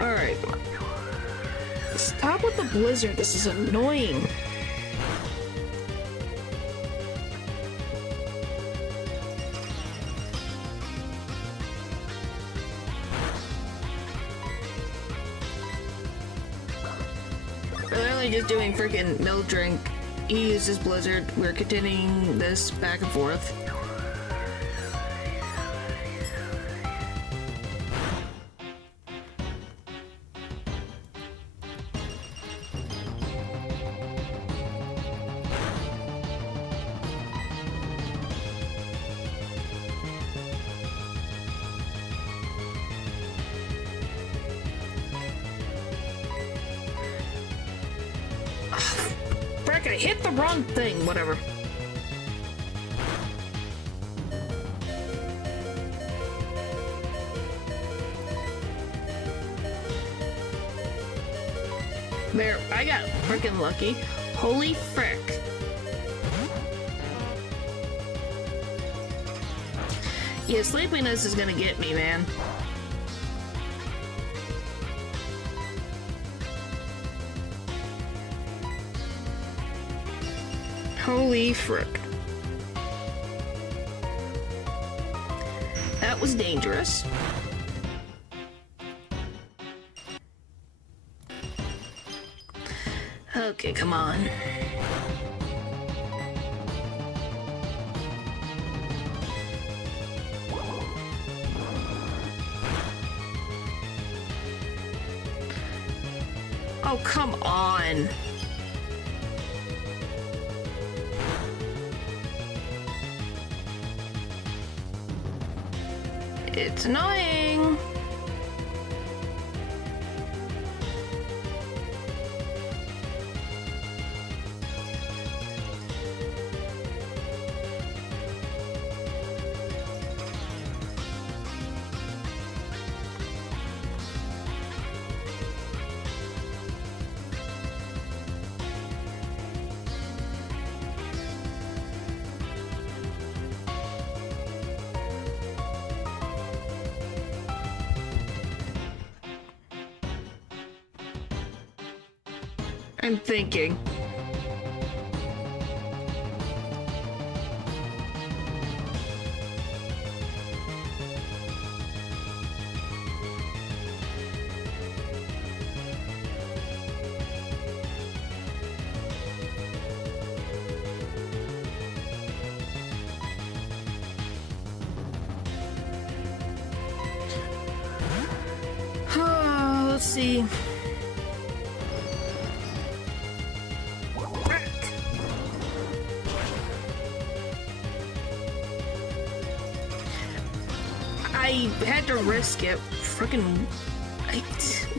Alright. Stop with the blizzard, this is annoying. We're literally just doing freaking milk drink. He uses blizzard. We're continuing this back and forth. Frick, I hit the wrong thing, whatever. There, I got freaking lucky. Holy frick. Yeah, sleepiness is gonna get me, man. Holy frick. That was dangerous. Okay, come on. Oh, come on. It's annoying. I'm thinking. Let's see. I had to risk it. Freaking.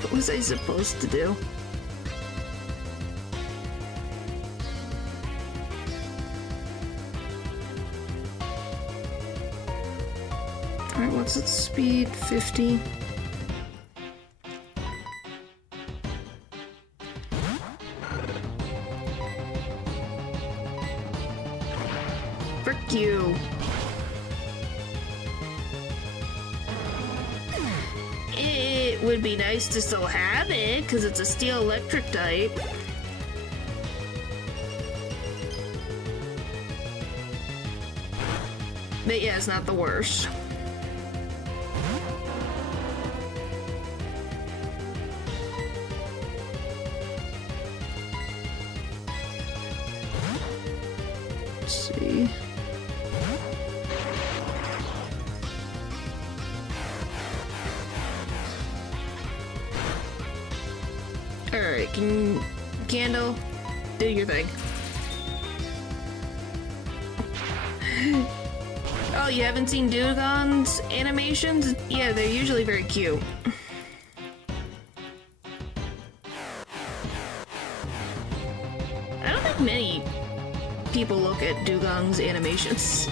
What was I supposed to do? Alright, what's its speed? 50. Frick you. It would be nice to still have it, because it's a steel electric type. But yeah, it's not the worst. Let's see. Alright, Candle, do your thing. Oh, you haven't seen Dugong's animations? Yeah, they're usually very cute. I don't think many people look at Dugong's animations.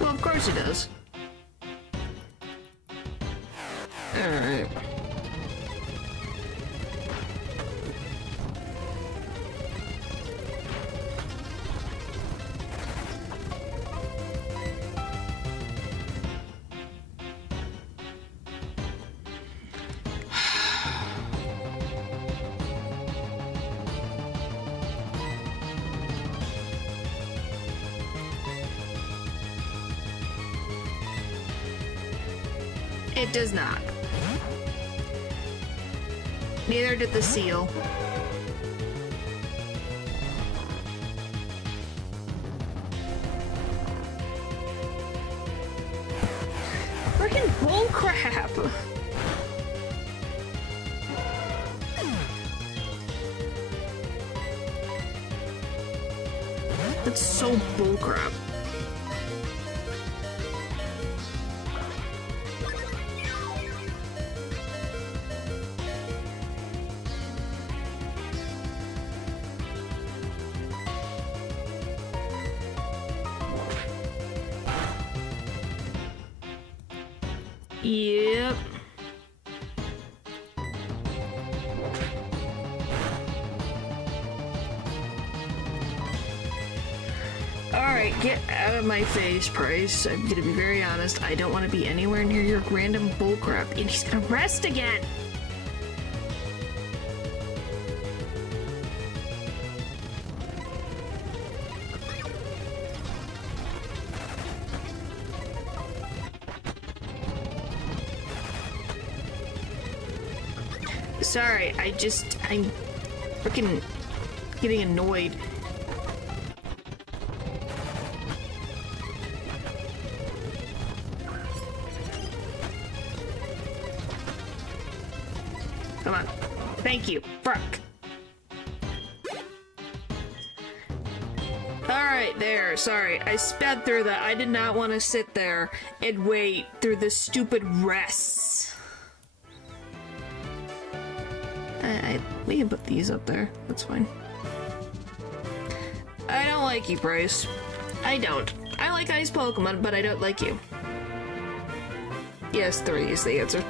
Well, of course he does. Alright. It does not. Neither did the seal. Freaking bullcrap! That's so bullcrap. Yep. Alright, get out of my face, Price. I'm gonna be very honest. I don't want to be anywhere near your random bullcrap. And he's gonna rest again! Sorry, I'm freaking getting annoyed. Come on. Thank you. Fuck. Alright, there. Sorry. I sped through that. I did not want to sit there and wait through the stupid rests. We can put these up there. That's fine. I don't like you, Bryce. I don't. I like ice Pokemon, but I don't like you. Yes, 3 is the answer.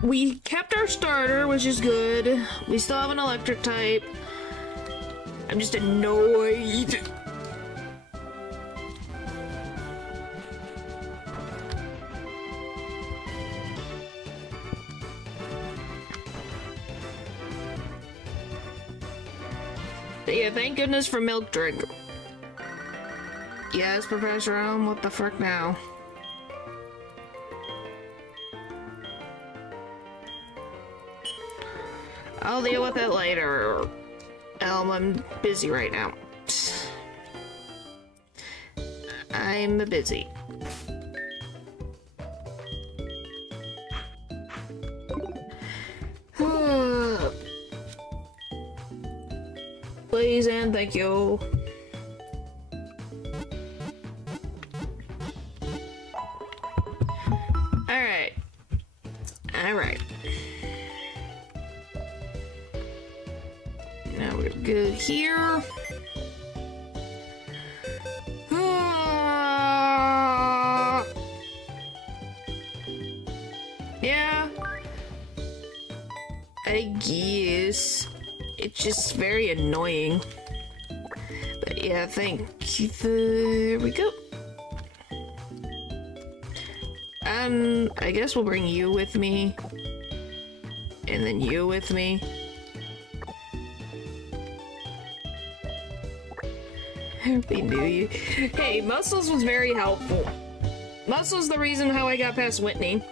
We kept our starter, which is good. We still have an electric type. I'm just annoyed. Yeah, thank goodness for milk drink. Yes, Professor Elm, what the frick now? I'll deal with it later. Elm, I'm busy right now. I'm busy. Please and thank you. Alright. Alright. Now we're good here. Yeah. I guess. It's just very annoying. But yeah, thank you. There we go. I guess we'll bring you with me. And then you with me. Happy New Year. Hey, Muscles was very helpful. Muscles the reason how I got past Whitney.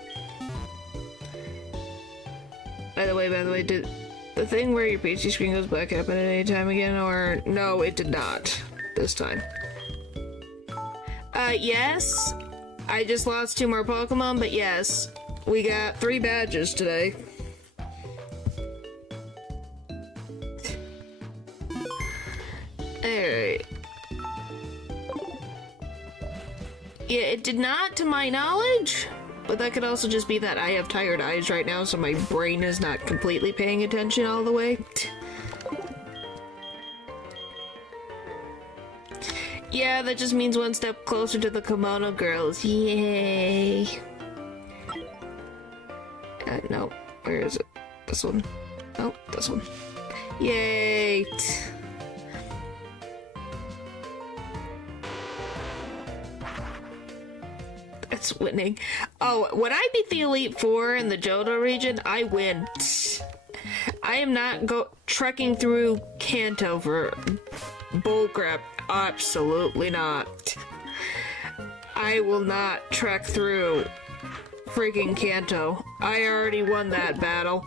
By the way, did the thing where your PC screen goes black happen at any time again, or no, it did not this time. Yes. I just lost 2 more Pokemon, but yes, we got 3 badges today. Alright. Yeah, it did not to my knowledge, but that could also just be that I have tired eyes right now, so my brain is not completely paying attention all the way. Yeah, that just means one step closer to the Kimono girls. Yay. No. Where is it? This one. Oh, this one. Yay. That's winning. Oh, when I beat the Elite Four in the Johto region, I win. I am not trekking through Kanto for bullcrap. Absolutely not. I will not trek through freaking Kanto. I already won that battle.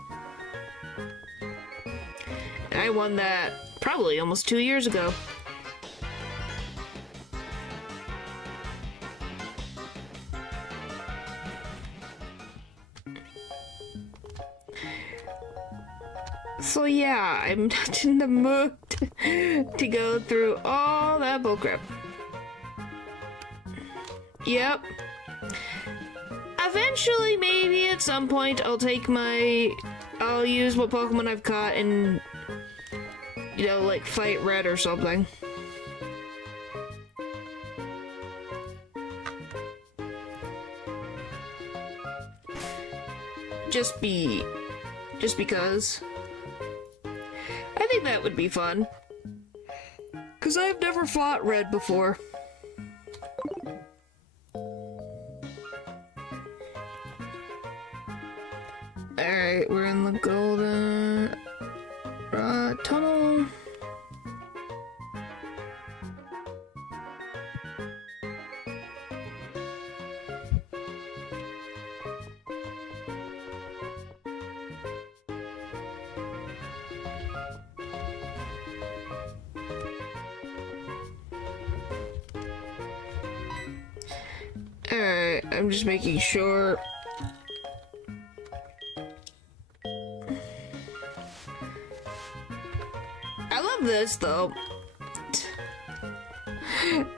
And I won that probably almost 2 years ago. So yeah, I'm not in the mood to go through all that bullcrap. Yep. Eventually, maybe at some point, I'll use what Pokemon I've caught and, you know, like fight Red or something. Just because. I think that would be fun. Because I've never fought Red before. Alright, we're in the Golden Tunnel. Alright, I'm just making sure. I love this though.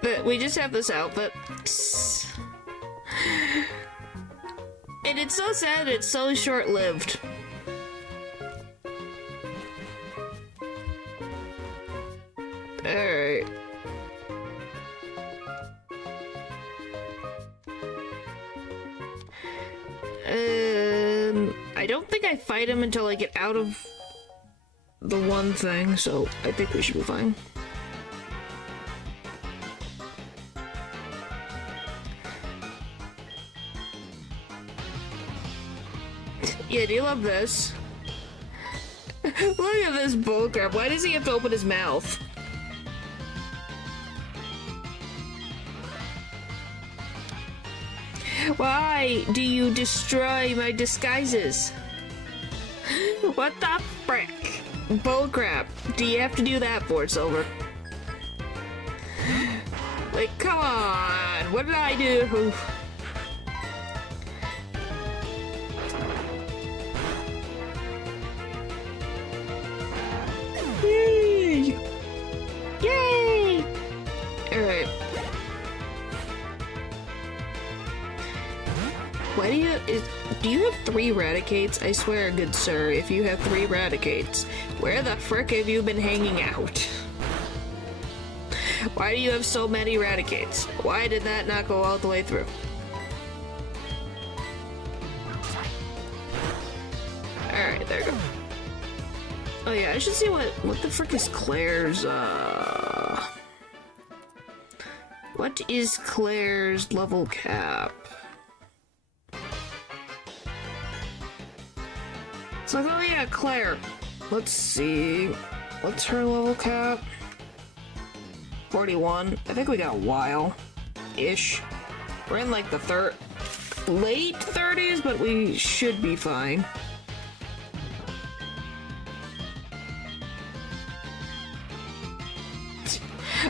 But we just have this outfit. And it's so sad it's so short-lived. Alright. I don't think I fight him until I get out of the one thing, so I think we should be fine. Yeah, do you love this? Look at this bullcrap. Why does he have to open his mouth? Why do you destroy my disguises? What the frick? Bullcrap. Do you have to do that for Silver? Like, come on. What did I do? Yay! Yay! Alright. Why do you have 3 Raticates? I swear, good sir, if you have 3 Raticates, where the frick have you been hanging out? Why do you have so many Raticates? Why did that not go all the way through? Alright, there you go. Oh yeah, I should see what the frick is Claire's, What is Claire's level cap? It's like, oh yeah, Claire. Let's see. What's her level cap? 41. I think we got a while-ish. We're in like the late 30s, but we should be fine.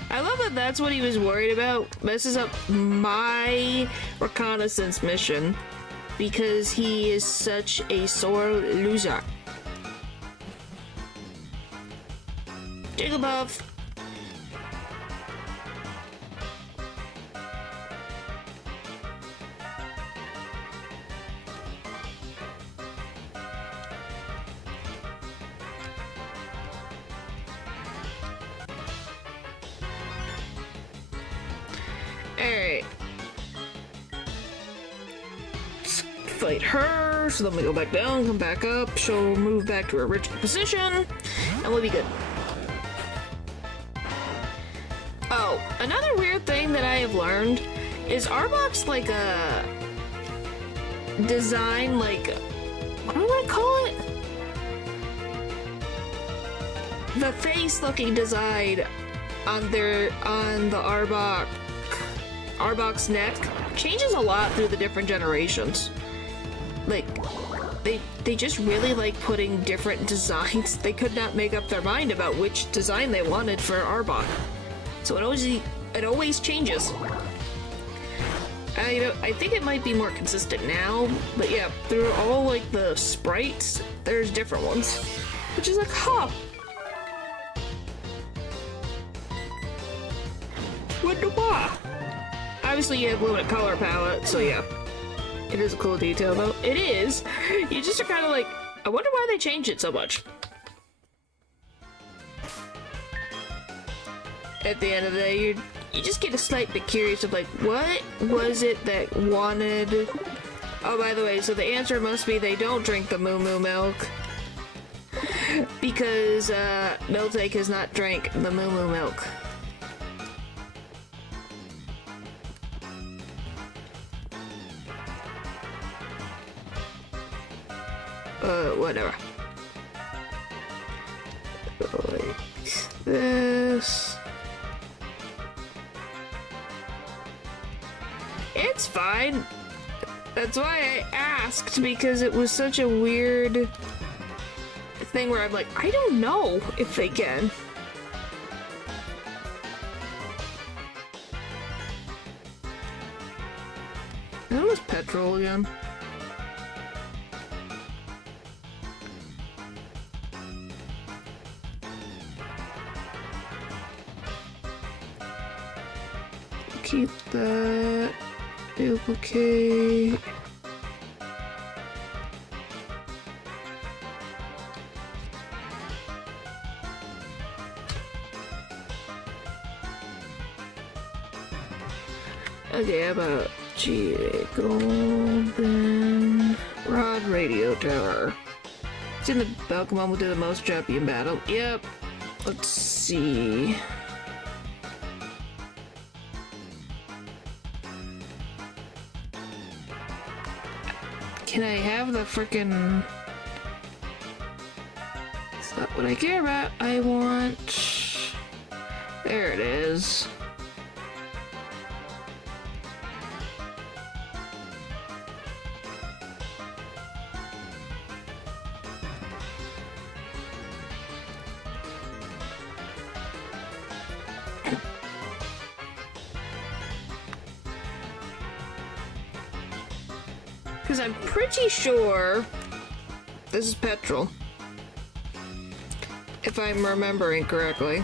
I love that that's what he was worried about. Messes up my reconnaissance mission because he is such a sore loser. Jigglypuff. Alright. Let's fight her, so then we go back down, come back up, she'll move back to her original position, and we'll be good. Oh, another weird thing that I have learned is Arbok's like a design, like, what do I call it? The face looking design on the Arbok's neck changes a lot through the different generations. Like, they just really like putting different designs. They could not make up their mind about which design they wanted for Arbok. So it always changes. I think it might be more consistent now, but yeah, through all like the sprites, there's different ones. Which is like, huh. Wonder why? Obviously you have limited color palette, so yeah. It is a cool detail though. It is. You just are kind of like, I wonder why they changed it so much. At the end of the day, you just get a slight bit curious of like, what was it that wanted... Oh, by the way, so the answer must be they don't drink the Moo Moo milk. Because, Miltank has not drank the Moo Moo milk. Whatever. Like this. It's fine. That's why I asked, because it was such a weird thing where I'm like, I don't know if they can. That was petrol again. Keep that. Duplicate. Okay, how about GA Golden Rod Radio Tower? It's in the Pokémon will do the most champion battle. Yep. Let's see. Can I have the frickin' But what I care about, I want... There it is. Because I'm pretty sure this is petrol. If I'm remembering correctly.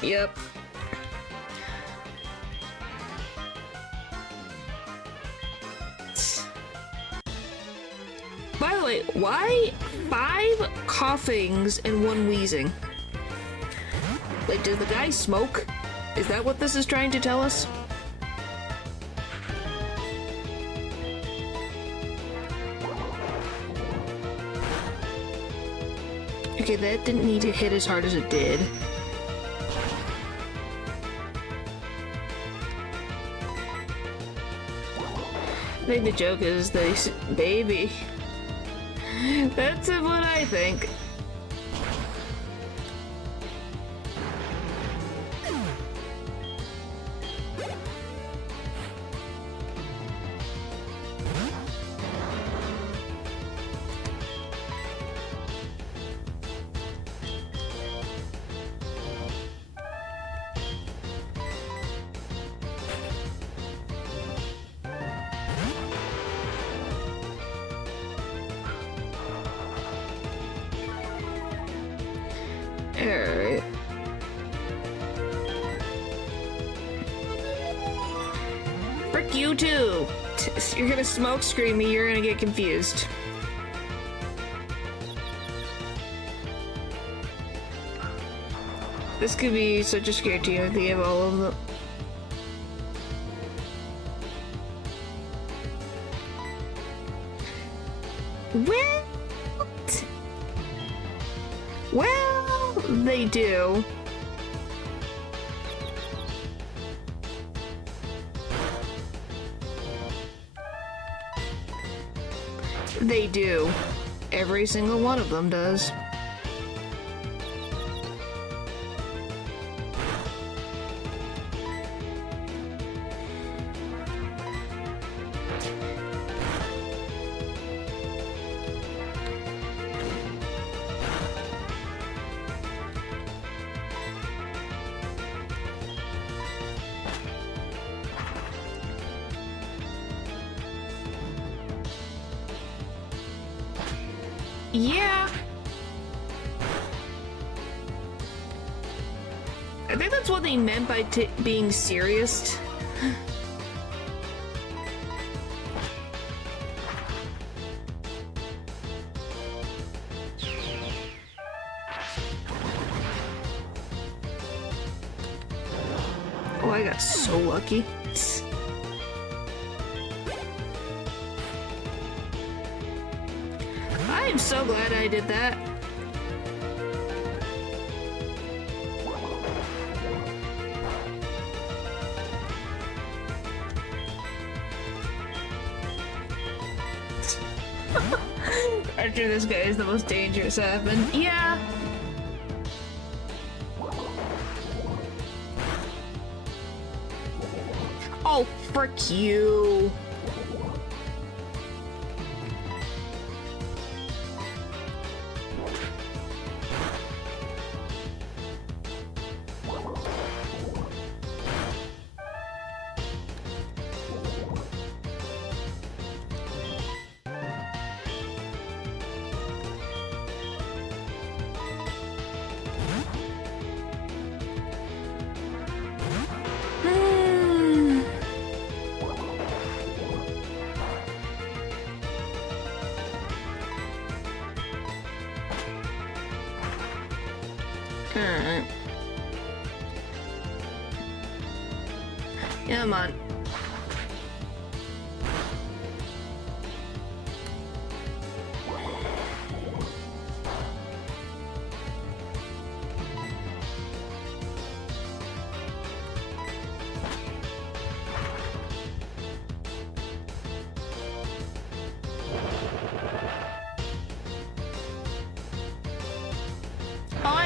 Yep. By the way, why 5 coughings and 1 wheezing? Like, did the guy smoke? Is that what this is trying to tell us? Okay, that didn't need to hit as hard as it did. I think the joke is they baby. That's what I think. Alright. Frick you too! You're gonna smoke screen me, you're gonna get confused. This could be such a scare to you if you have all of them. What? Well, they do. They do. Every single one of them does. Yeah. I think that's what they meant by being serious. Oh, I got so lucky. I'm so glad I did that. Archer, this guy is the most dangerous happened. Yeah. Oh, frick you. Alright. Yeah, come on.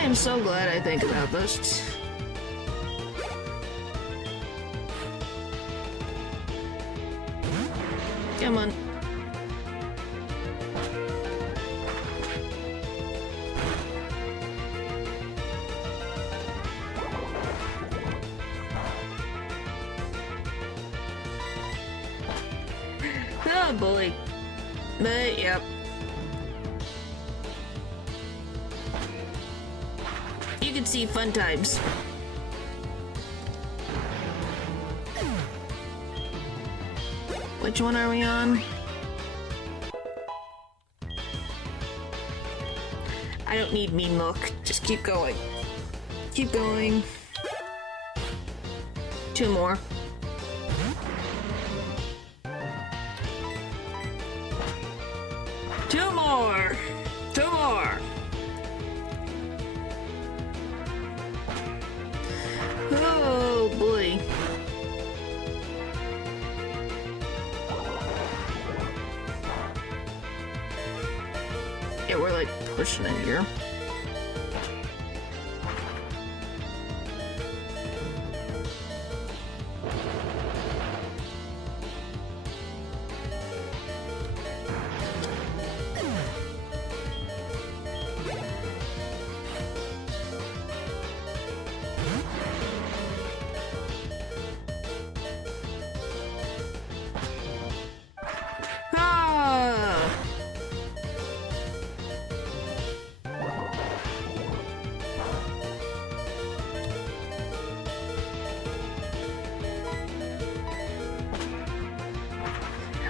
am so glad I think about this. Come on. Oh, bully. But, yep. You can see fun times. Which one are we on? I don't need mean look. Just keep going. Keep going. 2 more. Two more! Oh boy. Yeah, we're like pushing it here.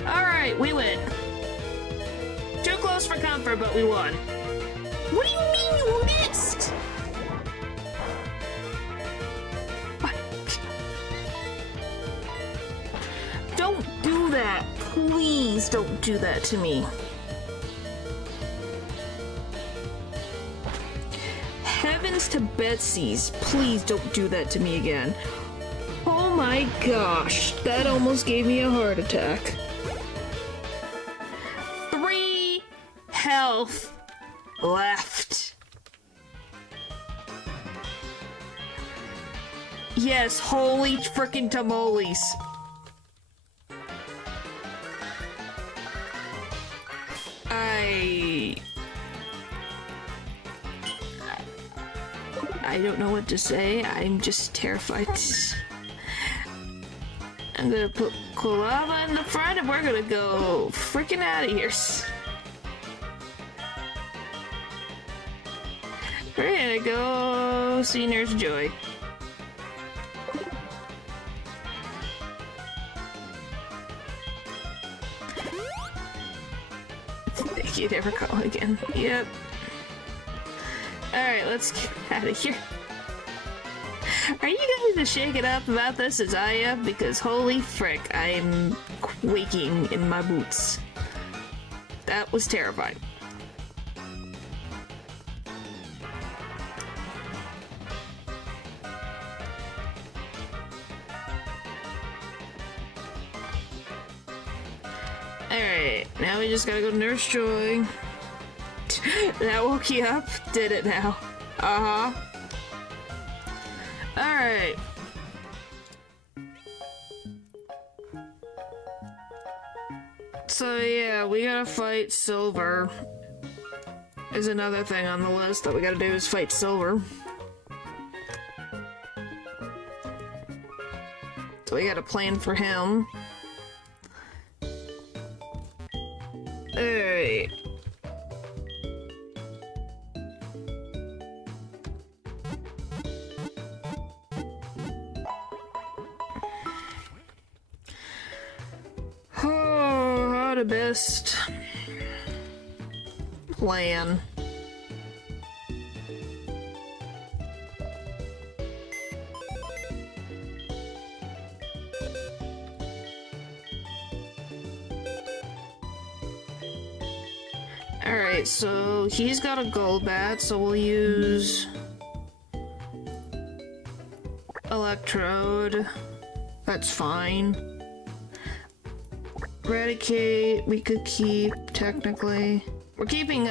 Alright, we win. Too close for comfort, but we won. What do you mean you missed? What? Don't do that. Please don't do that to me. Heavens to Betsy's, please don't do that to me again. Oh my gosh, that almost gave me a heart attack. 3 health left. Yes, holy frickin' tamales. I don't know what to say. I'm just terrified. I'm gonna put Kolava in the front and we're gonna go freaking out of here. We're gonna go see Nurse Joy. Thank you, never call again. Yep. Alright, let's get out of here. Are you guys as shaken up about this as I am? Because holy frick, I'm quaking in my boots. That was terrifying. Alright, now we just gotta go to Nurse Joy. That woke you up? Did it now? Uh-huh. Alright. So yeah, we gotta fight Silver. Is another thing on the list that we gotta do is fight Silver. So we gotta plan for him. Alright. How to best plan. Alright, so he's got a gold bat, so we'll use Electrode. That's fine. Eradicate, we could keep, technically. We're keeping,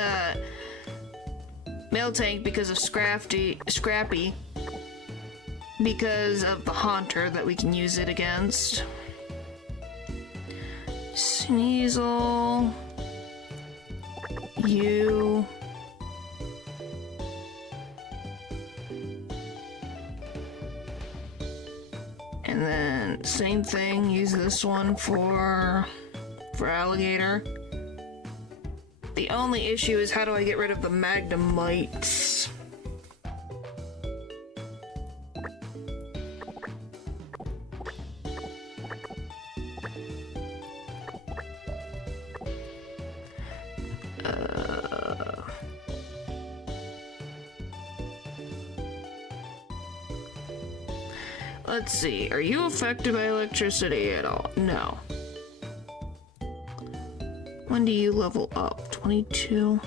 Miltank because of Scrappy. Because of the Haunter that we can use it against. Sneasel. You. And then same thing, use this one for Alligator. The only issue is how do I get rid of the Magnemites? Let's see, are you affected by electricity at all? No. When do you level up? 22.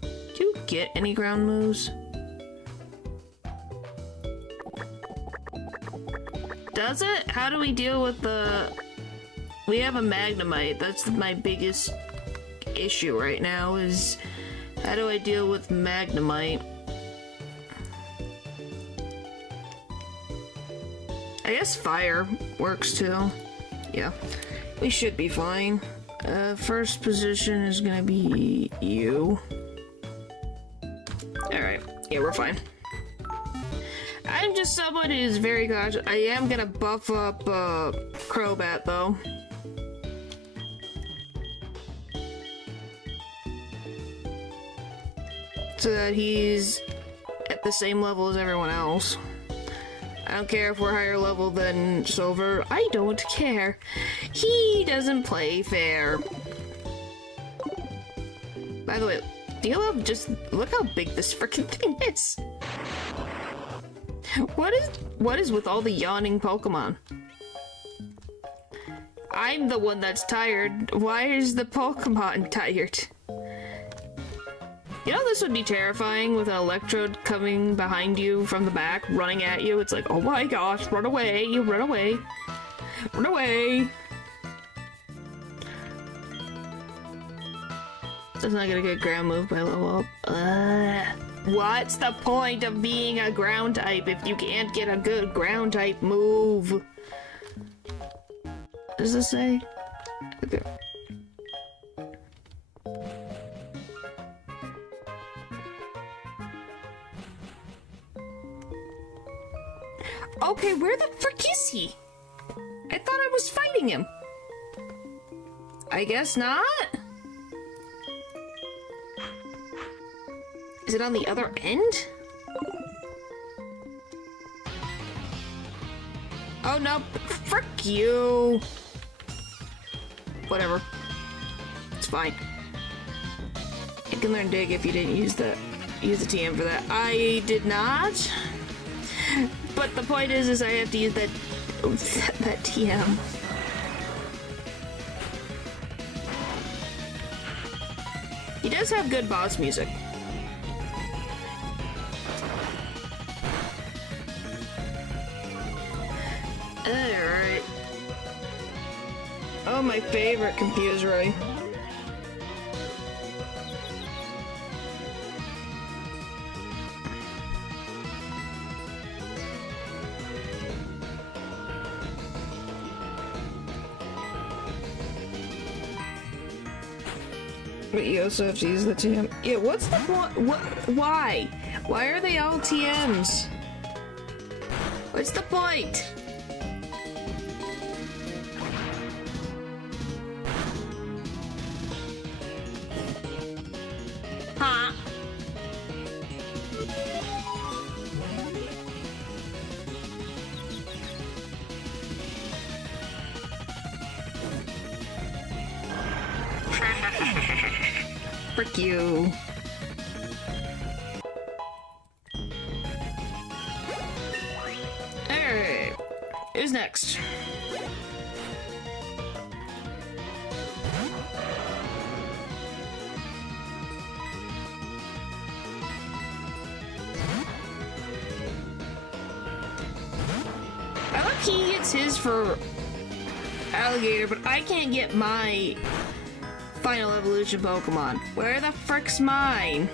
Do you get any ground moves? Does it? How do we deal with the... We have a Magnemite. That's my biggest issue right now is how do I deal with Magnemite? I guess fire works too. Yeah, we should be fine. First position is gonna be you. Alright, yeah, we're fine. I'm just someone who is very cautious. I am gonna buff up Crobat though. So that he's at the same level as everyone else. I don't care if we're higher level than Silver. I don't care. He doesn't play fair. By the way, do you love just look how big this freaking thing is? What is with all the yawning Pokemon? I'm the one that's tired. Why is the Pokemon tired? You know this would be terrifying with an electrode coming behind you from the back, running at you. It's like, oh my gosh, run away, you run away. Run away. That's not gonna get ground move by level up. What's the point of being a ground type if you can't get a good ground type move? What does this say? Okay. Okay, where the frick is he? I thought I was fighting him. I guess not? Is it on the other end? Oh no, frick you. Whatever. It's fine. You can learn dig if you didn't use the TM for that. I did not. But the point is I have to use that TM. He does have good boss music. Alright. Oh, my favorite Confuse Ray. But you also have to use the TM. Yeah, what's the point? What? Why? Why are they all TMs? What's the point? Huh? Frick you. Alright. Who's next? I like he gets his for Alligator, but I can't get my Final evolution Pokemon. Where the frick's mine?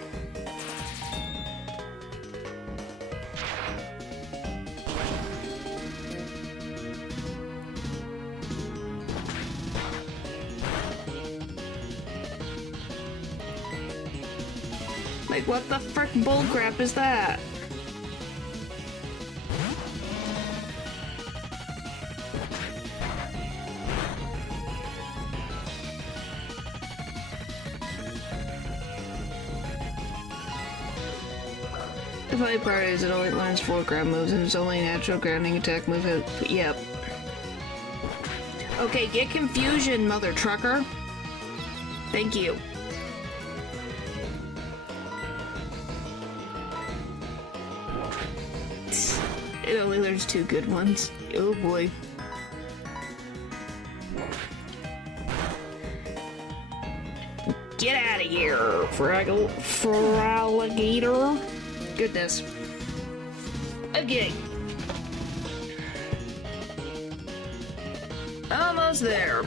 Like, what the frick bullcrap is that? The funny part is it only learns 4 ground moves and it's only a natural grounding attack move. Yep. Okay, get confusion, mother trucker. Thank you. It only learns 2 good ones. Oh boy. Get out of here, Fraligator. Goodness. Okay. Almost there.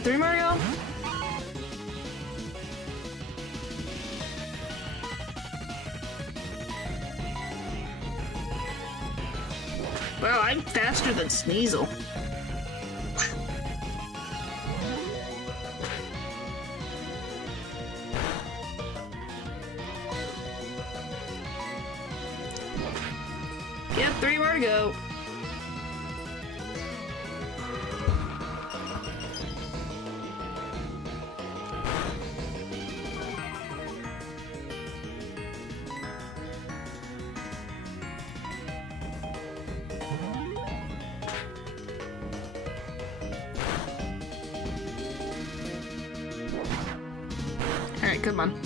3 more to go. Wow, I'm faster than Sneasel. Yep, 3 more to go. Alright, come on.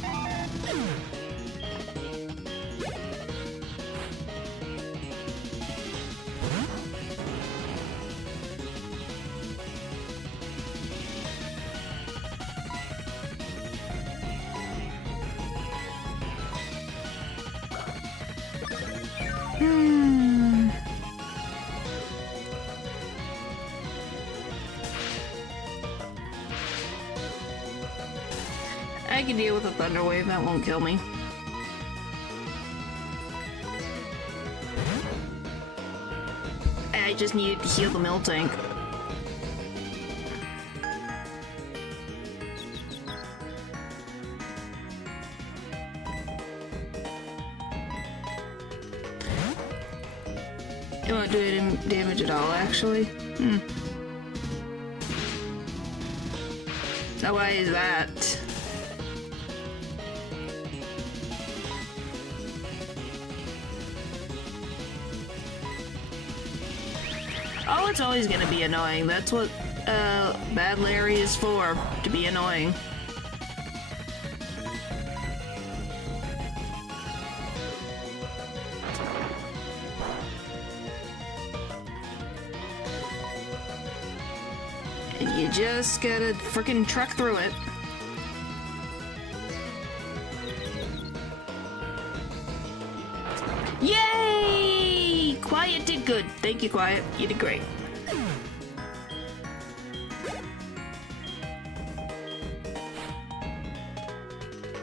I can deal with a thunder wave, that won't kill me. I just needed to heal the mill tank. It won't do any damage at all, actually. Now why is that? Oh, it's always gonna be annoying. That's what Bad Larry is for, to be annoying. And you just gotta frickin' truck through it. Yay! Quiet did good. Thank you, Quiet. You did great.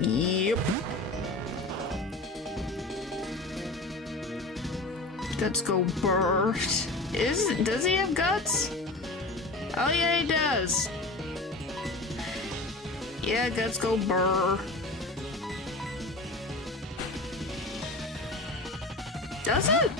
Yep. Guts go burst. Does he have guts? Oh yeah, he does. Yeah, guts go burr. Does it?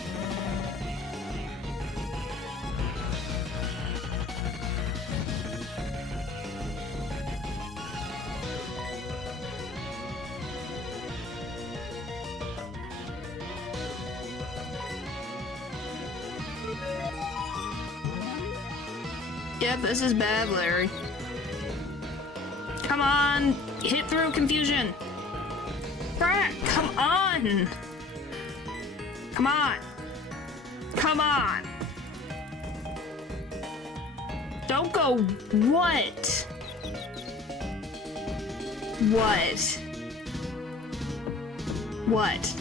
Yep, this is bad, Larry. Come on! Hit through confusion! Come on! Come on! Come on! Don't go... What? What? What?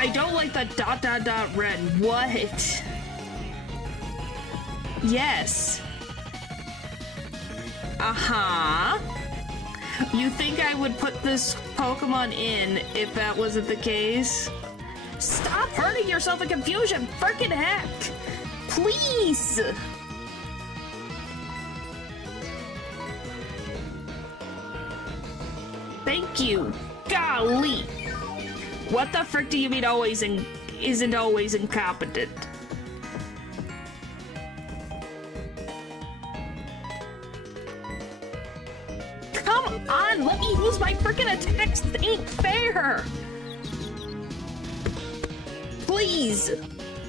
I don't like the ... red. What? Yes. Uh-huh. You think I would put this Pokemon in if that wasn't the case? Stop hurting yourself in confusion! Frickin' heck! Please! Thank you. Golly! What the frick do you mean isn't always incompetent? Come on, let me use my frickin' attacks. This ain't fair. Please,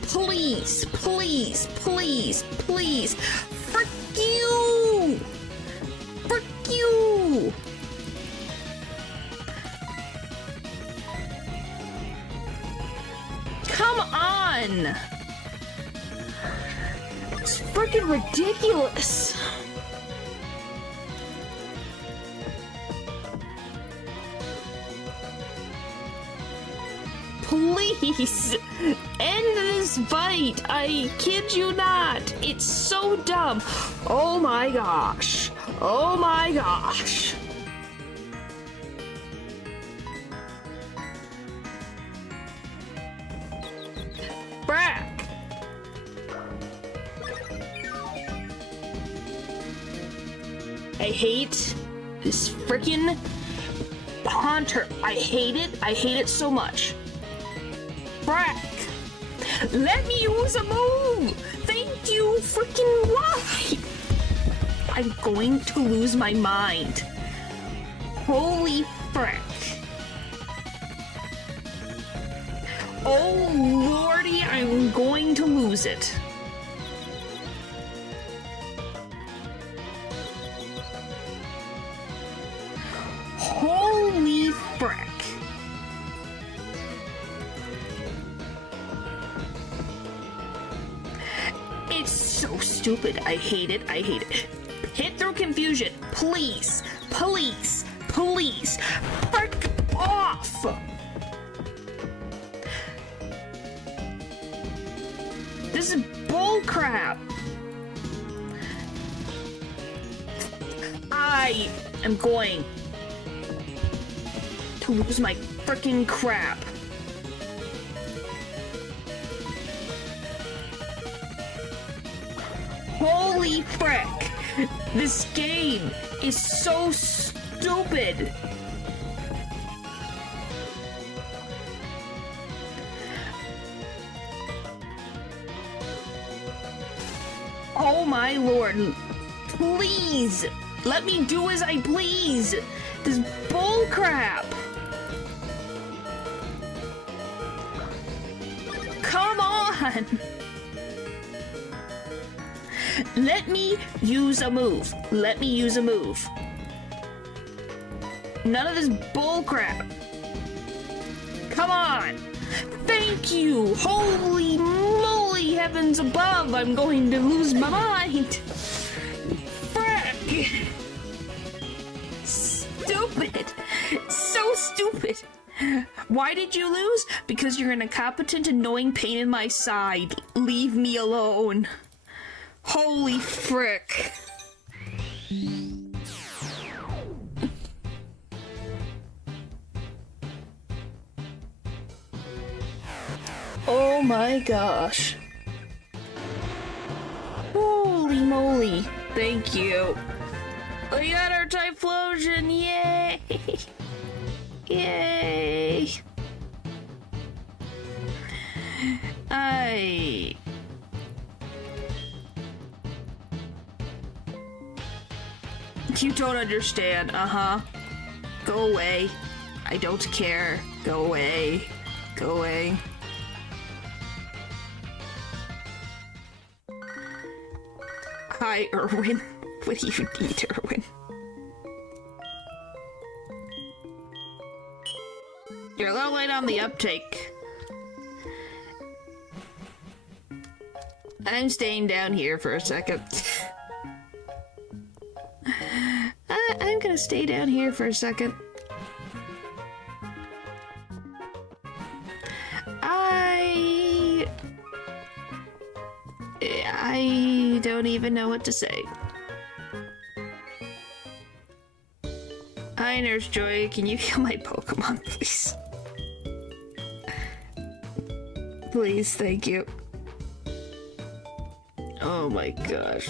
please, please, please, please. Frick you! Frick you! Come on! It's freaking ridiculous! Please! End this fight! I kid you not! It's so dumb! Oh my gosh! Oh my gosh! Brack! I hate this freaking Haunter. I hate it. I hate it so much. Brack! Let me use a move! Thank you, freaking why? I'm going to lose my mind. Holy frick. Oh lordy, I'm going to lose it. Holy frick. It's so stupid. I hate it. I hate it. Hit through confusion. Please. Please. Please. Frick off. This is bullcrap. I am going to lose my freaking crap. Holy frick! This game is so stupid. Oh my lord. Please! Let me do as I please! This bullcrap! Come on! Let me use a move. Let me use a move. None of this bullcrap. Come on! Thank you! Holy moly, heavens above! I'm going to lose my mind! Frick! Stupid! So stupid! Why did you lose? Because you're an incompetent, annoying pain in my side. Leave me alone. Holy frick. Oh my gosh. Holy moly. Thank you. We got our Typhlosion. Yay! Yay! You don't understand, Go away. I don't care. Go away. Go away. Hi, Erwin. What do you need, Erwin? You're a little late on the uptake. I'm staying down here for a second. I'm gonna stay down here for a second. I don't even know what to say. Hi, Nurse Joy. Can you heal my Pokemon, please? Please, thank you. Oh my gosh.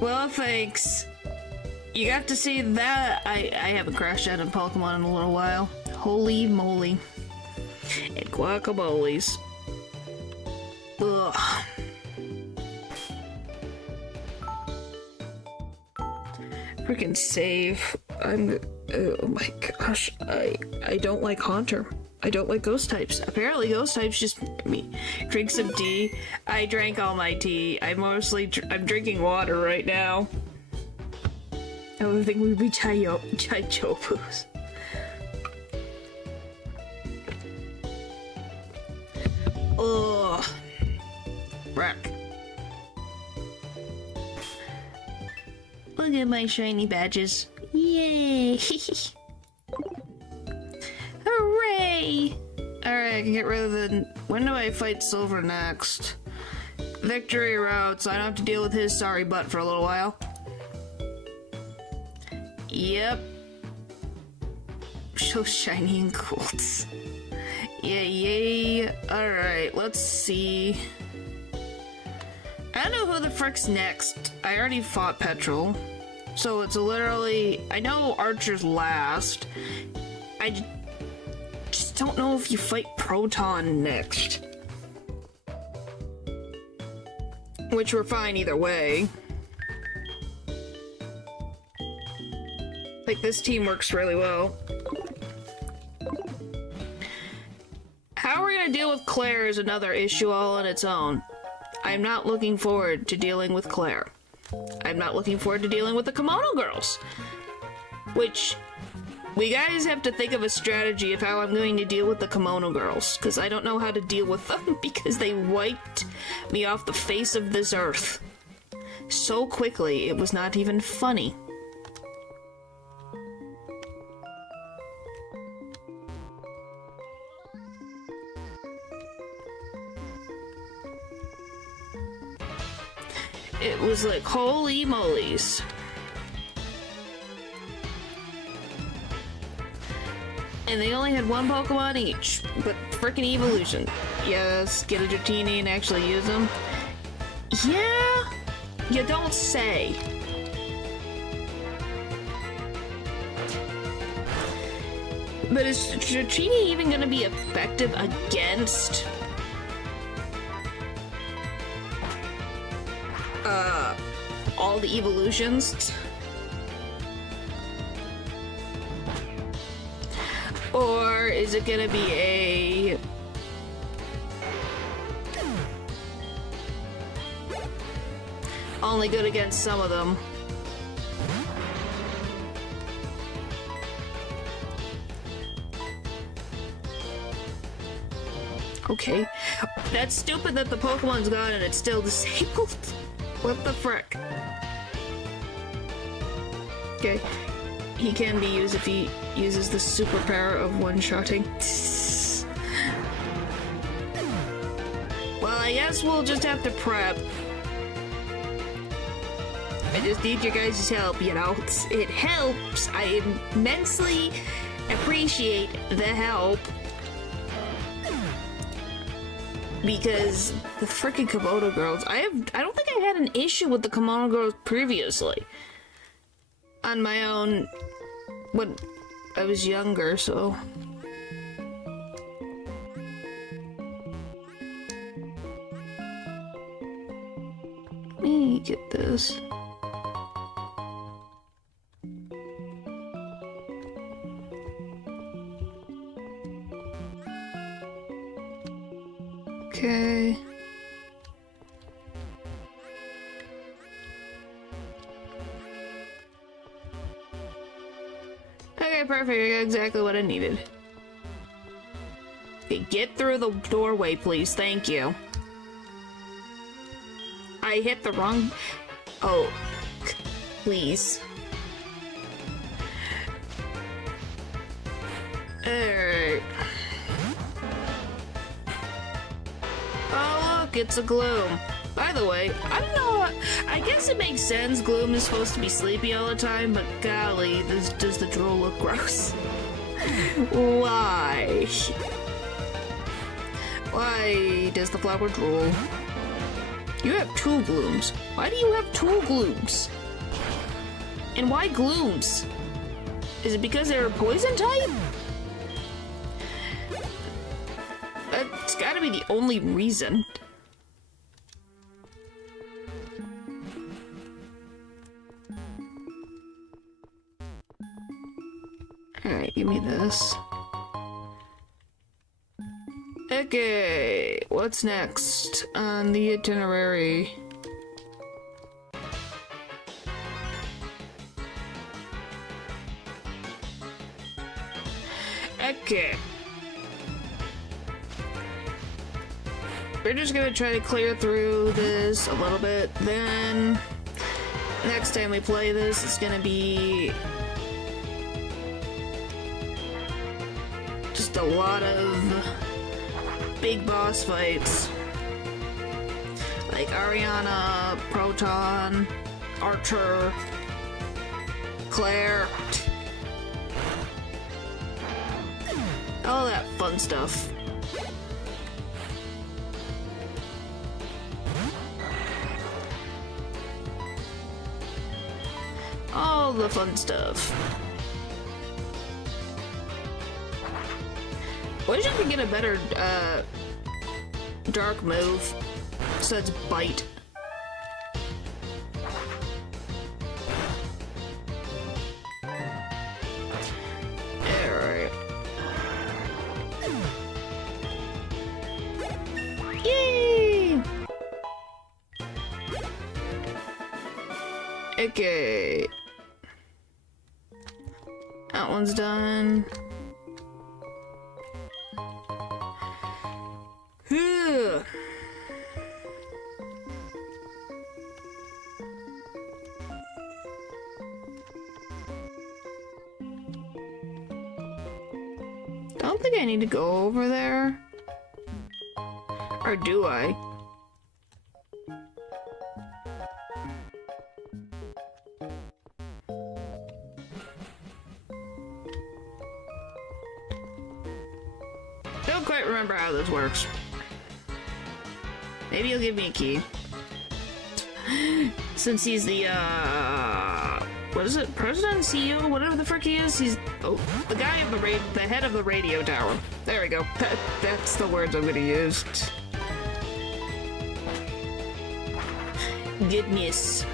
Well, thanks. You got to see that. I haven't crashed out in Pokemon in a little while. Holy moly. And guacamoles. Ugh. Freaking save. Oh my gosh. I don't like Haunter. I don't like ghost types. Apparently ghost types just me. Drink some tea. I drank all my tea. I'm drinking water right now. The only thing would be chai chopus. Ugh. Wreck. Look at my shiny badges. Yay! Hooray! Alright, I can get rid of the... When do I fight Silver next? Victory route, so I don't have to deal with his sorry butt for a little while. Yep. So shiny and cool. Yay. Alright, let's see. I don't know who the frick's next. I already fought Petrol. So it's literally... I know Archer's last. I just don't know if you fight Proton next. Which we're fine either way. Like, this team works really well. How we're gonna deal with Claire is another issue all on its own. I'm not looking forward to dealing with Claire. I'm not looking forward to dealing with the Kimono Girls. Which, we guys have to think of a strategy of how I'm going to deal with the Kimono Girls. Because I don't know how to deal with them because they wiped me off the face of this earth. So quickly, it was not even funny. It was like, holy molies. And they only had one Pokemon each, but frickin' evolution. Yes, get a Dratini and actually use them. Yeah? You don't say. But is Dratini even gonna be effective against... all the evolutions? Or is it gonna be a... only good against some of them? Okay. That's stupid that the Pokemon's gone and it's still disabled. What the frick? Okay. He can be used if he uses the superpower of one-shotting. Well, I guess we'll just have to prep. I just need your guys' help, you know? It helps. I immensely appreciate the help. Because the freaking Kimono Girls, I don't think I had an issue with the Kimono Girls previously. On my own, when I was younger, so... Let me get this. Okay. Okay, perfect. I got exactly what I needed. Okay, get through the doorway, please. Thank you. I hit the wrong... Oh. Please. Alright. Oh look, it's a Gloom. By the way, I don't know, I guess it makes sense Gloom is supposed to be sleepy all the time, but golly, does the drool look gross? Why? Why does the flower drool? You have 2 Glooms. Why do you have 2 Glooms? And why Glooms? Is it because they're poison type? That's gotta be the only reason. Alright, give me this. Okay, what's next on the itinerary? Okay. We're just gonna try to clear through this a little bit, then next time we play this, it's gonna be just a lot of big boss fights. Like Ariana, Proton, Archer, Claire. All that fun stuff. All the fun stuff. Wish I could get a better, dark move. So it's bite. Alright. Yay! Okay. That one's done. I don't think I need to go over there. Or do I? Don't quite remember how this works. Maybe he'll give me a key. Since he's the, what is it? President, CEO, whatever the frick he is? He's, oh, the guy of the head of the radio tower. There we go. That's the words I'm gonna use. Goodness.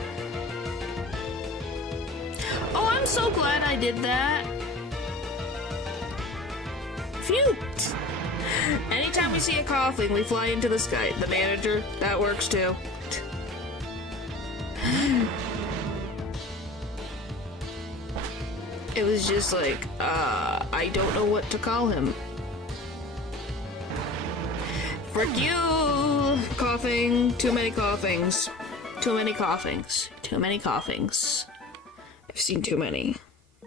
Oh, I'm so glad I did that. Phew. Anytime we see a coughing, we fly into the sky. The manager, that works too. It was just like, I don't know what to call him. Frick you! Coughing. Too many coughings. Too many coughings. Too many coughings. I've seen too many.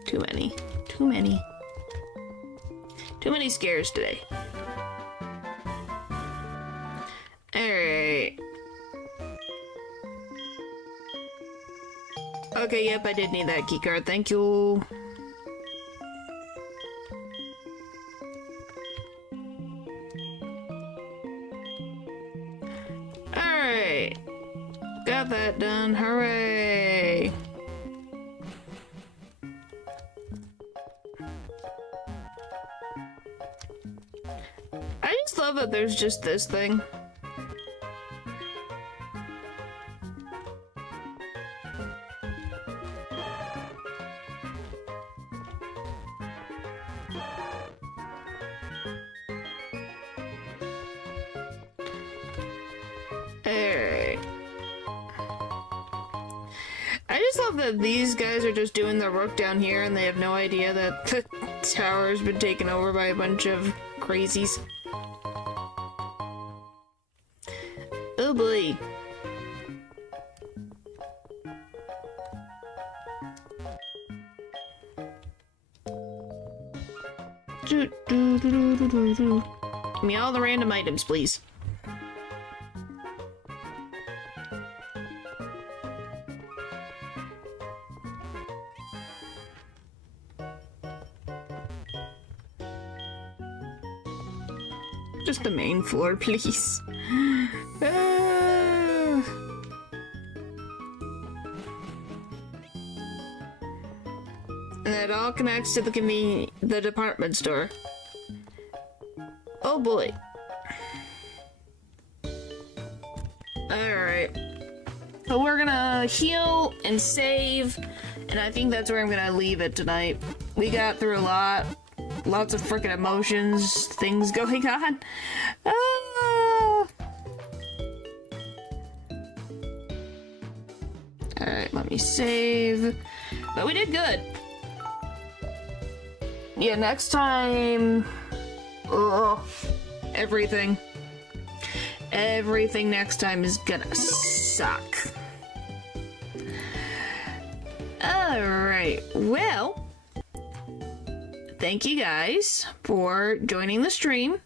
Too many. Too many. Too many scares today. Alright. Okay, yep, I did need that keycard. Thank you. Alright. Got that done. Hooray. I just love that there's just this thing. Alright. I just love that these guys are just doing their work down here and they have no idea that the tower's been taken over by a bunch of crazies. Oh boy. Give me all the random items, please. Just the main floor, please. And it all connects to the department store. Oh boy. Alright. So we're gonna heal and save, and I think that's where I'm gonna leave it tonight. We got through a lot. Lots of freaking emotions, things going on. Alright, let me save. But we did good. Yeah, next time... everything. Everything next time is gonna suck. Alright, well... thank you guys for joining the stream,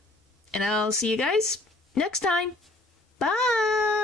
and I'll see you guys next time. Bye!